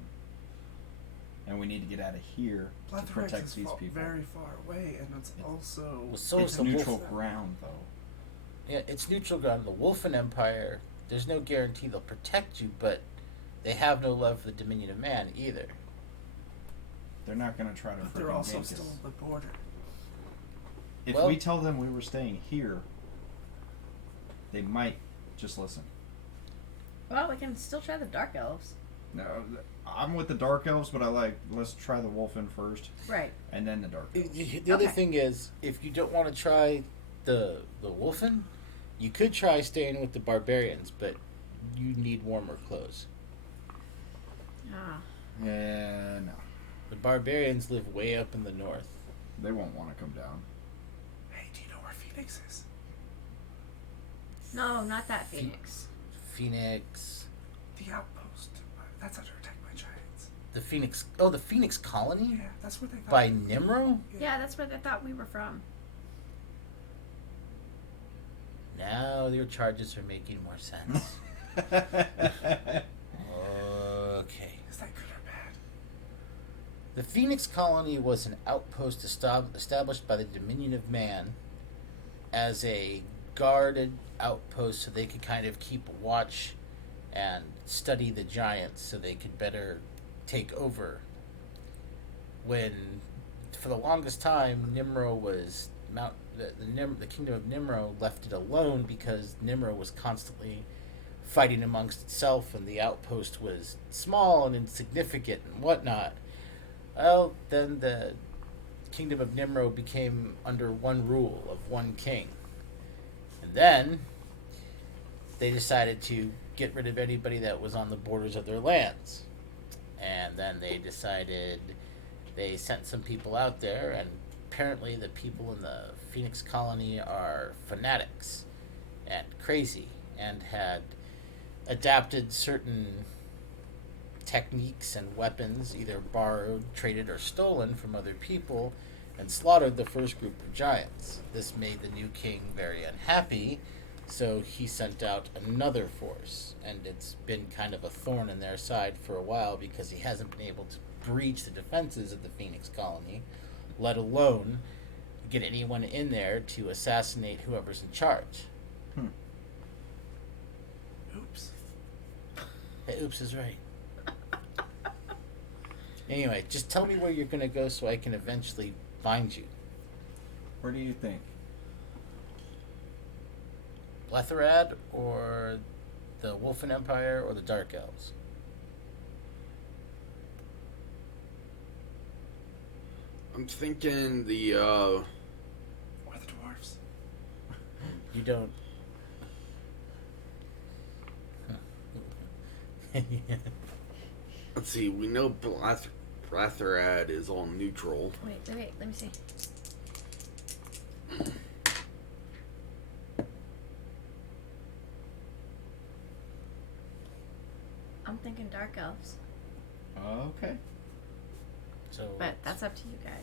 and we need to get out of here to Blatherax protect is these people. very far away, and it's also. Well, so is It's the neutral Wolf. ground, though. Yeah, it's neutral ground. The Wolfen Empire. There's no guarantee they'll protect you, but they have no love for the Dominion of Man either. They're not going to try to But they're freaking also gank still us. on the border. If Well- we tell them we were staying here, they might just listen. Well, we can still try the Dark Elves. No, I'm with the Dark Elves, but let's try the Wolfen first, Right. and then the Dark Elves. The other Okay. thing is, if you don't want to try the Wolfen, you could try staying with the Barbarians, but you need warmer clothes. Ah. Yeah, no. The Barbarians live way up in the north. They won't want to come down. Hey, do you know where Phoenix is? No, not that Phoenix. Phoenix. The outpost. That's under attack by giants. The Phoenix. Oh, the Phoenix Colony? Yeah, that's where they thought. By Nimro? Yeah, that's where they thought we were from. Now your charges are making more sense. Okay. Is that good or bad? The Phoenix Colony was an outpost established by the Dominion of Man as a guarded outpost so they could kind of keep watch and study the giants so they could better take over. When, for the longest time, Nimro was the kingdom of Nimro left it alone because Nimro was constantly fighting amongst itself and the outpost was small and insignificant and whatnot. Well, then the kingdom of Nimro became under one rule of one king. And then they decided to get rid of anybody that was on the borders of their lands. And then they sent some people out there, and apparently the people in the Phoenix colony are fanatics and crazy and had adapted certain techniques and weapons, either borrowed, traded, or stolen from other people, and slaughtered the first group of giants. This made the new king very unhappy, so he sent out another force, and it's been kind of a thorn in their side for a while because he hasn't been able to breach the defenses of the Phoenix colony, let alone get anyone in there to assassinate whoever's in charge. Oops. Hey, oops is right. Anyway, just tell me where you're going to go so I can eventually find you. Where do you think? Bletherad or the Wolfen Empire or the Dark Elves? I'm thinking the Or the dwarves. You don't. Let's see. We know Blatherad is all neutral. Wait, let me see. I'm thinking dark elves, Okay. So, but that's up to you guys.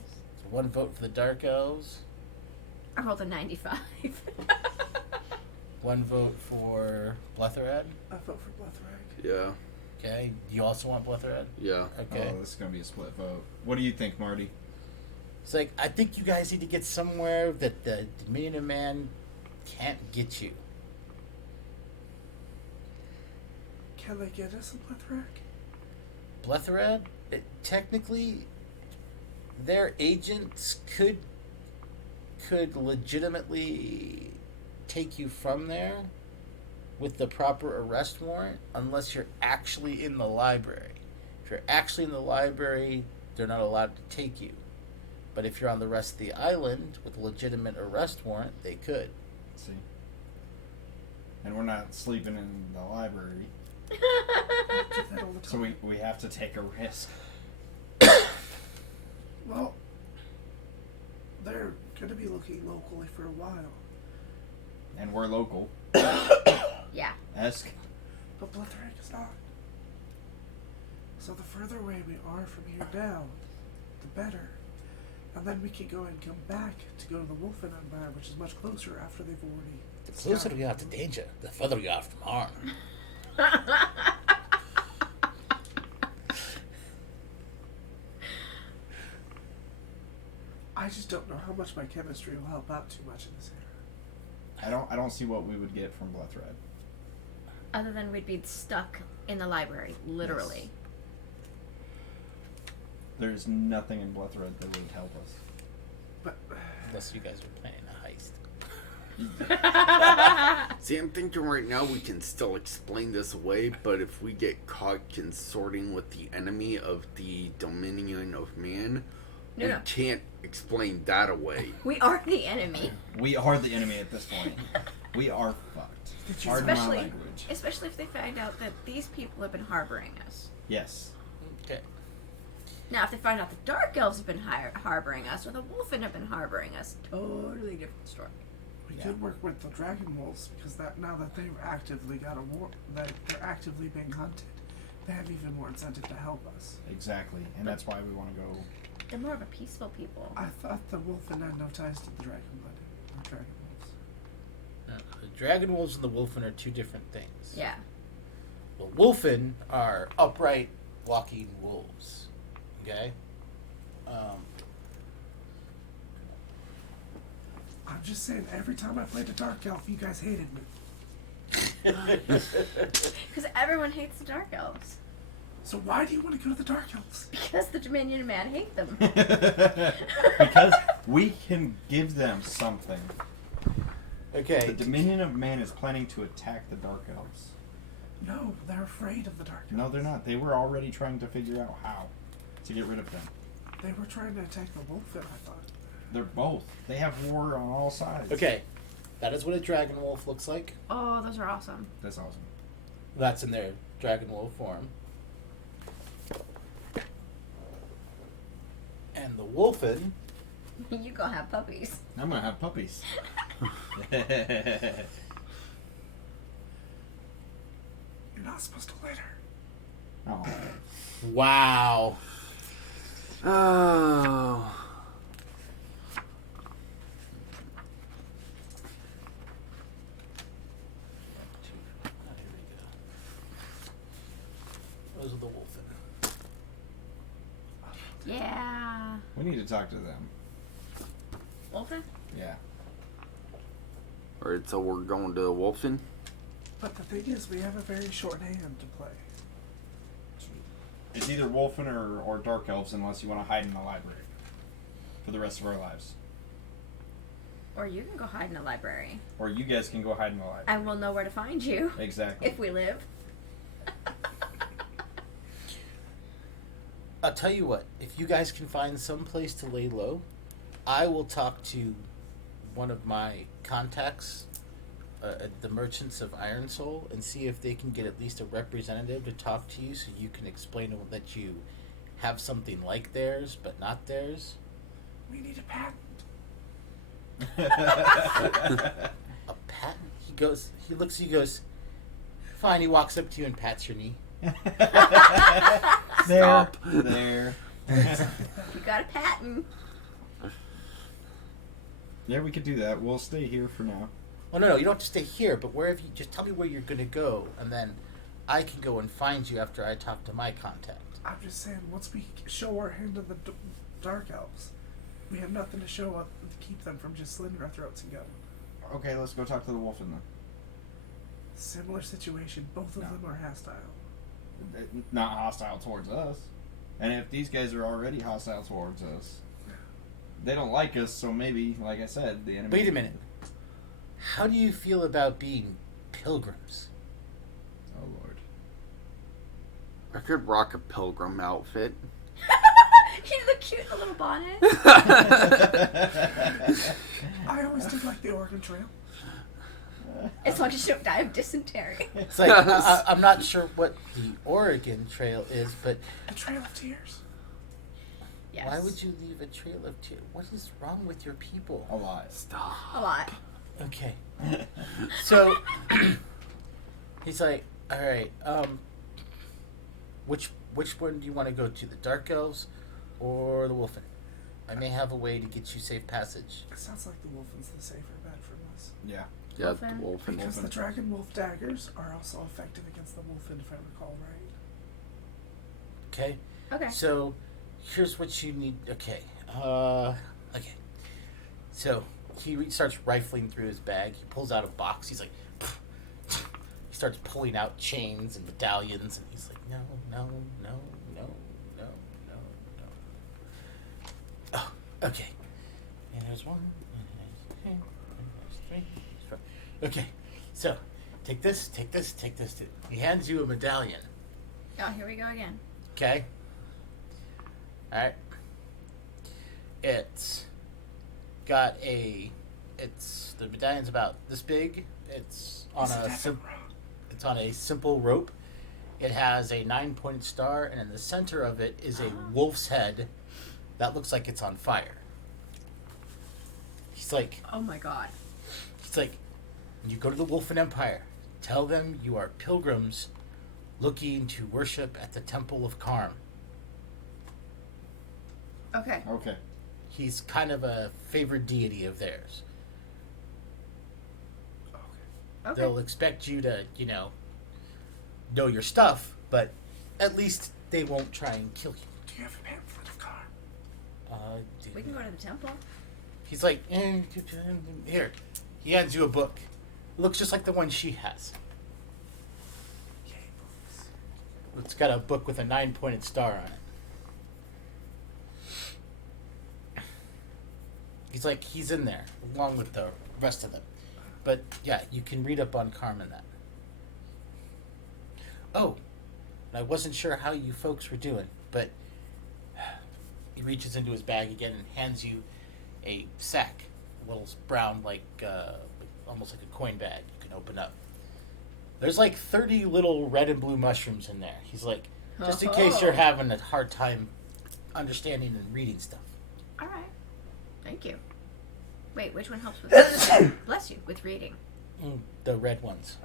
so one vote for the Dark Elves, I rolled a 95. one vote for Bletherad. I vote for Blethrag. Yeah. Okay. You also want Bletherad? Yeah. Okay. Oh, this is gonna be a split vote. What do you think, Marty? It's like, I think you guys need to get somewhere that the Dominion of Man can't get you. Can they get us a Blethrag? Bletherad, technically, their agents could legitimately take you from there with the proper arrest warrant, unless you're actually in the library. If you're actually in the library, they're not allowed to take you. But if you're on the rest of the island with a legitimate arrest warrant, they could. See. And we're not sleeping in the library, I do that all the so time. we have to take a risk. Well, they're gonna be looking locally for a while. And we're local. Yeah. Esque. But Blethrag is not. So the further away we are from here down, the better. And then we can go and come back to go to the Wolfen Empire, which is much closer after they've already... The closer we are to danger, the further we are from harm. I just don't know how much my chemistry will help out too much in this area. I don't see what we would get from Blethrad. Other than we'd be stuck in the library, literally. There's nothing in Blethrad that would help us. But Unless you guys are planning a heist. See, I'm thinking right now we can still explain this away, but if we get caught consorting with the enemy of the Dominion of Man, No, we no. can't explain that away. We are the enemy. We are the enemy at this point. We are fucked. Pardon my Especially, language. especially if they find out that these people have been harboring us. Yes. Okay. Now, if they find out the Dark Elves have been harboring us, or the Wolfen have been harboring us, totally different story. we Yeah. could work with the Dragon Wolves, because that now that they've actively got a war, that they're actively being hunted, they have even more incentive to help us. Exactly. And that's why we want to go. They're more of a peaceful people. I thought the Wolfen had no ties to the Dragon Dragon Wolves. The Dragon Wolves and the Wolfen are two different things. Yeah. The Wolfen are upright walking wolves. Okay? I'm just saying, every time I played a Dark Elf, you guys hated me. Because everyone hates the Dark Elves. So why do you want to go to the Dark Elves? Because the Dominion Man hate them. Because we can give them something. Okay. The Dominion of Man is planning to attack the Dark Elves. No, they're afraid of the Dark Elves. No, they're not. They were already trying to figure out how to get rid of them. They were trying to attack the Wolfen, I thought. They're both. They have war on all sides. Okay. That is what a Dragon Wolf looks like. Oh, those are awesome. That's awesome. That's in their Dragon Wolf form. And the Wolfen, You go have puppies. I'm gonna have puppies. You're not supposed to litter. Oh. wow. Oh. Those are the Wolfen. Yeah. We need to talk to them. Wolfen? Yeah. Alright, so we're going to Wolfen? But the thing is, we have a very short hand to play. It's either Wolfen or Dark Elves unless you want to hide in the library for the rest of our lives. Or you can go hide in a library. Or you guys can go hide in the library. And we'll know where to find you. Exactly. If we live. I'll tell you what, if you guys can find some place to lay low, I will talk to one of my contacts the merchants of Iron Soul and see if they can get at least a representative to talk to you, so you can explain to them that you have something like theirs but not theirs. We need a patent. A patent? He looks at you, goes, fine. He walks up to you and pats your knee. Stop. There. You got a patent. Yeah, we could do that. We'll stay here for now. Well, no, you don't have to stay here, but wherever you just tell me where you're gonna go, and then I can go and find you after I talk to my contact. I'm just saying, once we show our hand to the Dark Elves, we have nothing to show up to keep them from just slitting our throats and going. Okay, let's go talk to the Wolfen then. Similar situation. Both of them are hostile. Not hostile towards us. And if these guys are already hostile towards us, they don't like us, so maybe, like I said, the enemy... Wait a minute. How do you feel about being pilgrims? Oh, Lord. I could rock a pilgrim outfit. You look cute in the little bonnet. I always did like the Oregon Trail. As long as you don't die of dysentery. It's like, I'm not sure what the Oregon Trail is, but The Trail of Tears. Yes. why would you leave a trail of tears? What is wrong with your people? A lot. Stop. A lot. Okay. So, he's like, alright, which one do you want to go to? The Dark Elves or the Wolfen? I may have a way to get you safe passage. It sounds like the Wolfen's the safer bet from us. Yeah. Yeah, the Wolfen. wolf. Because the Dragon Wolf daggers are also effective against the Wolfen, if I recall right. Okay? Okay. So, here's what you need. Okay. Okay. So, he starts rifling through his bag. He pulls out a box. He's like, he starts pulling out chains and medallions, and he's like, no, no, no, no, no, no, no. Oh, okay. And there's one, and there's three, there's four. Okay, so, take this. He hands you a medallion. Oh, here we go again. Okay. Alright. It's got the medallion's about this big. It's on it's on a simple rope. It has a 9-pointed star, and in the center of it is a wolf's head that looks like it's on fire. He's like, Oh my god. when you go to the Wolfen Empire, tell them you are pilgrims looking to worship at the Temple of Karm. Okay. Okay. He's kind of a favored deity of theirs. Okay. They'll expect you to, know your stuff, but at least they won't try and kill you. Do you have a pamphlet of Karm? We can go to the temple. He's like, here. He hands you a book. It looks just like the one she has. Yay, books. It's got a book with a 9-pointed star on it. He's like, he's in there, along with the rest of them. But, yeah, you can read up on Karm in that. Oh, and I wasn't sure how you folks were doing, but he reaches into his bag again and hands you a sack, a little brown, almost like a coin bag you can open up. There's like 30 little red and blue mushrooms in there. He's like, just in case you're having a hard time understanding and reading stuff. All right. Thank you. Wait, which one helps with bless you, with reading? The red ones.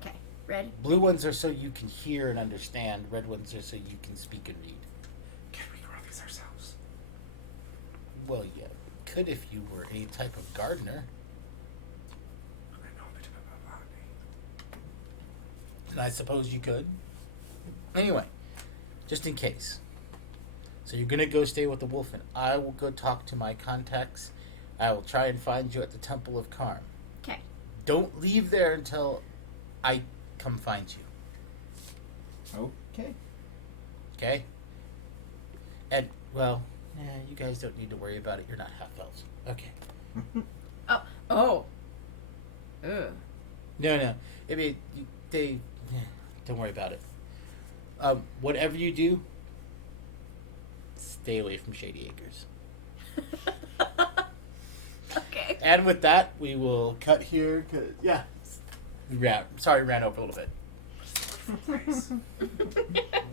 Okay. Red. Blue ones are so you can hear and understand. Red ones are so you can speak and read. Can we grow these ourselves? Well, you could if you were any type of gardener. I know a bit about botany. And I suppose you could. Anyway, just in case. So you're going to go stay with the Wolfen. I will go talk to my contacts. I will try and find you at the Temple of Karm. Okay. Don't leave there until I come find you. Okay. Okay? And, well, you guys don't need to worry about it. You're not half-elves. Okay. Oh. Ugh. No. I mean, don't worry about it. Whatever you do, stay away from Shady Acres. Okay. And with that, we will cut here. 'Cause, yeah, Yeah, sorry, ran over a little bit.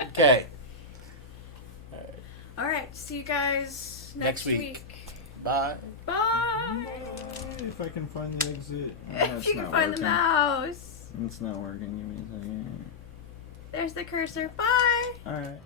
Okay. All right. See you guys next week. Bye. Bye. If I can find the exit. If you can find the mouse. It's not working. Give me a second. There's the cursor. Bye. Alright.